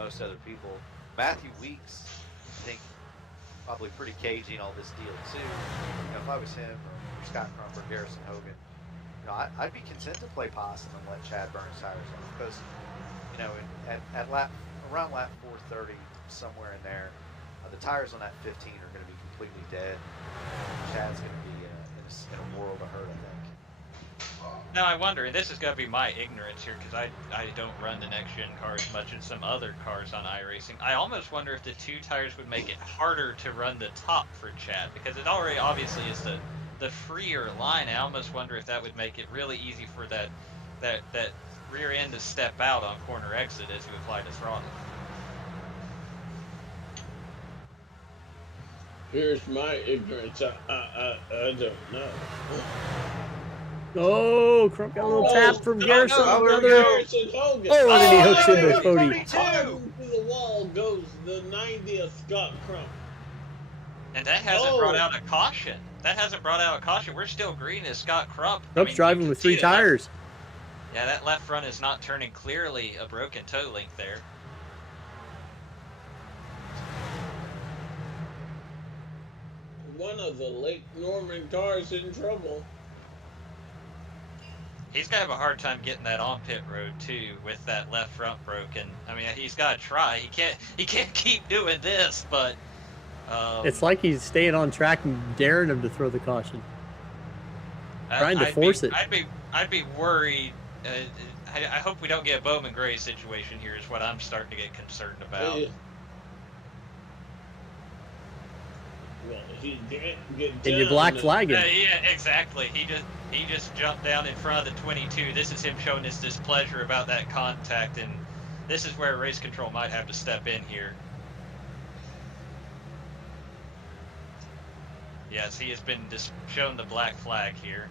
most other people. Matthew Weeks, I think, probably pretty cagey in all this deal too. You know, if I was him or Scott Crump or Garrison Hogan, you know, I'd be content to play possum and let Chad burn his tires on because, you know, around lap 430, somewhere in there, the tires on that 15 are going to be completely dead. Chad's going to be in a world of hurt, I think. Now I wonder, and this is going to be my ignorance here because I don't run the next gen cars much and some other cars on iRacing. I almost wonder if the 2 tires would make it harder to run the top for Chad because it already obviously is the freer line. I almost wonder if that would make it really easy for that rear end to step out on corner exit as you apply the throttle. Here's my ignorance. I don't know. Oh, Crump got a little tap from Garrison. Garrison Hogan. Oh, and then he hooks into Cody. To the wall goes the 90th Scott Crump. And that hasn't brought out a caution. That hasn't brought out a caution. We're still green as Scott Crump. Crump's driving with 3 tires. Yeah, that left front is not turning clearly a broken toe link there. One of the Lake Norman cars in trouble. He's gonna have a hard time getting that on pit road too with that left front broken. I mean, he's got to try. He can't keep doing this, but it's like he's staying on track and daring him to throw the caution, trying to force it. I'd be worried. I hope we don't get a Bowman Gray situation here. Is what I'm starting to get concerned about. Well, he didn't get And down. you black flag him. Yeah, exactly. He just jumped down in front of the 22. This is him showing his displeasure about that contact, and this is where race control might have to step in here. Yes, he has been shown the black flag here.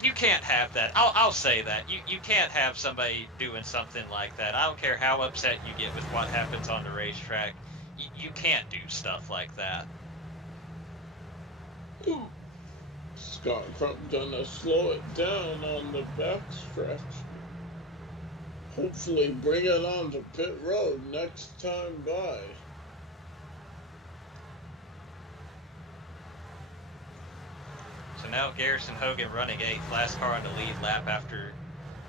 You can't have that. I'll say that. You can't have somebody doing something like that. I don't care how upset you get with what happens on the racetrack. You can't do stuff like that. Scott Crump gonna slow it down on the backstretch. Hopefully bring it onto pit road next time by. So now Garrison Hogan running 8th, last car on the lead lap after.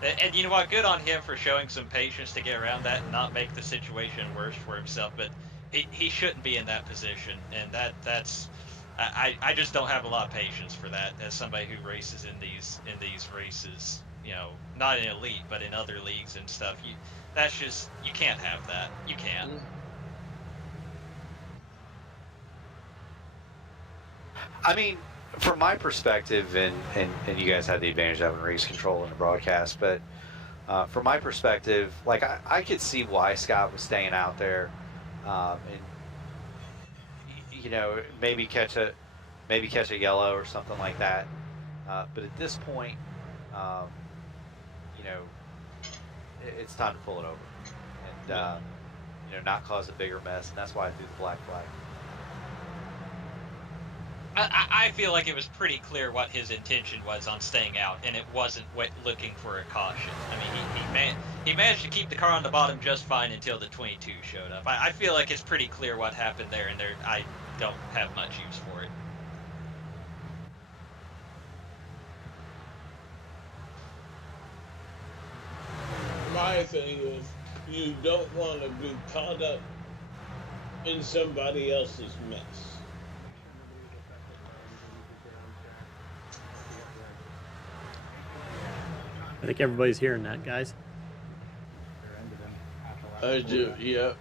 And you know what? Good on him for showing some patience to get around that and not make the situation worse for himself. But he shouldn't be in that position, and that's. I just don't have a lot of patience for that as somebody who races in these races. You know, not in elite, but in other leagues and stuff. That's just, you can't have that. You can't. I mean, from my perspective, and you guys had the advantage of having race control in the broadcast, but from my perspective, like I could see why Scott was staying out there, and you know, maybe catch a yellow or something like that. But at this point, you know, it's time to pull it over, and you know, not cause a bigger mess, and that's why I threw the black flag. I feel like it was pretty clear what his intention was on staying out, and it wasn't looking for a caution. I mean, he managed to keep the car on the bottom just fine until the 22 showed up. I feel like it's pretty clear what happened there, and I don't have much use for it. My thing is, you don't want to be caught up in somebody else's mess. I think everybody's hearing that, guys. I do, yeah.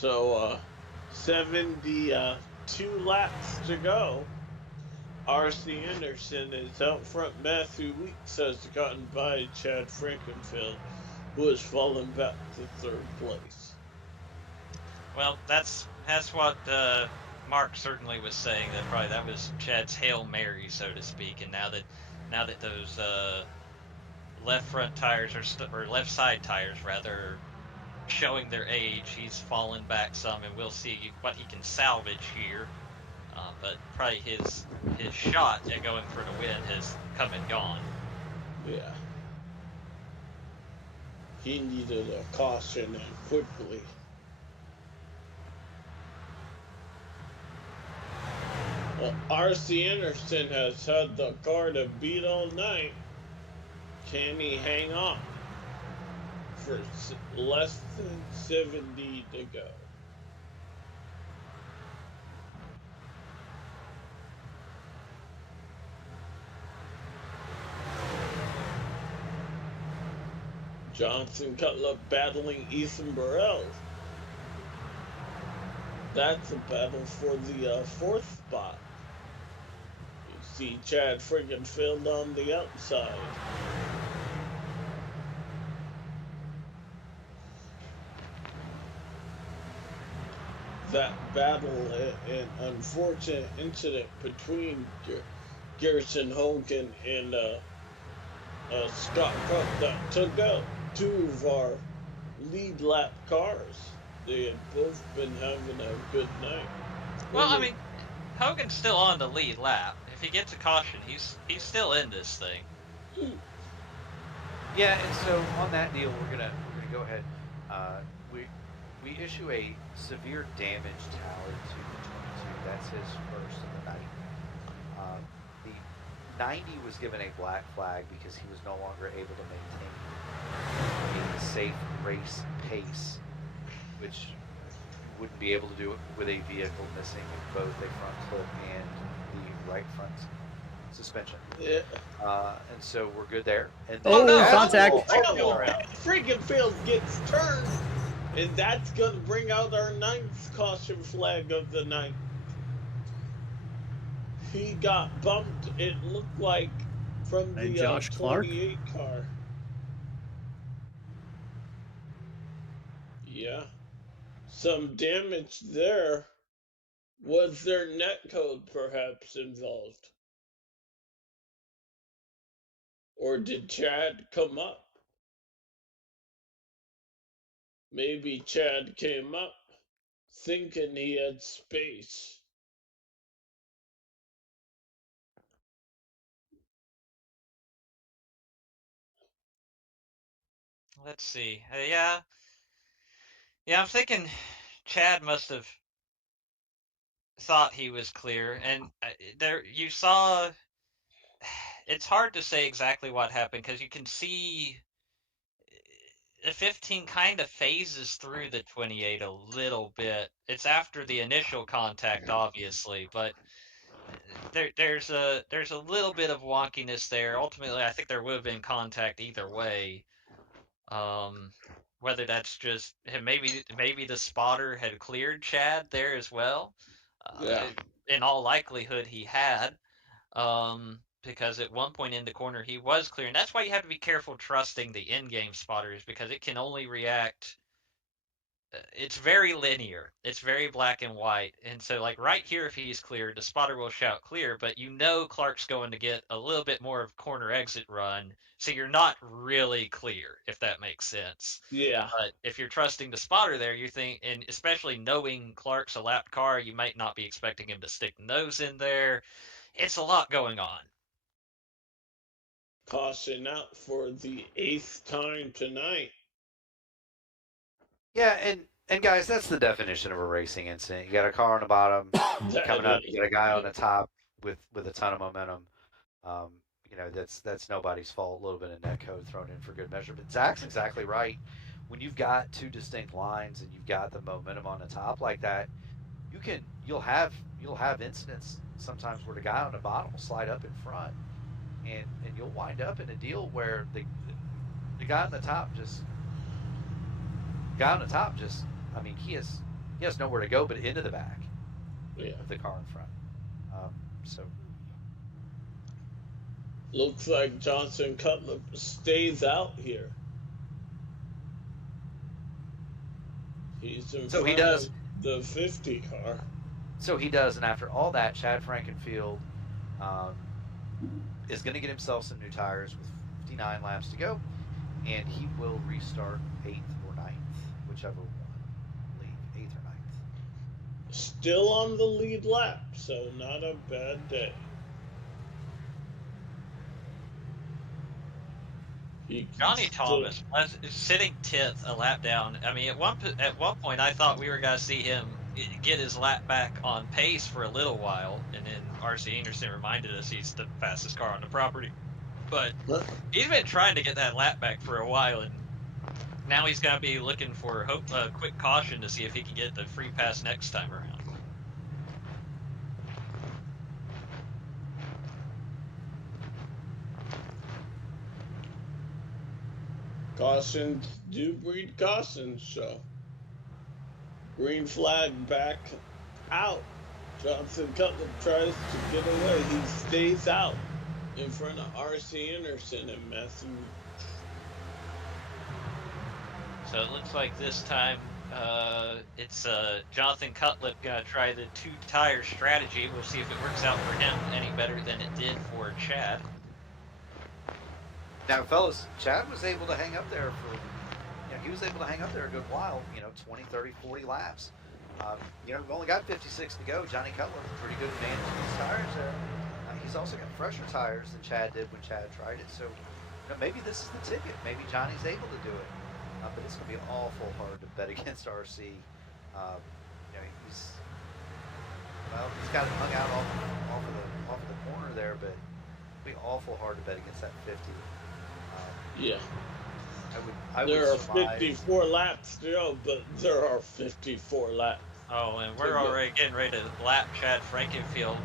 So 72 laps to go. R.C. Anderson is out front. Matthew Weeks has gotten by Chad Frankenfield, who has fallen back to third place. Well, that's what Mark certainly was saying. That was Chad's Hail Mary, so to speak. And now that those left front tires or left side tires rather showing their age, he's fallen back some, and we'll see what he can salvage here. But probably his shot at going for the win has come and gone. Yeah. He needed a caution and quickly. Well, R.C. Anderson has had the car to beat all night. Can he hang on for less than 70 to go? Johnson Cutler battling Ethan Burrell. That's a battle for the fourth spot. You see Chad Frankenfield on the outside. That battle, an unfortunate incident between Garrison Hogan and Scott Cup that took out two of our lead lap cars. They had both been having a good night. Well, I mean, Hogan's still on the lead lap. If he gets a caution, he's still in this thing. Yeah, and so on that deal, we're gonna go ahead. We issue a severe damage tally to the 22. That's his first of the night. The 90 was given a black flag because he was no longer able to maintain a safe race pace, which you wouldn't be able to do it with a vehicle missing both a front clip and the right front suspension. Yeah. And so we're good there. And contact. Frankenfield gets turned, and that's going to bring out our ninth caution flag of the night. He got bumped, it looked like, from the Josh 28 car. Yeah. Some damage there. Was there net code perhaps involved? Or did Chad come up? Maybe Chad came up thinking he had space. Let's see. Yeah, I'm thinking Chad must have thought he was clear, and there you saw. It's hard to say exactly what happened because you can see the 15 kind of phases through the 28 a little bit. It's after the initial contact, obviously, but there's a little bit of wonkiness there. Ultimately, I think there would have been contact either way. Whether that's just maybe the spotter had cleared Chad there as well. Yeah. In all likelihood, he had. Because at one point in the corner he was clear, and that's why you have to be careful trusting the in-game spotters because it can only react. It's very linear. It's very black and white, and so like right here, if he's clear, the spotter will shout clear, but you know Clark's going to get a little bit more of corner exit run, so you're not really clear, if that makes sense. Yeah. But if you're trusting the spotter there, you think, and especially knowing Clark's a lapped car, you might not be expecting him to stick nose in there. It's a lot going on. Caution out for the 8th time tonight. Yeah, and guys, that's the definition of a racing incident. You got a car on the bottom coming up. You got a guy on the top with a ton of momentum. That's nobody's fault. A little bit of net code thrown in for good measure. But Zach's exactly right. When you've got two distinct lines and you've got the momentum on the top like that, you'll have incidents sometimes where the guy on the bottom will slide up in front, and you'll wind up in a deal where the guy on the top just I mean, he is he has nowhere to go but into the back Yeah. of the car in front. So Looks like Johnson Cutler stays out here. He's in So he front does. of the 50 car. So he does, and after all that, Chad Frankenfield is going to get himself some new tires with 59 laps to go, and he will restart 8th or 9th, whichever one leave, 8th or 9th. Still on the lead lap, so not a bad day. Johnny Thomas was sitting 10th a lap down. I mean, at one point, I thought we were going to see him get his lap back on pace for a little while, and then R.C. Anderson reminded us he's the fastest car on the property. But he's been trying to get that lap back for a while, and now he's going to be looking for a quick caution to see if he can get the free pass next time around. Cautions do breed cautions, so. Green flag back out. Johnson Cutler tries to get away. He stays out in front of R.C. Anderson and Matthew. So it looks like this time it's Jonathan Cutlip going to try the two-tire strategy. We'll see if it works out for him any better than it did for Chad. Now, fellas, Chad was able to hang up there for, he was able to hang up there a good while, 20, 30, 40 laps. We've only got 56 to go. Johnny Cutler, pretty good managing his tires there. He's also got fresher tires than Chad did when Chad tried it. So, maybe this is the ticket. Maybe Johnny's able to do it. But it's going to be awful hard to bet against RC. He's got it hung out off of the corner there, but it'll be awful hard to bet against that 50. Yeah. There are 54 laps to go, but there are 54 laps. Oh, and we're already getting ready to lap Chad Frankenfield.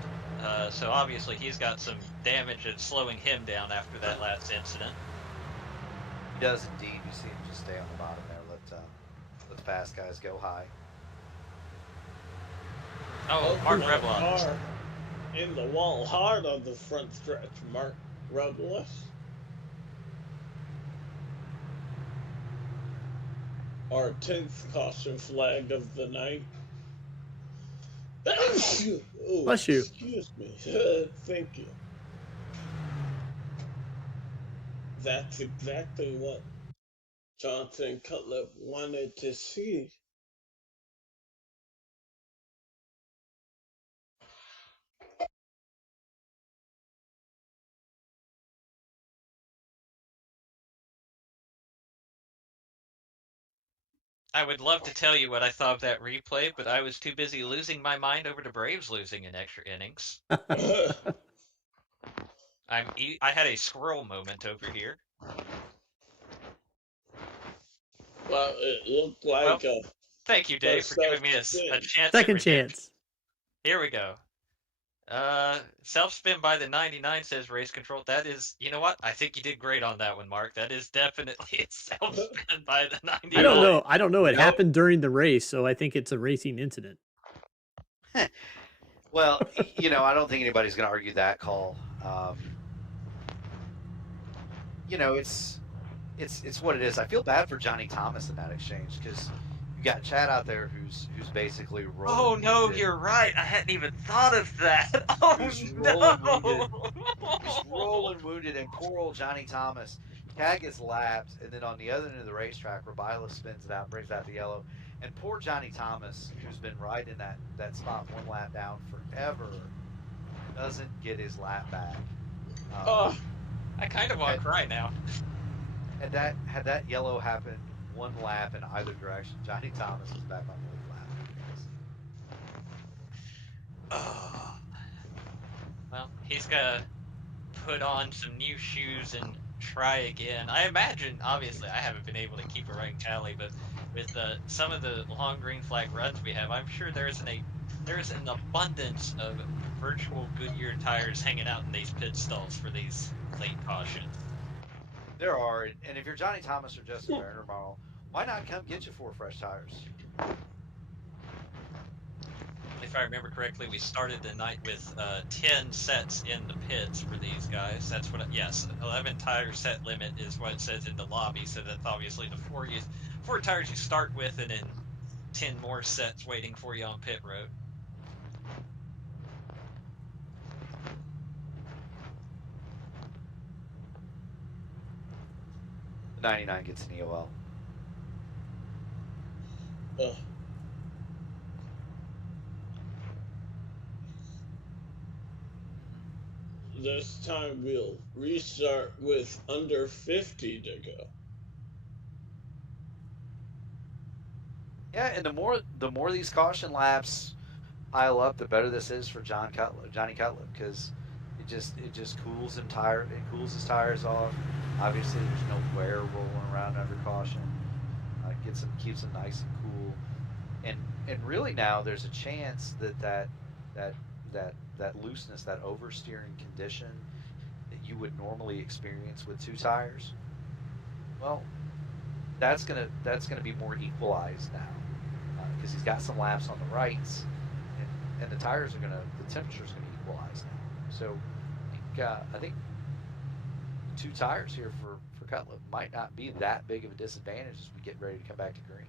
So obviously he's got some damage that's slowing him down after that last incident. He does indeed. You see him just stay on the bottom there. Let the fast guys go high. Oh, Mark Revlon. In the wall hard on the front stretch, Mark Revlon. Our 10th caution flag of the night. Oh, bless you. Excuse me. Thank you. That's exactly what Johnson Cutler wanted to see. I would love to tell you what I thought of that replay, but I was too busy losing my mind over the Braves losing in extra innings. I had a squirrel moment over here. Well, it looked like thank you, Dave, for giving me a chance. Second chance. Here we go. Self-spin by the 99 says race control. That is, you know what? I think you did great on that one, Mark. That is definitely a self-spin by the 99. I don't know. It happened during the race, so I think it's a racing incident. Well, I don't think anybody's going to argue that call. It's what it is. I feel bad for Johnny Thomas in that exchange because you got Chad out there who's basically rolling. Oh no, wounded. You're right. I hadn't even thought of that. Oh no. He's rolling wounded, and poor old Johnny Thomas. Chad gets lapped, and then on the other end of the racetrack, Rabila spins it out, brings out the yellow, and poor Johnny Thomas, who's been riding that spot one lap down forever, doesn't get his lap back. I kind of want to cry now. Had that yellow happened one lap in either direction, Johnny Thomas is back on the lead lap. Well, he's gonna put on some new shoes and try again. I imagine, obviously, I haven't been able to keep a running tally, but with some of the long green flag runs we have, I'm sure there's an abundance of virtual Goodyear tires hanging out in these pit stalls for these late cautions. There are, and if you're Johnny Thomas or Justin Verner tomorrow, why not come get you 4 fresh tires? If I remember correctly, we started the night with 10 sets in the pits for these guys. That's what, yes, 11 tire set limit is what it says in the lobby. So that's obviously the four tires you start with, and then 10 more sets waiting for you on pit road. 99 gets an EOL. This time we'll restart with under 50 to go. Yeah, and the more these caution laps pile up, the better this is for Johnny Cutler, because it just cools cools his tires off. Obviously, there's no wear rolling around under caution. Keeps them nice and cool, and really now there's a chance that looseness, that oversteering condition that you would normally experience with two tires, well, that's gonna be more equalized now, because he's got some laps on the rights, and the temperature's gonna equalize now. So I think 2 tires here for Cutler might not be that big of a disadvantage as we get ready to come back to green.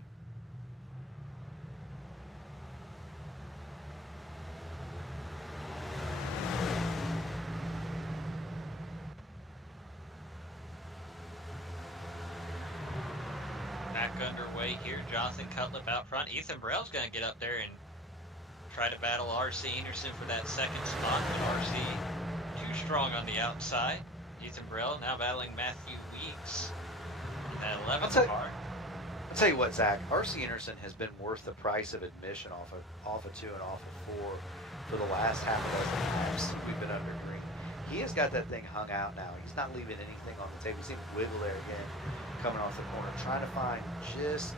Back underway here. Jonathan Cutlip out front. Ethan Burrell's going to get up there and try to battle RC Anderson for that second spot, but RC too strong on the outside. Ethan Burrell now battling Matthew Weeks in that 11th car. I'll tell you what, Zach, RC Anderson has been worth the price of admission off of 2 and off of 4 for the last half a dozen times we've been under green. He has got that thing hung out now. He's not leaving anything on the table. You see him wiggle there again, coming off the corner, trying to find just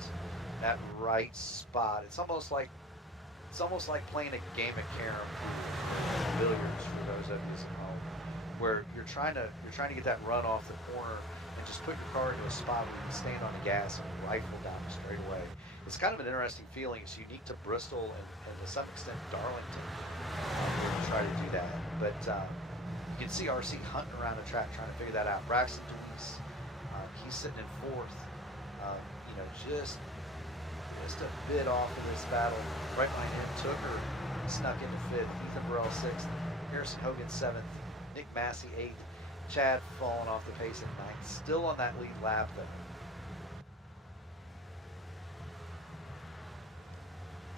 that right spot. It's almost like playing a game of carom pool, billiards for those of you at home, where you're trying to get that run off the corner and just put your car into a spot where you can stand on the gas and rifle down the straightaway. It's kind of an interesting feeling. It's unique to Bristol and to some extent Darlington, where you try to do that. But you can see RC hunting around the track trying to figure that out. Braxton Deweese, he's sitting in 4th, just a bit off of this battle. Right behind him, Tooker snuck into 5th, Ethan Burrell 6th, Harrison Hogan 7th, Nick Massey 8th, Chad falling off the pace at 9th, still on that lead lap though.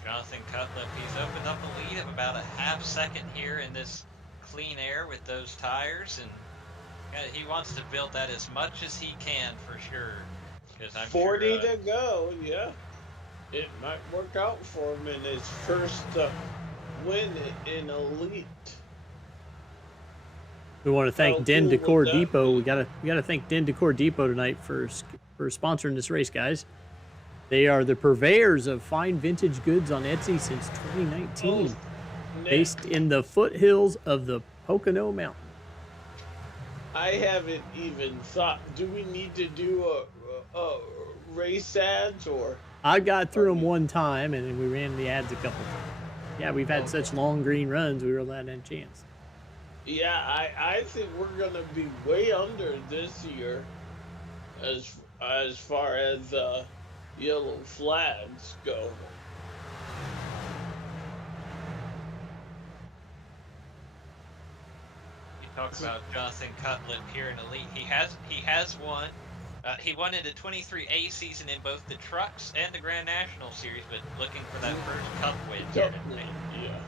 Jonathan Cutlip, he's opened up a lead of about a half second here in this clean air with those tires, and he wants to build that as much as he can for sure. 40 to go, yeah. It might work out for him in his first win in Elite. We want to thank Den Decor Depot. We gotta thank Den Decor Depot tonight for sponsoring this race, guys. They are the purveyors of fine vintage goods on Etsy since 2019, based in the foothills of the Pocono Mountain. I haven't even thought. Do we need to do a race ads or? I got through them one time, and then we ran the ads a couple times. Yeah, we've had such long green runs, we really hadn't had a chance. Yeah, I think we're gonna be way under this year, as far as yellow flags go. You talk about Jonathan Cutlip here in Elite. He has won. He won in the 23A season in both the Trucks and the Grand National Series, but looking for that first Cup win here tonight. Yeah.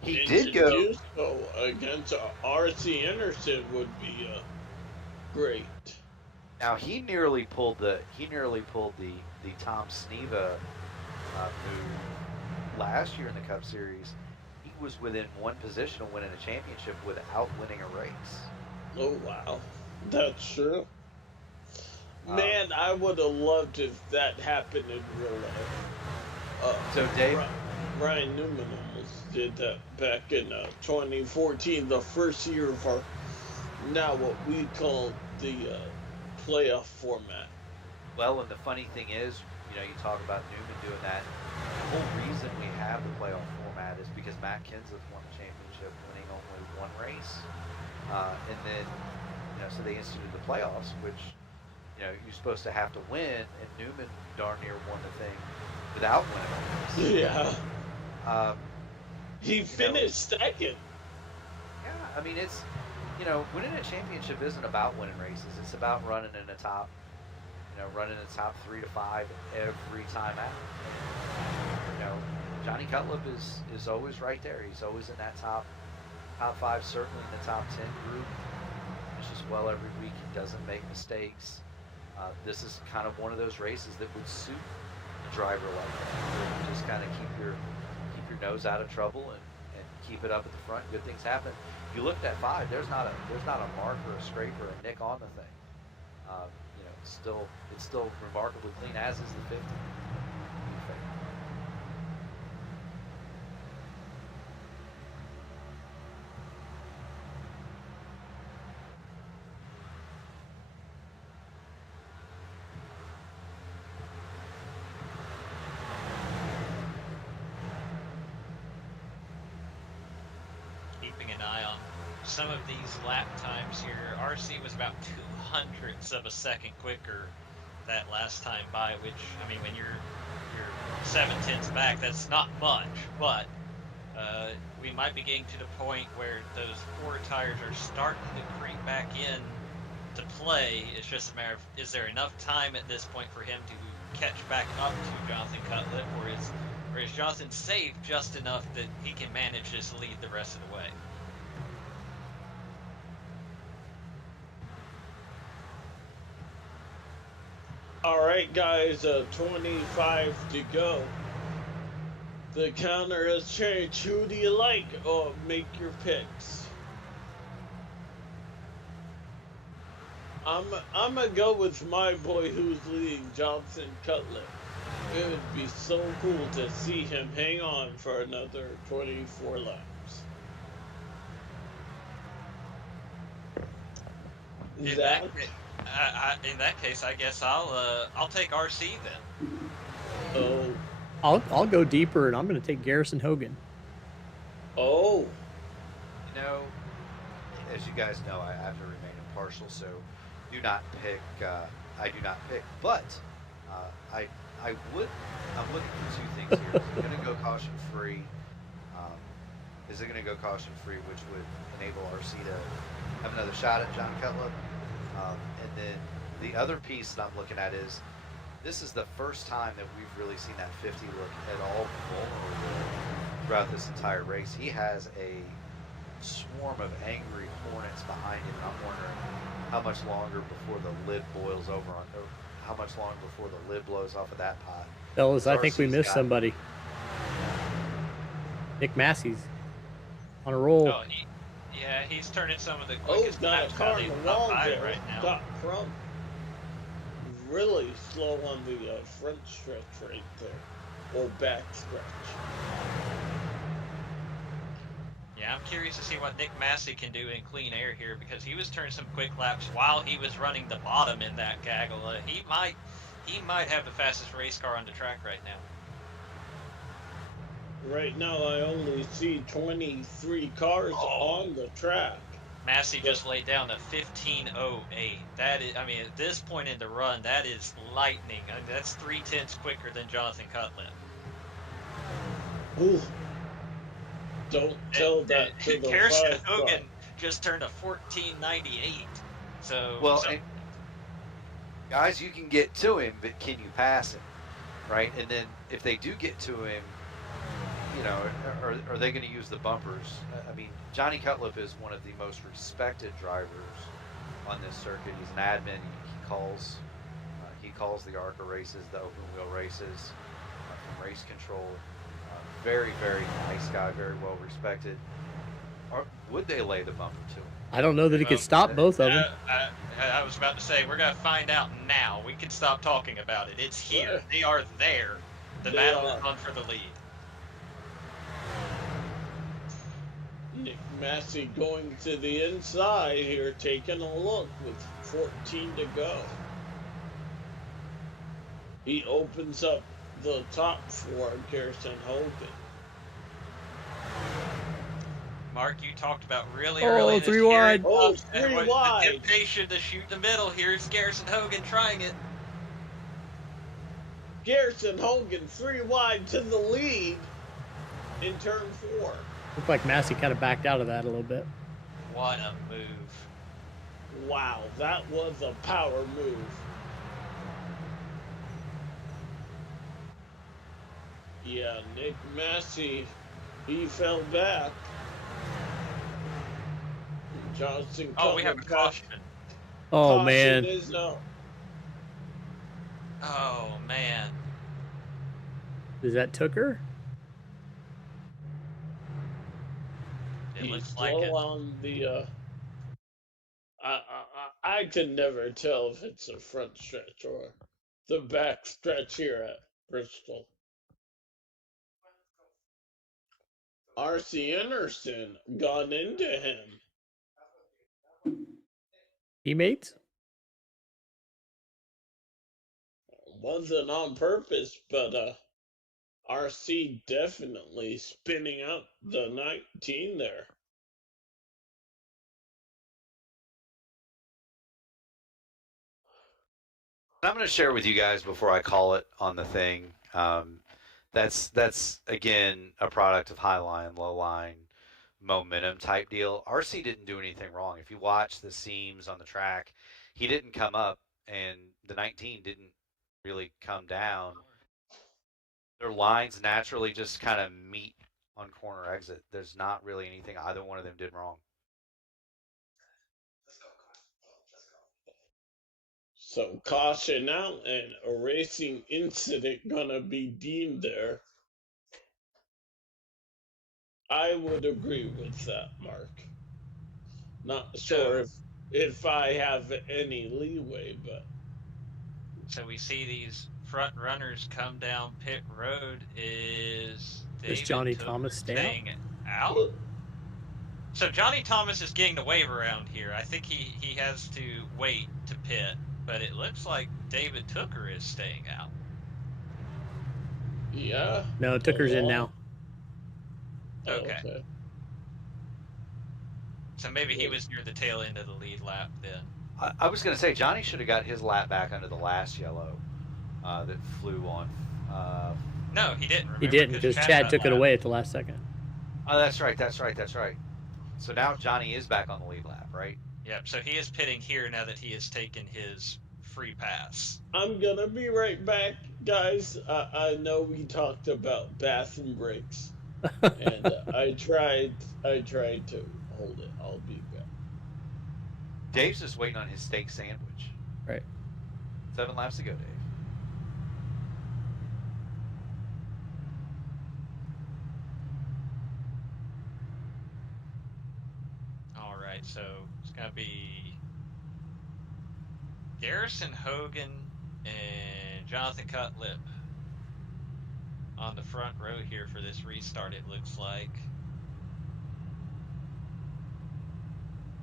He did go against RC Anderson would be great. Now he nearly pulled the Tom Sneva move last year in the Cup Series. He was within one position of winning a championship without winning a race. Oh wow, that's true. Man, I would have loved if that happened in real life. So Dave, Ryan Newman almost did that back in 2014, the first year of our now what we call the playoff format. well, and the funny thing is, you talk about Newman doing that. The whole reason we have the playoff format is because Matt Kenseth won the championship winning only one race. And then, so they instituted the playoffs, which, you're supposed to have to win, and Newman darn near won the thing without winning a race. Yeah. Um, He finished second. Yeah, I mean, it's, winning a championship isn't about winning races. It's about running in the top, running in the top 3 to 5 every time out. Johnny Cutlip is always right there. He's always in that top 5, certainly in the top 10 group. Finishes well every week. He doesn't make mistakes. This is kind of one of those races that would suit a driver like that. Just kind of keep your nose out of trouble and keep it up at the front. Good things happen. If you looked at 5, there's not a mark or a scrape or a nick on the thing. It's still remarkably clean, as is the 50. Keeping an eye on some of these lap times here. RC was about 200ths of a second quicker that last time by, which, I mean, when you're 7/10 back, that's not much, but we might be getting to the point where those 4 tires are starting to creep back in to play. It's just a matter of, is there enough time at this point for him to catch back up to Jonathan Cutlip, or is Jonathan safe just enough that he can manage this lead the rest of the way? All right, guys, 25 to go. The counter has changed. Who do you like? Oh, make your picks. I'm gonna go with my boy who's leading, Jonathan Cutlip. It would be so cool to see him hang on for another 24 laps. In that case, I guess I'll take RC then. Oh. I'll go deeper, and I'm going to take Garrison Hogan. Oh. As you guys know, I have to remain impartial, so do not pick. I do not pick, but I'm looking for 2 things here. Is it going to go caution free? Which would enable RC to have another shot at John Cutlip? And then the other piece that I'm looking at is, this is the first time that we've really seen that 50 look at all vulnerable throughout this entire race. He has a swarm of angry hornets behind him, and I'm wondering how much longer before the lid boils over on, or how much longer before the lid blows off of that pot. Fellas, I think we missed somebody. Nick Massey's on a roll. Oh, he's turning some of the quickest laps car in the wall there. right now. Got front. Really slow on the front stretch right there, or back stretch. Yeah, I'm curious to see what Nick Massey can do in clean air here, because he was turning some quick laps while he was running the bottom in that gaggle. He might have the fastest race car on the track right now. Right now, I only see 23 cars on the track. Massey just laid down the 15:08. That is, I mean, at this point in the run, that is lightning. I mean, that's 3/10 quicker than Jonathan Cutlip. Ooh. Don't tell that to the Garrison 5 Hogan just turned a 14:98. And guys, you can get to him, but can you pass him, right? And then if they do get to him, are they going to use the bumpers? I mean, Johnny Cutlip is one of the most respected drivers on this circuit. He's an admin. He calls the ARCA races, the open wheel races, from race control. Very, very nice guy, very well respected. Would they lay the bumper to him? I don't know that he could stop both of them. I was about to say, we're going to find out now. We can stop talking about it. It's here. They are there. The battle is on for the lead. Nick Massey going to the inside here, taking a look with 14 to go. He opens up the top for Garrison Hogan. Mark, you talked about really Oh, early in this 3 year. wide. Oh, And 3 what- wide. The temptation to shoot the middle. Here's Garrison Hogan trying it. Garrison Hogan 3 wide to the lead in turn 4. Looked like Massey kind of backed out of that a little bit. What a move. Wow, that was a power move. Yeah, Nick Massey, he fell back. Johnson. Oh, we have a coming back. caution. Oh, Caution man. is no. Oh, man. Is that Tooker? It He's looks like slow it. on the. I can never tell if it's the front stretch or the back stretch here at Bristol. R.C. Anderson got into him. Teammates? Wasn't on purpose, but RC definitely spinning up the 19 there. I'm going to share with you guys before I call it on the thing. That's again a product of high line, low line, momentum type deal. RC didn't do anything wrong. If you watch the seams on the track, he didn't come up, and the 19 didn't really come down. Their lines naturally just kind of meet on corner exit. There's not really anything either one of them did wrong. So caution out and a racing incident gonna be deemed there. I would agree with that, Mark. Not sure if I have any leeway, but So we see these front runners come down pit road. Is Does Johnny Thomas stay out? So Johnny Thomas is getting the wave around here. I think he has to wait to pit, but it looks like David Tooker is staying out. yeah. No, Tooker's in now. Okay. So maybe he was near the tail end of the lead lap then. I was going to say Johnny should have got his lap back under the last yellow that flew on. No, he didn't. He didn't because Chad took it away at the last second. Oh, that's right. So now Johnny is back on the lead lap, right? Yep. So he is pitting here now that he has taken his free pass. I'm gonna be right back, guys. I know we talked about bathroom breaks, and I tried to hold it. I'll be back. Dave's just waiting on his steak sandwich. Right. 7 laps to go, Dave. All right. So it's gonna be Garrison Hogan and Jonathan Cutlip on the front row here for this restart. It looks like.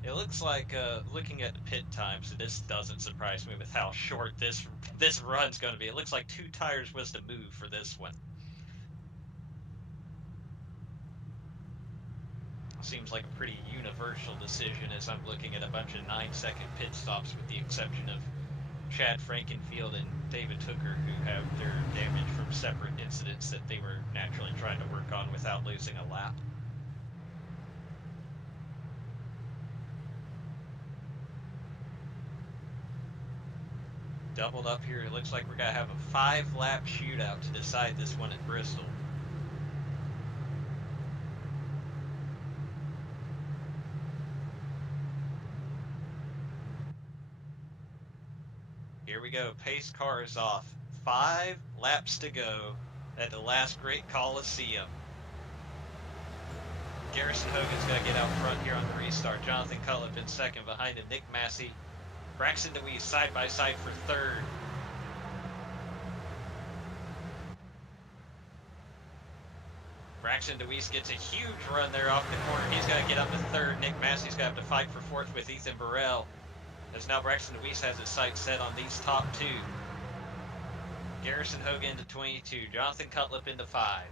It looks like, looking at the pit times, this doesn't surprise me with how short this run's going to be. It looks like 2 tires was the move for this one. Seems like a pretty universal decision as I'm looking at a bunch of 9-second pit stops with the exception of Chad Frankenfield and David Tooker, who have their damage from separate incidents that they were naturally trying to work on without losing a lap. Doubled up here. It looks like we're going to have a 5-lap shootout to decide this one at Bristol. Here we go. Pace car is off. 5 laps to go at the last great Coliseum. Garrison Hogan's going to get out front here on the restart. Jonathan Cutlip in second behind him. Nick Massey. Braxton DeWeese side by side for third. Braxton DeWeese gets a huge run there off the corner. He's got to get up to third. Nick Massey's got to have to fight for fourth with Ethan Burrell. As now Braxton DeWeese has his sights set on these top 2. Garrison Hogan into 22. Jonathan Cutlip into 5.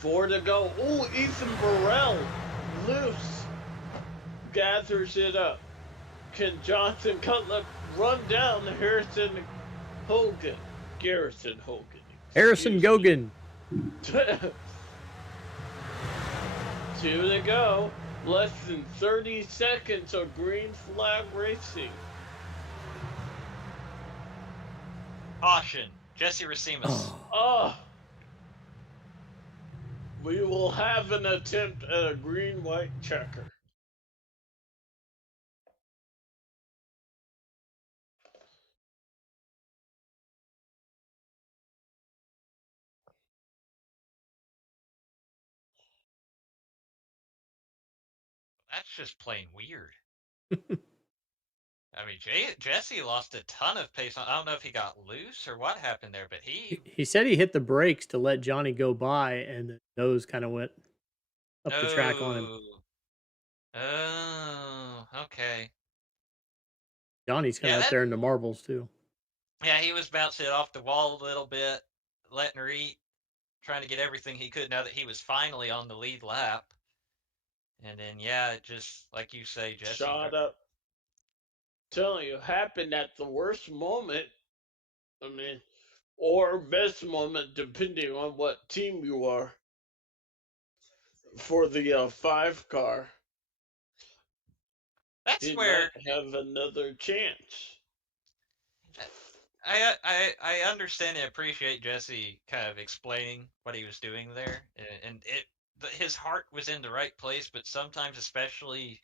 4 to go. Ooh, Ethan Burrell loose. Gathers it up. Can Jonathan Cutlip run down Harrison Hogan? Garrison Hogan. Harrison Gogan. 2 to go. Less than 30 seconds of green flag racing. Caution. Jesse Racimus. Oh. We will have an attempt at a green-white checker. That's just plain weird. I mean, Jesse lost a ton of pace. I don't know if he got loose or what happened there, but He said he hit the brakes to let Johnny go by, and the nose kind of went up the track on him. Oh, okay. Johnny's kind of up there in the marbles too. Yeah, he was bouncing it off the wall a little bit, letting her eat, trying to get everything he could now that he was finally on the lead lap. And then, yeah, it just, like you say, Jesse. Shot up. Telling you, happened at the worst moment. I mean, or best moment, depending on what team you are. For the 5 car. That's he where might have another chance. I understand and appreciate Jesse kind of explaining what he was doing there, and his heart was in the right place, but sometimes, especially,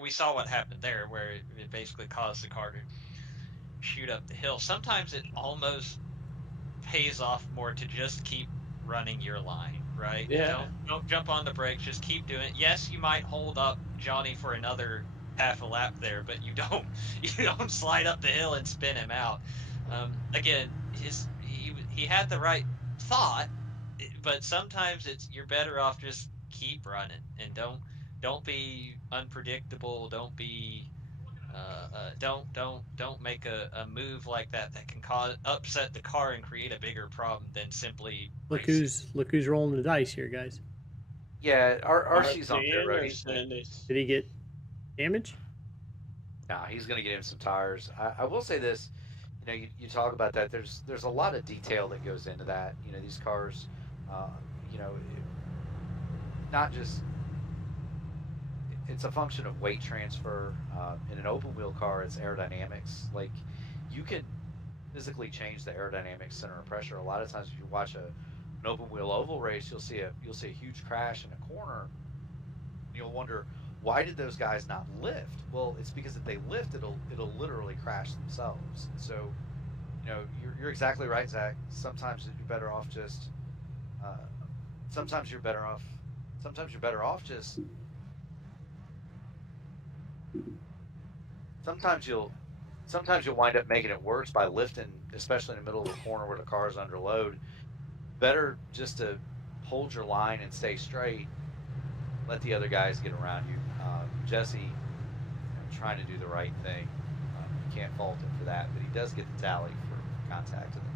we saw what happened there, where it basically caused the car to shoot up the hill. Sometimes it almost pays off more to just keep running your line, right? Yeah. Don't jump on the brakes, just keep doing it. Yes, you might hold up Johnny for another half a lap there, but you don't slide up the hill and spin him out. Again, he had the right thought, but sometimes you're better off just keep running and don't be unpredictable. Don't be don't make a move like that can upset the car and create a bigger problem than simply Look racing. who's rolling the dice here, guys. Yeah, RC's on pit road. Did he get damage? Nah, he's going to get him some tires. I will say this, you talk about that. There's a lot of detail that goes into that. These cars, you know, not just it's a function of weight transfer. In an open wheel car, it's aerodynamics. Like you can physically change the aerodynamics center of pressure. A lot of times, if you watch an open wheel oval race, you'll see a huge crash in a corner. You'll wonder, why did those guys not lift? Well, it's because if they lift, it'll literally crash themselves. So, you're exactly right, Zach. Sometimes you're better off just. Sometimes you're better off just. Sometimes you'll wind up making it worse by lifting, especially in the middle of a corner where the car is under load. Better just to hold your line and stay straight. Let the other guys get around you. Jesse, trying to do the right thing. You can't fault him for that, but he does get the tally for contact in the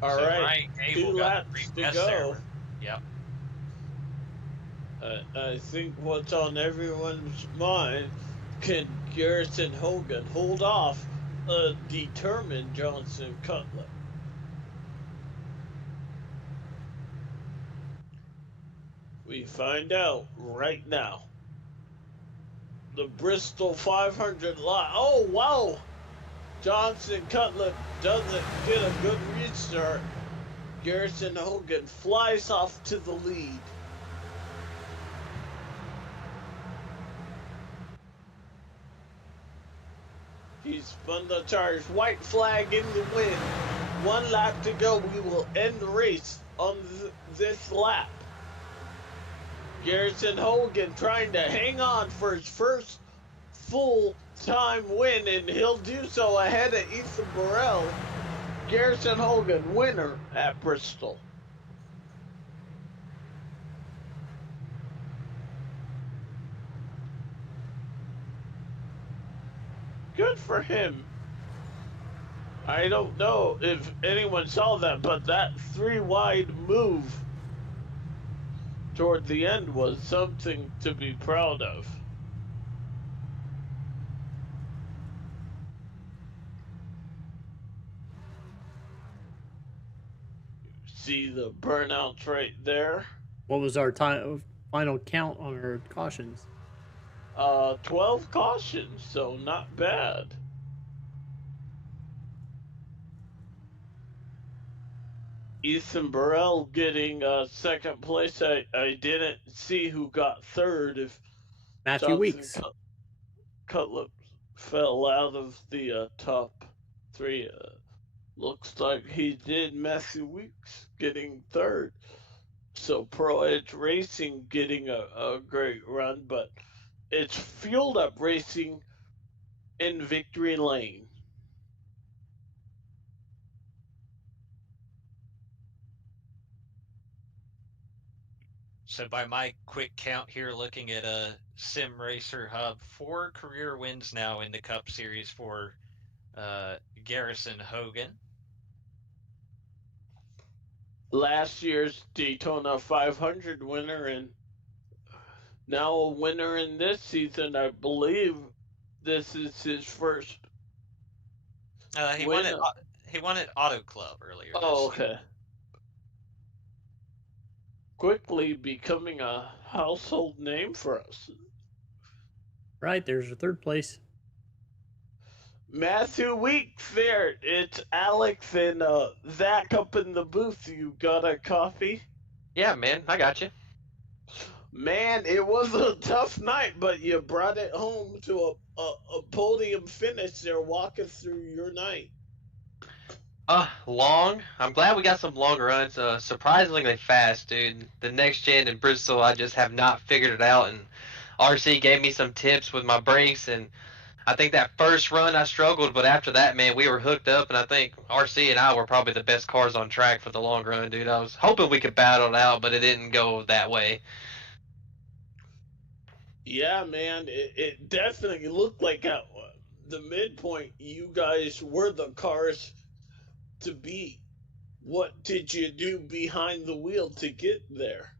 negative. All right, 2 laps to go. Yep. I think what's on everyone's mind, can Garrison Hogan hold off a determined Johnson Cutlip? We find out right now. The Bristol 500 lot. Oh, wow! Johnson Cutlip doesn't get a good restart. Garrison Hogan flies off to the lead. He spun the tires. White flag in the wind. 1 lap to go. We will end the race on this lap. Garrison Hogan trying to hang on for his first full-time win, and he'll do so ahead of Ethan Burrell. Garrison Hogan, winner at Bristol. good for him. I don't know if anyone saw that, but that 3-wide move toward the end was something to be proud of. See the burnouts right there. What was our final count on our cautions? 12 cautions, so not bad. Ethan Burrell getting second place. I didn't see who got third. If Matthew Johnson Weeks. Cutlip fell out of the top 3. Looks like he did. Matthew Weeks getting third. So Pro Edge Racing getting a great run, but it's Fueled Up Racing in victory lane. So by my quick count here, looking at a Sim Racer Hub, 4 career wins now in the Cup Series for Garrison Hogan. Last year's Daytona 500 winner, and now a winner in this season. I believe this is his first. He won at Auto Club earlier. Oh, okay. Quickly becoming a household name for us. Right, there's your third place. Matthew Weeks there. It's Alex and Zach up in the booth. You got a coffee? Yeah, man, I got you. Man, it was a tough night, but you brought it home to a podium finish there, walking through your night. Long. I'm glad we got some long runs. Surprisingly fast, dude. The next gen in Bristol, I just have not figured it out, and RC gave me some tips with my brakes, and I think that first run I struggled, but after that, man, we were hooked up, and I think RC and I were probably the best cars on track for the long run, dude. I was hoping we could battle it out, but it didn't go that way. Yeah, man, it definitely looked like at the midpoint, you guys were the cars to beat. What did you do behind the wheel to get there?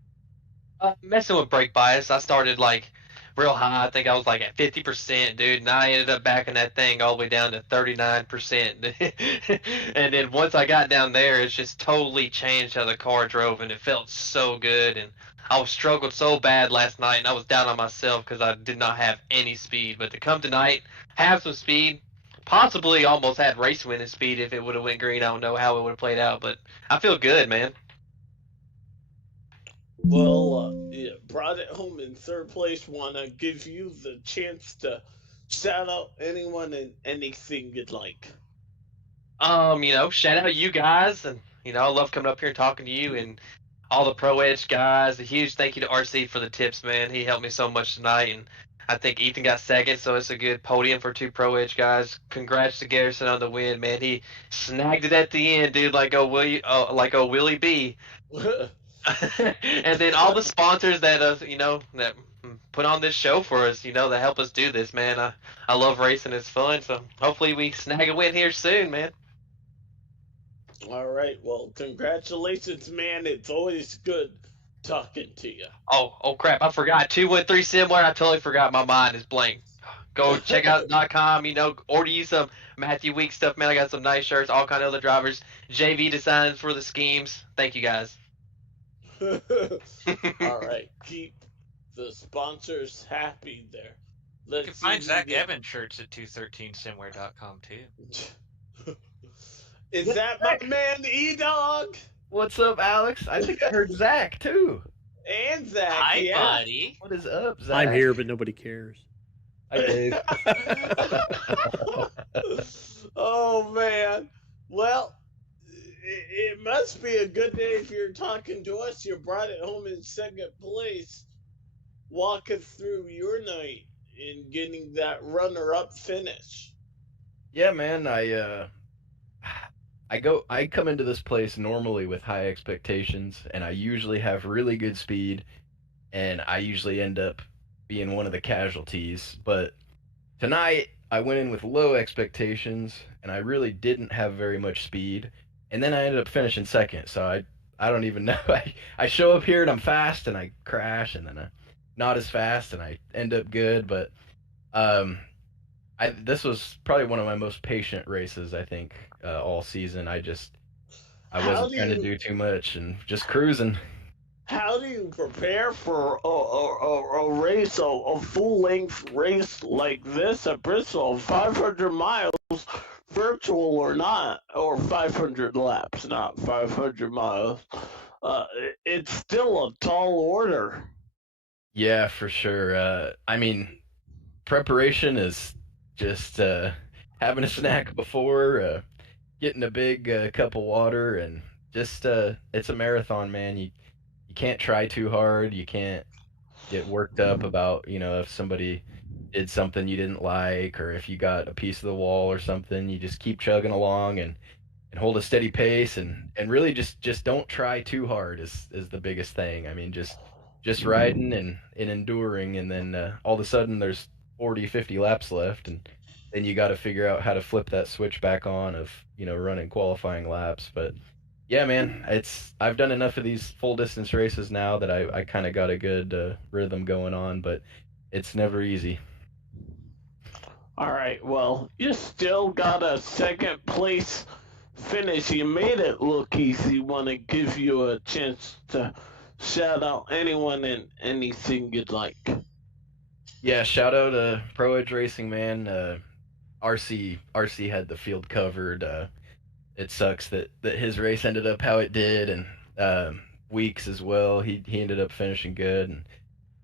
Messing with brake bias, I started like real high. I think I was like at 50%, dude, and I ended up backing that thing all the way down to 39%. And then once I got down there, it's just totally changed how the car drove, and it felt so good. And I was struggled so bad last night, and I was down on myself because I did not have any speed. But to come tonight, have some speed, possibly almost had race winning speed if it would have went green. I don't know how it would have played out, but I feel good, man. Well, yeah, brought it home in third place. Want to give you the chance to shout out anyone and anything you'd like. Shout out you guys, and I love coming up here and talking to you and all the Pro Edge guys. A huge thank you to RC for the tips, man. He helped me so much tonight, and I think Ethan got second, so it's a good podium for 2 Pro Edge guys. Congrats to Garrison on the win, man. He snagged it at the end, dude, like Willie B. And then all the sponsors that that put on this show for us, that help us do this, man. I love racing. It's fun, so hopefully we snag a win here soon, man. All right, well, congratulations, man. It's always good talking to you. Oh crap, I forgot. 213 Simware, I totally forgot. My mind is blank. Go check out .com, order you some Matthew Weeks stuff, man. I got some nice shirts, all kind of other drivers. JV designs for the schemes. Thank you, guys. All right, keep the sponsors happy there. You can find Zach Evans shirts at 213simware.com too. Is that my man, E-Dog? What's up, Alex? I think I heard Zach, too. And Zach, Hi, yeah. buddy. What is up, Zach? I'm here, but nobody cares. I do. Oh, man. Well, it must be a good day if you're talking to us. You brought it home in second place, walking through your night and getting that runner-up finish. Yeah, man. I come into this place normally with high expectations, and I usually have really good speed, and I usually end up being one of the casualties. But tonight, I went in with low expectations, and I really didn't have very much speed. And then I ended up finishing second, so I don't even know. I show up here and I'm fast, and I crash, and then I'm not as fast, and I end up good. But um, this was probably one of my most patient races, I think, all season. I How wasn't do trying to you do too much and just cruising. how do you prepare for a race, a full length race like this at Bristol, 500 miles, virtual or not, or 500 laps, not 500 miles? It's still a tall order. Yeah, for sure. I mean, preparation is just having a snack before, getting a big cup of water, and just it's a marathon, man. You can't try too hard. You can't get worked up about, if somebody did something you didn't like, or if you got a piece of the wall or something. You just keep chugging along and hold a steady pace, and really just don't try too hard is the biggest thing. I mean, just riding and enduring, and then all of a sudden there's 40, 50 laps left, and then you got to figure out how to flip that switch back on of running qualifying laps. But yeah, man, I've done enough of these full distance races now that I kind of got a good rhythm going on, but it's never easy. All right, well, you still got a second place finish. You made it look easy. Want to give you a chance to shout out anyone and anything you'd like. Yeah, shout out to Pro Edge Racing, man. RC had the field covered. It sucks that his race ended up how it did, and Weeks as well. He ended up finishing good, and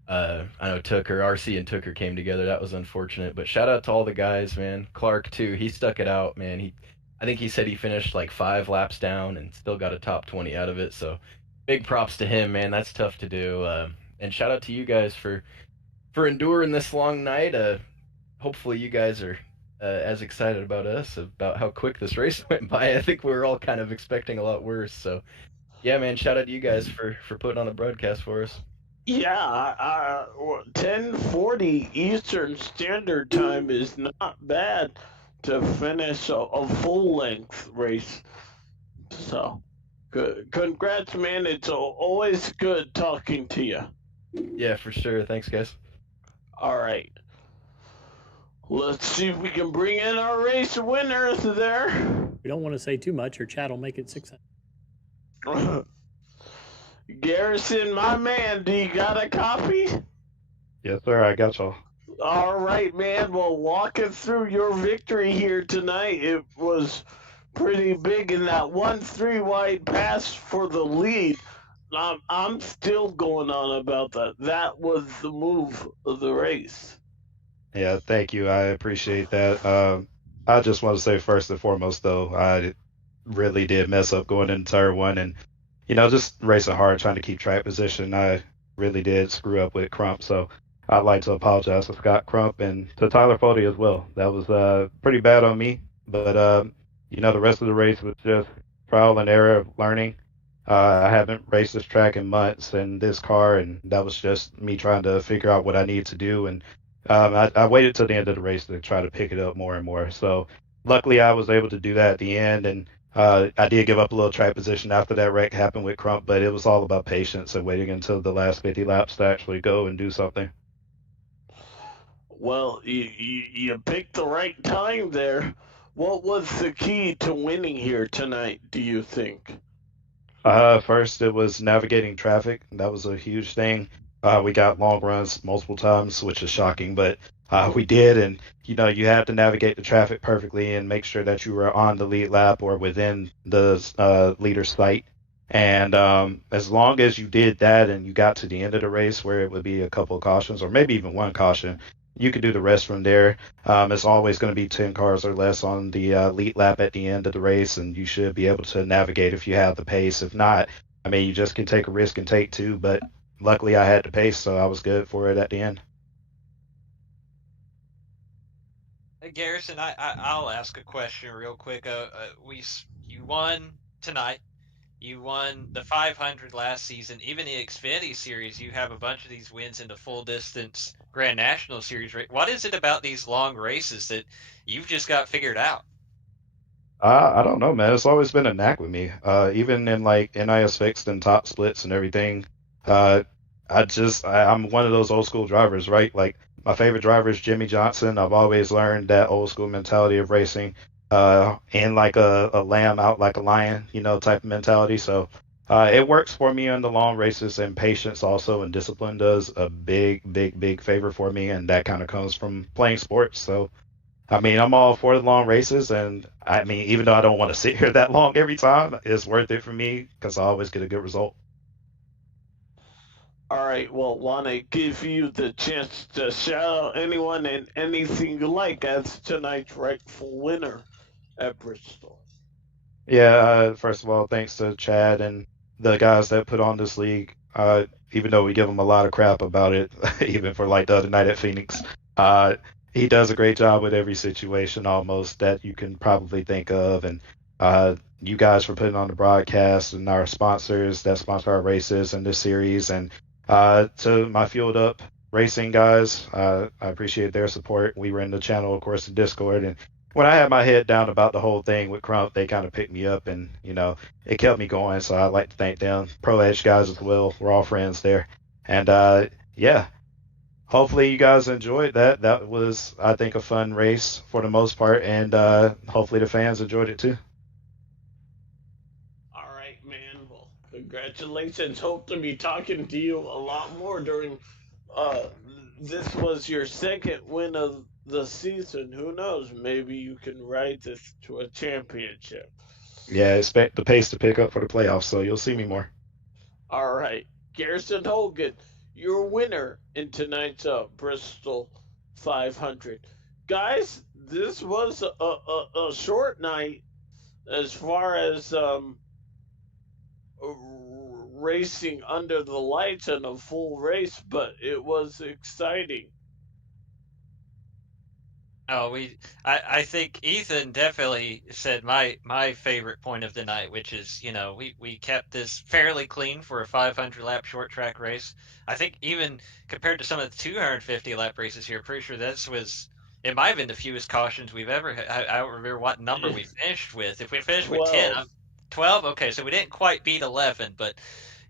I know Tooker, RC and Tooker came together. That was unfortunate, but shout out to all the guys, man. Clark too. He stuck it out, man. I think he said he finished like 5 laps down and still got a top 20 out of it. So big props to him, man. That's tough to do. And shout out to you guys for enduring this long night. Hopefully you guys are as excited about us about how quick this race went by. I think we were all kind of expecting a lot worse. So yeah, man. Shout out to you guys for putting on the broadcast for us. Yeah, 10:40 Eastern Standard Time is not bad to finish a full length race. So, good. Congrats, man. It's always good talking to you. Yeah, for sure. Thanks, guys. All right. Let's see if we can bring in our race winners there. We don't want to say too much, or Chad will make it 600. Garrison, my man, do you got a copy? Yes, sir. I got y'all. All right, man. Well, walk us through your victory here tonight. It was pretty big in that 1-3 wide pass for the lead. I'm still going on about that. That was the move of the race. Yeah, thank you. I appreciate that. I just want to say first and foremost, though, I really did mess up going into turn one, and just racing hard, trying to keep track position. I really did screw up with Crump, so I'd like to apologize to Scott Crump and to Tyler Fody as well. That was pretty bad on me, but the rest of the race was just trial and error of learning. I haven't raced this track in months in this car, and that was just me trying to figure out what I need to do. And I waited till the end of the race to try to pick it up more and more. So luckily, I was able to do that at the end, and I did give up a little track position after that wreck happened with Crump, but it was all about patience and waiting until the last 50 laps to actually go and do something. Well, you picked the right time there. What was the key to winning here tonight, do you think? First, it was navigating traffic. That was a huge thing. We got long runs multiple times, which is shocking, but we did. And, you have to navigate the traffic perfectly and make sure that you were on the lead lap or within the leader's sight. And as long as you did that and you got to the end of the race where it would be a couple of cautions or maybe even one caution, you could do the rest from there. It's always going to be 10 cars or less on the lead lap at the end of the race, and you should be able to navigate if you have the pace. If not, I mean, you just can take a risk and take two, but luckily I had the pace, so I was good for it at the end. Hey, Garrison, I'll ask a question real quick. You won tonight. You won the 500 last season. Even the Xfinity Series, you have a bunch of these wins in the full distance Grand National Series. What is it about these long races that you've just got figured out? I don't know, man. It's always been a knack with me. Even in like NIS fixed and top splits and everything. Uh, I'm one of those old school drivers, right? Like my favorite driver is Jimmy Johnson. I've always learned that old school mentality of racing, and like a lamb out like a lion, type of mentality. So, it works for me on the long races, and patience also and discipline does a big, big, big favor for me, and that kind of comes from playing sports. So. I mean, I'm all for the long races, and I mean, even though I don't want to sit here that long every time, it's worth it for me because I always get a good result. All right, well, want to give you the chance to shout out anyone and anything you like as tonight's rightful winner at Bristol. Yeah, first of all, thanks to Chad and the guys that put on this league. Even though we give him a lot of crap about it, even for like the other night at Phoenix, uh, he does a great job with every situation almost that you can probably think of. And you guys for putting on the broadcast and our sponsors that sponsor our races and this series. And to my Fueled Up Racing guys, I appreciate their support. We were in the channel, of course, in Discord, and when I had my head down about the whole thing with Crump, they kind of picked me up and, it kept me going. So I'd like to thank them. Pro Edge guys as well. We're all friends there. And yeah, hopefully you guys enjoyed that. That was, I think, a fun race for the most part. And hopefully the fans enjoyed it too. All right, man. Well, congratulations. Hope to be talking to you a lot more during. Uh, this was your second win of the season. Who knows? Maybe you can ride this to a championship. Yeah, expect the pace to pick up for the playoffs. So you'll see me more. All right, Garrison Hogan, your winner in tonight's Bristol 500. Guys, this was a short night as far as racing under the lights and a full race, but it was exciting. Oh, I think Ethan definitely said my favorite point of the night, which is, we kept this fairly clean for a 500 lap short track race. I think even compared to some of the 250 lap races here, pretty sure it might have been the fewest cautions we've ever had. I don't remember what number we finished with. If we finished with 10, 12, okay, so we didn't quite beat 11, but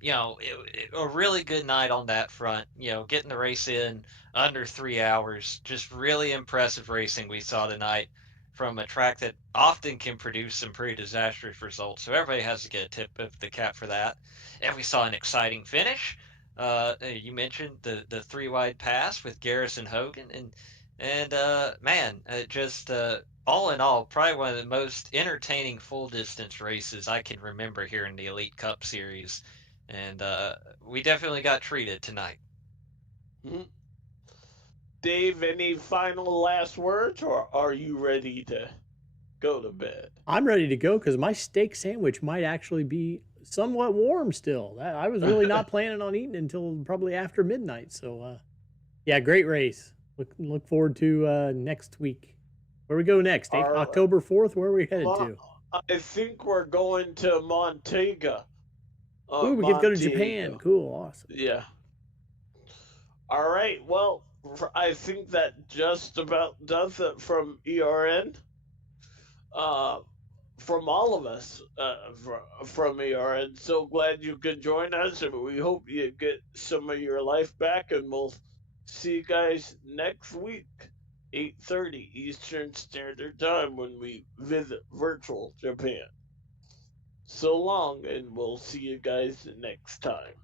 a really good night on that front. Getting the race in under 3 hours. Just really impressive racing we saw tonight from a track that often can produce some pretty disastrous results. So everybody has to get a tip of the cap for that. And we saw an exciting finish. You mentioned the three wide pass with Garrison Hogan, and man, just all in all, probably one of the most entertaining full distance races I can remember here in the Elite Cup Series. And we definitely got treated tonight. Mm-hmm. Dave, any final last words, or are you ready to go to bed? I'm ready to go because my steak sandwich might actually be somewhat warm still. I was really not planning on eating until probably after midnight. So, yeah, great race. Look forward to next week. Where we go next, Dave? Right. October 4th? Where are we headed to? I think we're going to Montega. Ooh, we get to go to Japan. Cool, awesome. Yeah. All right, well, I think that just about does it from ERN. From all of us from ERN. So glad you could join us, and we hope you get some of your life back, and we'll see you guys next week, 8:30 Eastern Standard Time, when we visit virtual Japan. So long, and we'll see you guys next time.